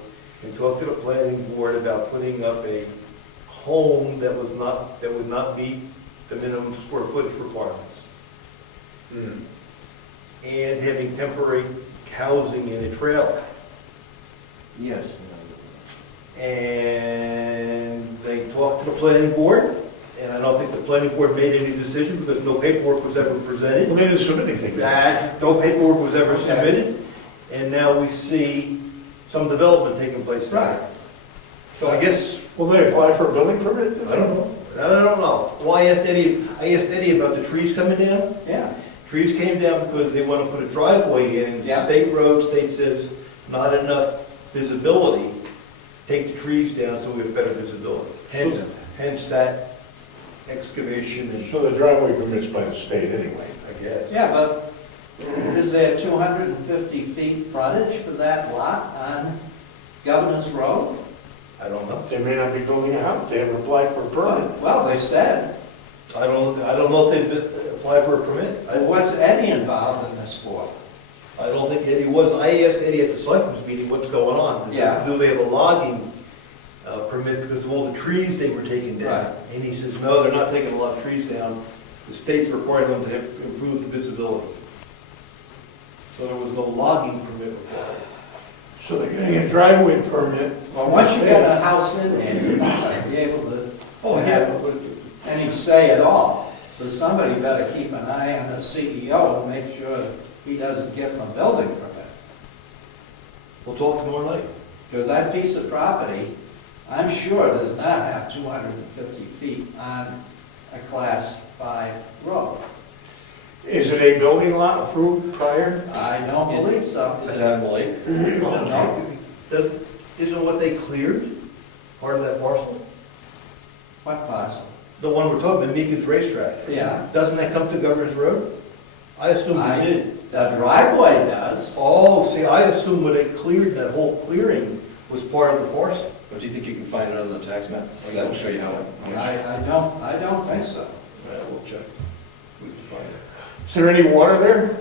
and talked to the planning board about putting up a home that would not meet the minimum square footage requirements, and having temporary housing in a trailer. Yes. And they talked to the planning board, and I don't think the planning board made any decision because no paperwork was ever presented. Well, they didn't submit anything. No paperwork was ever Okay. submitted, and now we see some development taking place there. Right. So I guess, Will they apply for a building permit? I don't know. I don't know. Well, I asked Eddie about the trees coming down. Yeah. Trees came down because they want to put a driveway in, and Yeah. state road, state says not enough visibility. Take the trees down so we have better visibility. Hence that excavation and, So the driveway permit's by the state anyway. I guess. Yeah, but is there 250 feet frontage for that lot on Governor's Road? I don't know. They may not be building a house. They haven't applied for a permit. Well, they said. I don't know if they've apply for a permit. Well, what's Eddie involved in this for? I don't think Eddie was. I asked Eddie at the selectmen's meeting what's going on. Yeah. Do they have a logging permit because of all the trees they were taking down? Right. And he says, no, they're not taking a lot of trees down. The state's requiring them to improve the visibility. So there was no logging permit required. So they're getting a driveway permit. Well, once you get a house in there, you're not gonna be able to Oh, have any say at all. So somebody better keep an eye on the CEO and make sure he doesn't give them a building permit. We'll talk tomorrow night. Because that piece of property, I'm sure does not have 250 feet on a class 5 road. Is it a building lot approved prior? I don't believe so. Is it out in the lake? No. Isn't what they cleared part of that parcel? What parcel? The one we're talking about, Meekin's Racetrack. Yeah. Doesn't that come to Governor's Road? I assume it did. The driveway does. Oh, see, I assume when they cleared, that whole clearing was part of the parcel. But do you think you can find it on the tax map? Because that will show you how much. I don't think so. Yeah, we'll check. We can find it. Is there any water there?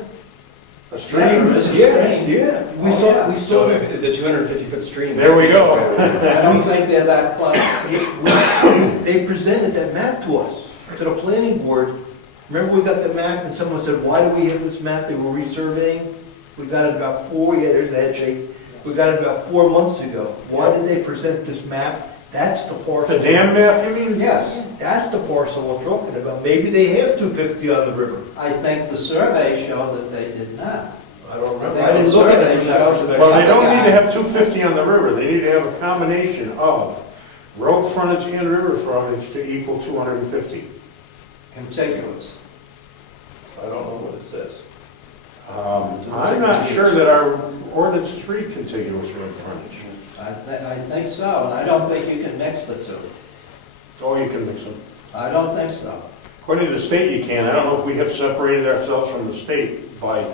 A stream? There is a stream. Yeah, we Oh, saw, yeah. we saw So that. the 250-foot stream. There we go. I don't think they're that close. They presented that map to us, to the planning board. Remember, we got the map and someone said, why do we have this map? They were resurveying. We got it about there's the head shake. We got it about 4 months ago. Why did they present this map? That's the parcel. The dam map, you mean? Yes. That's the parcel we're talking about. Maybe they have 250 on the river. I think the survey showed that they did not. I don't remember. think I didn't the look at it survey from that shows perspective. Well, they don't need to have 250 on the river. They need to have a combination of road frontage and river frontage to equal 250. Contiguous. I don't know what it says. I'm not sure that our ordinances read contiguous road frontage. I think so, and I don't think you can mix the two. Oh, you can mix them. I don't think so. According to the state, you can. I don't know if we have separated ourselves from the state by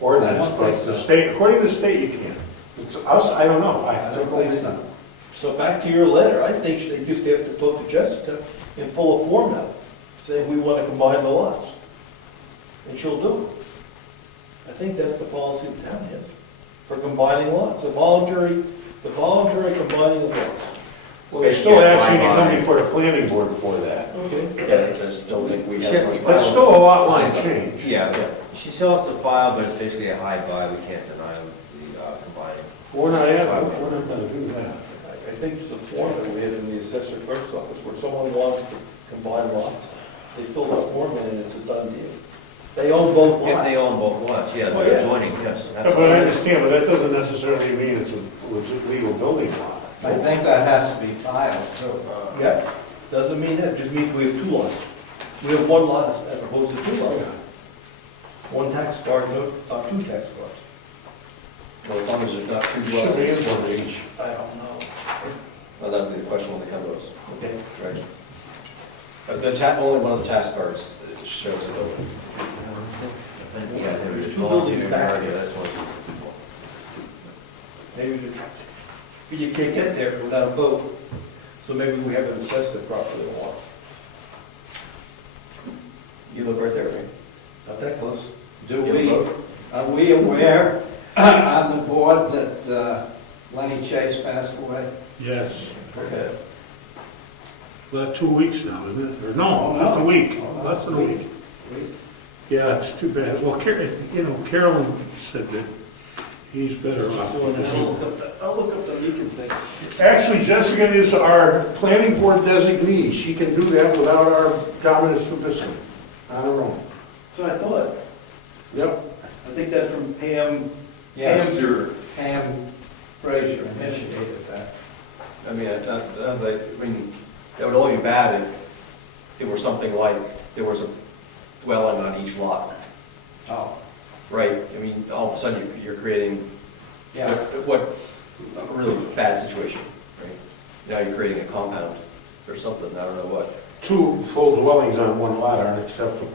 ordinance, I don't but think the so. state, according to the state, you can. It's us, I don't know. I don't think so. So back to your letter, I think they just have to talk to Jessica in full format, saying we want to combine the lots. And she'll do it. I think that's the policy the town has, for combining lots, the voluntary combining of lots. Well, they're still asking you to come before the planning board for that. Okay. Yeah, I just don't think we have much. That's still a lot line change. Yeah, she still has to file, but it's basically a high buy, we can't deny the combining. We're not gonna do that. I think there's a form that we had in the assessor clerk's office where someone wants to combine lots. They fill that form in and it's a done deal. They own both If they lots. own both lots, yeah, Oh, they're yeah. joining, yes. Yeah, but I understand, but that doesn't necessarily mean it's a legit legal building lot. I think that has to be filed too. Yeah, doesn't mean that, it just means we have two lots. We have one lot as opposed to two lots. One tax card, not two tax cards. Well, as long as there's not two Should be in dwellings. one each. I don't know. Well, that'd be the question when they come to us, Okay. right? But only one of the task cards shows the building. Yeah, There's two belong to buildings the back area, there. that's what. Maybe you can't get there without a boat, so maybe we haven't assessed it properly in a while. You live right there, right? Not that close. Do You have a we, boat? are we aware on the board that Lenny Chase passed away? Yes. Okay. About 2 weeks now, isn't it? Or no, just a week, less than a week. Yeah, it's too bad. Well, Carolyn said that he's better off. I'll look up the Lincoln thing. Actually, Jessica is our planning board designee. She can do that without our dominant supervision, on her own. So I thought, Yep. I think that's from Pam. Yes. Pam's or- Pam Frazier initiated that. I mean, that would only be bad if it were something like there was a dwelling on each lot, Oh, right? I mean, all of a sudden you're creating yeah. a really bad situation, right? Now you're creating a compound or something, I don't know what. 2 full dwellings on one lot aren't acceptable.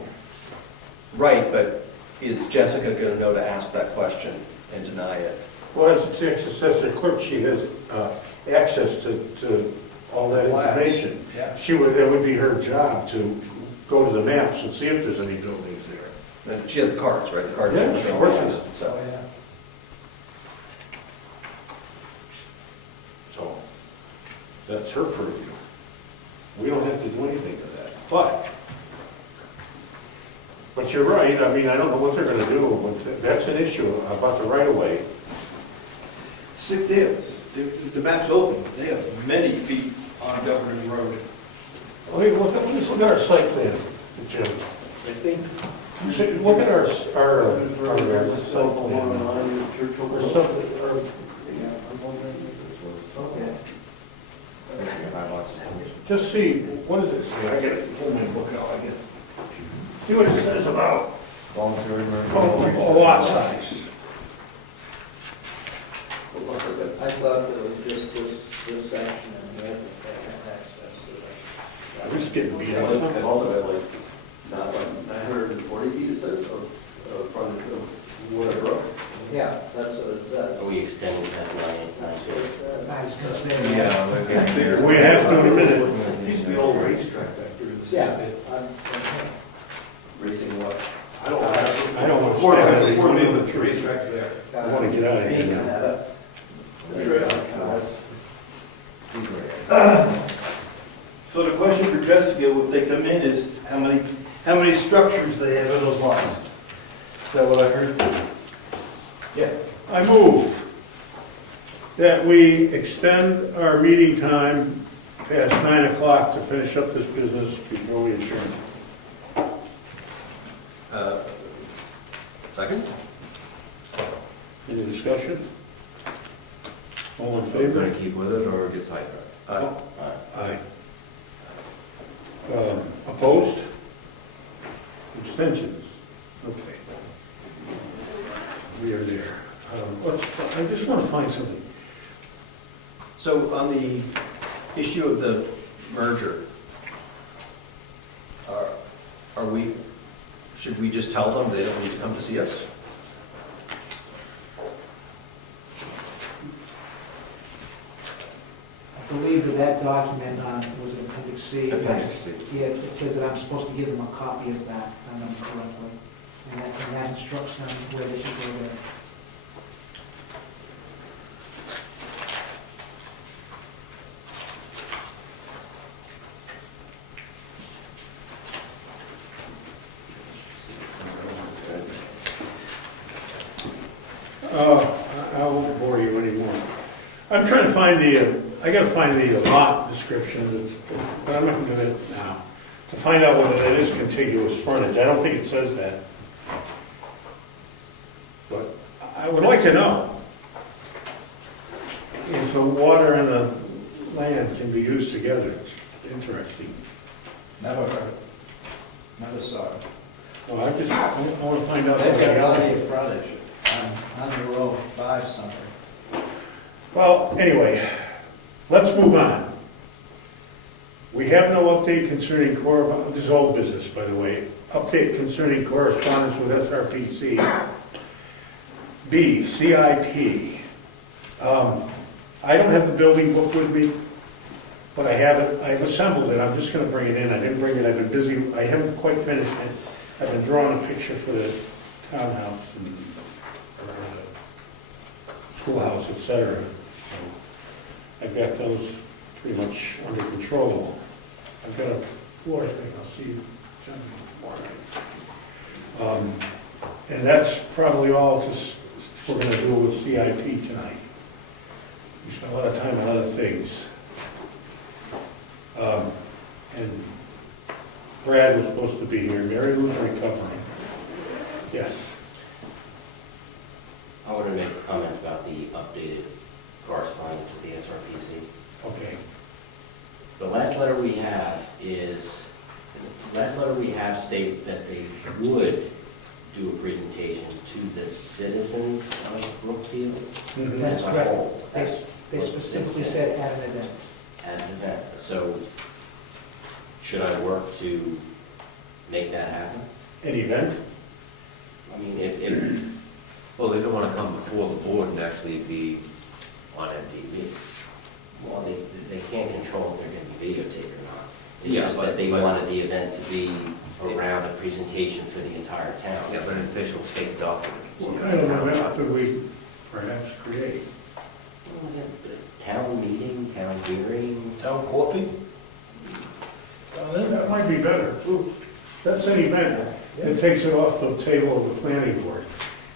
Right, but is Jessica going to know to ask that question and deny it? Well, as a tax assessor clerk, she has access to all that Flash. information. Yeah. That would be her job to go to the maps and see if there's any buildings there. And she has cards, right? The cards. Yeah, show of course she all does. that, So, yeah. So, that's her purview. We don't have to do anything to that. But you're right, I mean, I don't know what they're gonna do, but that's an issue about the right of way. Sit there, if the map's open, they have many feet on Government Road. Okay, let's look at our site plan, Jim. I think. You should look at our site plan. Or something, or Okay. just see, what does it say? I gotta pull my book out, I get. See what it says about lot size. I thought it was just this section and here that they had access to that. I'm just getting beat up. They've also got like, not like 940 feet, it says, of frontage of Wood Brook. Yeah, that's what it says. Are we extending past 989? That's what it says. I was gonna say. yeah, they're getting bigger. We have to in a minute. Used to be an old racetrack back there in the Yeah. city. Racing what? I don't want to stand in According the to the racetrack there. I want to get out of here now. So the question for Jessica, if they come in, is how many structures they have in those lots? Is that what I heard? Yeah. I move that we extend our meeting time past 9 o'clock to finish up this business before we adjourn. Second? Any discussion? All in Are we favor? going to keep with it or get sidetracked? Aye. Opposed? Abstentions? Okay. We are there. I just want to find something. So on the issue of the merger, should we just tell them they don't need to come to see us? I believe that document was in Appendix C. Appendix C. Yeah, it says that I'm supposed to give them a copy of that, if I remember correctly. And that instructs them where they should go there. I won't bore you anymore. I'm trying to find I gotta find the lot description, but I'm not gonna do it now. To find out whether that is contiguous frontage. I don't think it says that. But I would like to know if the water and the land can be used together. It's interesting. Never heard it. Never saw it. Well, I want to find out. They've how got they plenty are. of frontage on the road, 5 something. Well, anyway, let's move on. We have no update concerning this is old business, by the way. Update concerning correspondence with SRPC. B, CIP. I don't have the building book with me, but I have it, I've assembled it, I'm just gonna bring it in. I didn't bring it, I've been busy, I haven't quite finished it. I've been drawing a picture for the townhouse and schoolhouse, et cetera. So I've got those pretty much under control. I've got a floor thing, I'll see you tomorrow night. And that's probably all we're gonna do with CIP tonight. We spent a lot of time on other things. And Brad was supposed to be here, Mary Lou's recovering. Yes. I want to make a comment about the updated correspondence with the SRPC. Okay. The last letter we have states that they would do a presentation to the citizens of Brookfield. That's as a correct. whole. They specifically said at an event. At an event. So should I work to make that happen? An event? I mean, if Well, they don't want to come before the board and actually be on MTV. well, they can't control if they're going to be videotaped or not. It's Yeah, just that they but- wanted the event to be around a presentation for the entire town. Yeah, but an official state document. What kind of event could we perhaps create? Well, we have Town meeting, town hearing. Town coffee? Down there? That might be better. That's an event that takes it off the table of the planning board.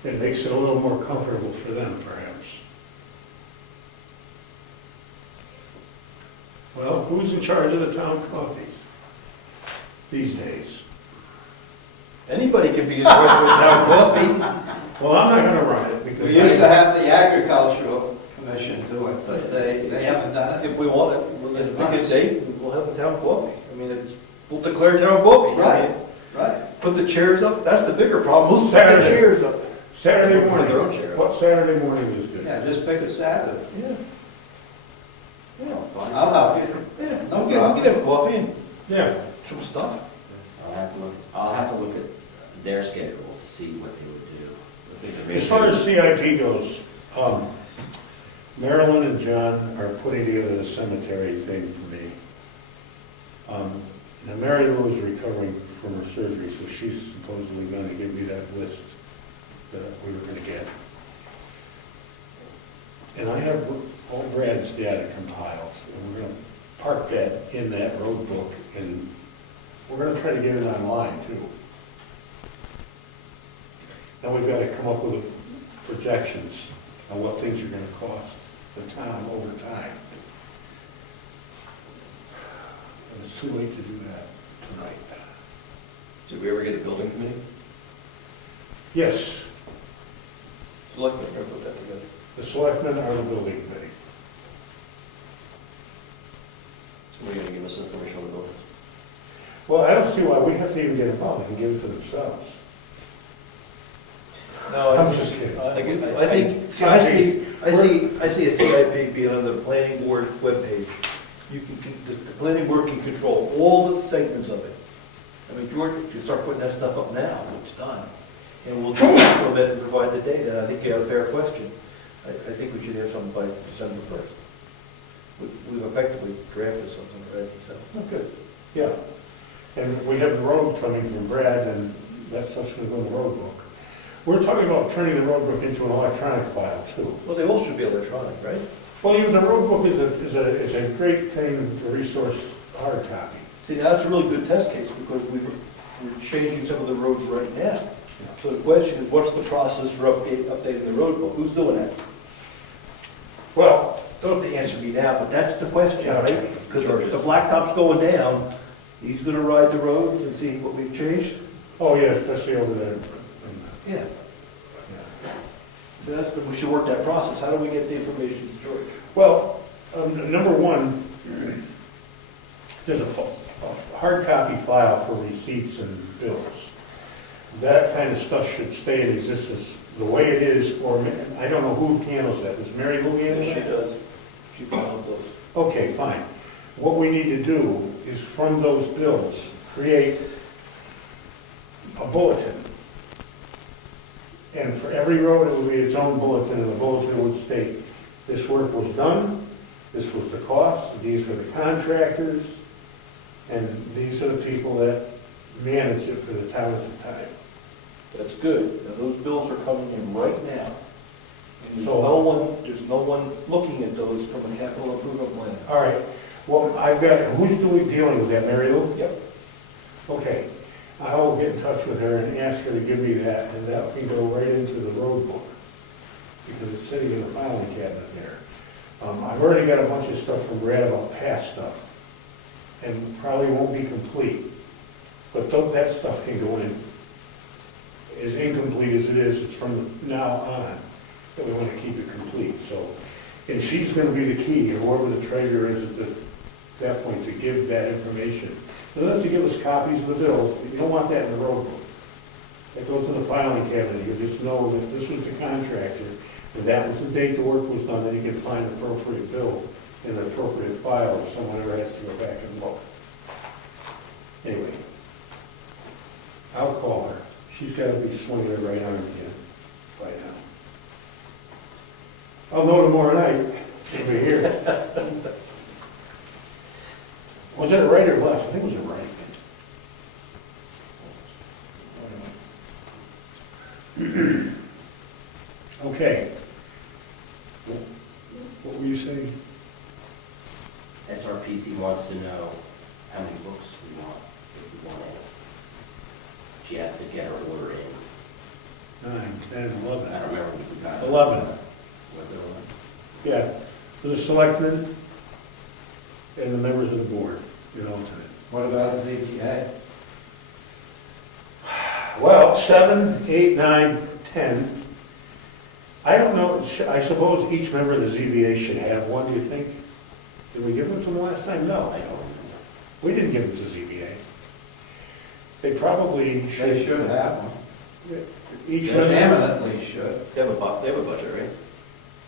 It makes it a little more comfortable for them, perhaps. Well, who's in charge of the town coffees these days? Anybody can be in charge of town coffee. Well, I'm not gonna run it because We used to I- have the agricultural commission do it, but they haven't done it. If we want it, we'll just pick a date, and we'll have a town coffee. I mean, we'll declare town coffee. I mean, Right. Put the chairs up, that's the bigger problem. Who's putting the Saturday. chairs up? Saturday For their own morning. share. What Saturday morning is good? Yeah, just pick a Saturday. Yeah. Yeah, I'll help you. yeah, No we problem. can have coffee and Yeah. some stuff. I'll have to look at their schedule to see what they would do. As far as CIP goes, Marilyn and John are putting together the cemetery thing for me. Now, Mary Lou is recovering from her surgery, so she's supposedly going to give me that list that we were going to get. And I have all Brad's data compiled, and we're going to park that in that road book, and we're going to try to get it online, too. Now we've got to come up with projections on what things are going to cost the town over time. And it's too late to do that tonight. Did we ever get a building committee? Yes, Selectmen, we're gonna put that together. the selectmen are the building committee. Somebody gonna give us information on the buildings? Well, I don't see why we have to even get involved, they can give it to themselves. No, I'm just kidding. I think, see, I see a CIP being on the planning board webpage. You can, the planning board can control all the segments of it. I mean, George, if you start putting that stuff up now, it's done. And we'll implement it and provide the data, and I think you have a fair question. I think we should have something by December 1st. We've effectively drafted something already, so, oh, good. Yeah, and we have the road coming from Brad, and that stuff's going to go in the road book. We're talking about turning the road book into an electronic file, too. Well, they all should be electronic, right? Well, even the road book is a great thing to resource hard copy. See, now that's a really good test case, because we're changing some of the roads right now. So the question is, what's the process for updating the road book? Who's doing that? Well, Don't have to answer me now, but that's the question, Yeah. right? Because if the blacktop's going down, he's gonna ride the roads and see what we've changed? oh yeah, especially over there. Yeah. So that's, we should work that process. How do we get the information to George? Well, number one, there's a hard copy file for receipts and bills. That kind of stuff should stay in existence the way it is, or I don't know who handles that. Does Mary Lou handle She that? does. She follows those. Okay, fine. What we need to do is from those bills, create a bulletin. And for every road, it would be its own bulletin, and the bulletin would state, this work was done, this was the cost, these were the contractors, and these are the people that manage it for the town at the time. That's good. Now, those bills are coming in right now. And So- there's no one looking at those from a capital improvement plan. All right, well, I've got, who's dealing with that, Mary Lou? Yep. Okay, I will get in touch with her and ask her to give me that, and that can go right into the road book, because it's sitting in the filing cabinet there. I've already got a bunch of stuff from Brad about past stuff, and probably won't be complete, but that stuff can go in. As incomplete as it is, it's from now on, that we want to keep it complete, so. And she's gonna be the key, or whoever the treasurer is at that point, to give that information. So that's to give us copies of the bills, you don't want that in the road book. That goes in the filing cabinet, you just know that this was the contractor, and that was the date the work was done, then you can find the appropriate bill in the appropriate file if someone ever has to go back and look. Anyway, I'll call her. She's gotta be swinging her right arm again by now. I'll know tomorrow night, if we're here. Was that right or left? I think it was Okay. What were you saying? SRPC wants to know how many books we want, if we want any. She has to get her order in. 9, 10, 11. I don't remember if we got it. 11. Was it 11? Yeah, for the selectmen and the members of the board, you know, What about ZBA? well, 7, 8, 9, 10. I don't know, I suppose each member of the ZBA should have one, do you think? Did we give them to them last time? No. I don't remember. We didn't give them to ZBA. They probably They should. should have one. Each They member. eminently should. They have a budget, right?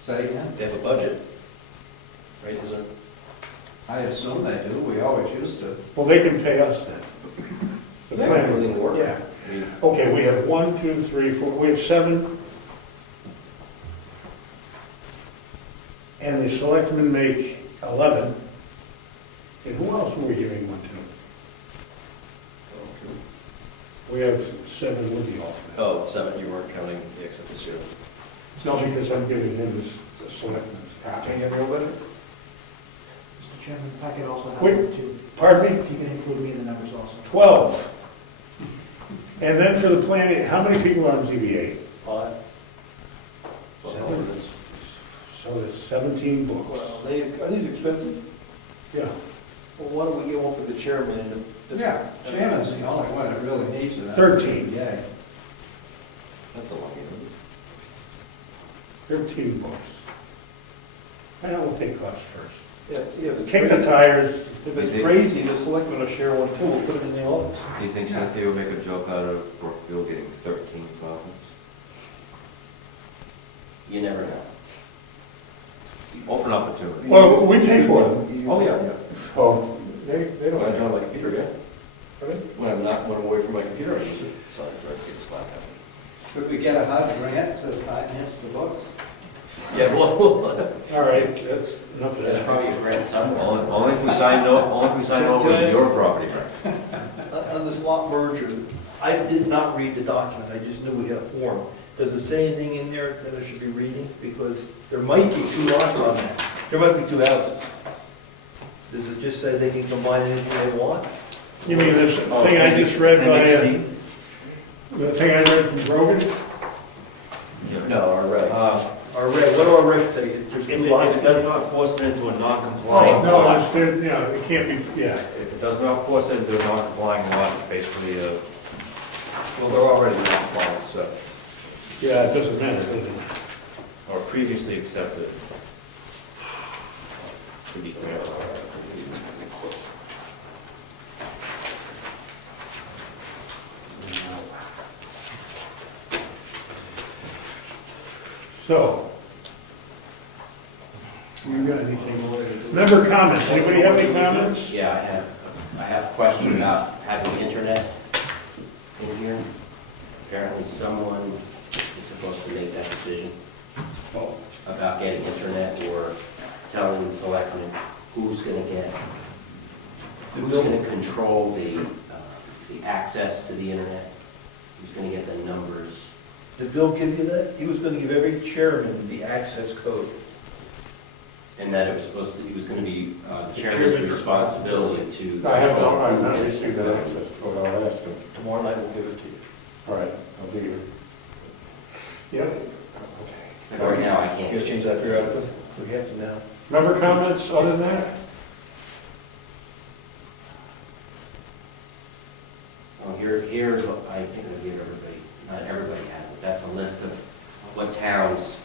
Say again? They have a budget, right? Is there? I assume they do. We always used to. Well, they can pay us then. The Yeah, planning- really more. Yeah. I mean, Okay, we have 1, 2, 3, 4, we have 7. And the selectmen make 11. And who else were we giving one to? We have 7 with the alternate. Oh, 7, you weren't counting the ex officio. No, because I'm giving him the selectmen's copy. Can you have your letter? Mr. Chairman, if I could also have Wait. one too. Pardon me? If you can include me in the numbers also. 12. And then for the planning, how many people are on ZBA? 5. So there's 17 books. Well, are these expensive? Yeah. Well, why don't we get one for the chairman and the... Yeah, chairman's the only one that really needs it. 13. Yeah. That's a long game. 13 books. I know what they cost first. Yeah, if it's Kick the crazy- tires. If it's crazy, the selectmen will share one too, we'll put it in the office. Do you think Yeah. Cynthia will make a joke out of Brookfield getting 13 copies? You never know. Open opportunity. Well, we pay for them. Oh, yeah, yeah. Oh, they When don't. I'm on my computer, yeah. Pardon? When I'm away from my computer, I use it. Sorry, Fred, get a slap at me. Could we get a HUD grant to finance the books? Yeah, well, All right, that's enough of That's that. probably your grandson. Only if we sign over Can I- your property, right? On this lot merger, I did not read the document, I just knew we had a form. Does it say anything in there that I should be reading? Because there might be 2 lots on that. There might be 2 houses. Does it just say they can combine anything they want? You mean this thing I just read by, the thing I read from Brogan? no, our regs. Our reg, what do our regs say? There's 2 lots. It does not force it into a non-compliant No, lot. it's, you know, it can't be, yeah. If it does not force it into a non-compliant lot, it's basically a, Well, they're already in compliance, so. Yeah, it doesn't matter, does it? or previously accepted. To be clear. So, you got anything? Member comments, anybody have any comments? Yeah, I have a question about having internet in here. Apparently someone is supposed to make that decision Oh, about getting internet or telling the selectmen who's gonna control the access to the internet, who's gonna get the numbers. Did Bill give you that? He was gonna give every chairman the access code. And that it was supposed to, it was gonna be the The chairman's chairman's responsibility to. I have control not who gets received the that numbers. access code, I'll ask him. Tomorrow night we'll give it to you. All right, I'll be here. Yeah, okay. Right now, I You guys can't. change that periodically? We have to now. Member comments other than that? Well, here's, I think I give everybody, not everybody has it, that's a list of what towns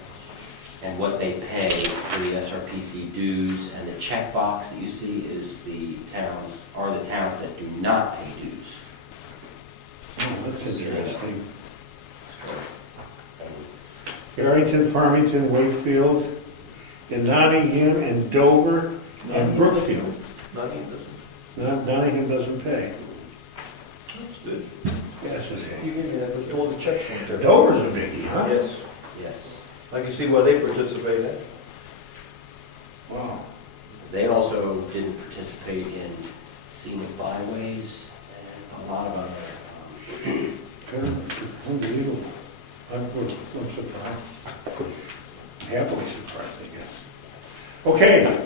and what they pay for the SRPC dues, and the checkbox that you see is the towns, are the towns that do not pay dues. Oh, that's interesting. And Barrington, Farmington, Wakefield, and Nottingham, and Dover, and Brookfield. Nothing doesn't. Nottingham doesn't pay. That's good. Yes, it You is. gave me that, but all the checks went there. Dover's a biggie, huh? Yes, Yes, I can see why they participate in. Wow. they also didn't participate in scenic byways and a lot of other, Unbelievable. Okay,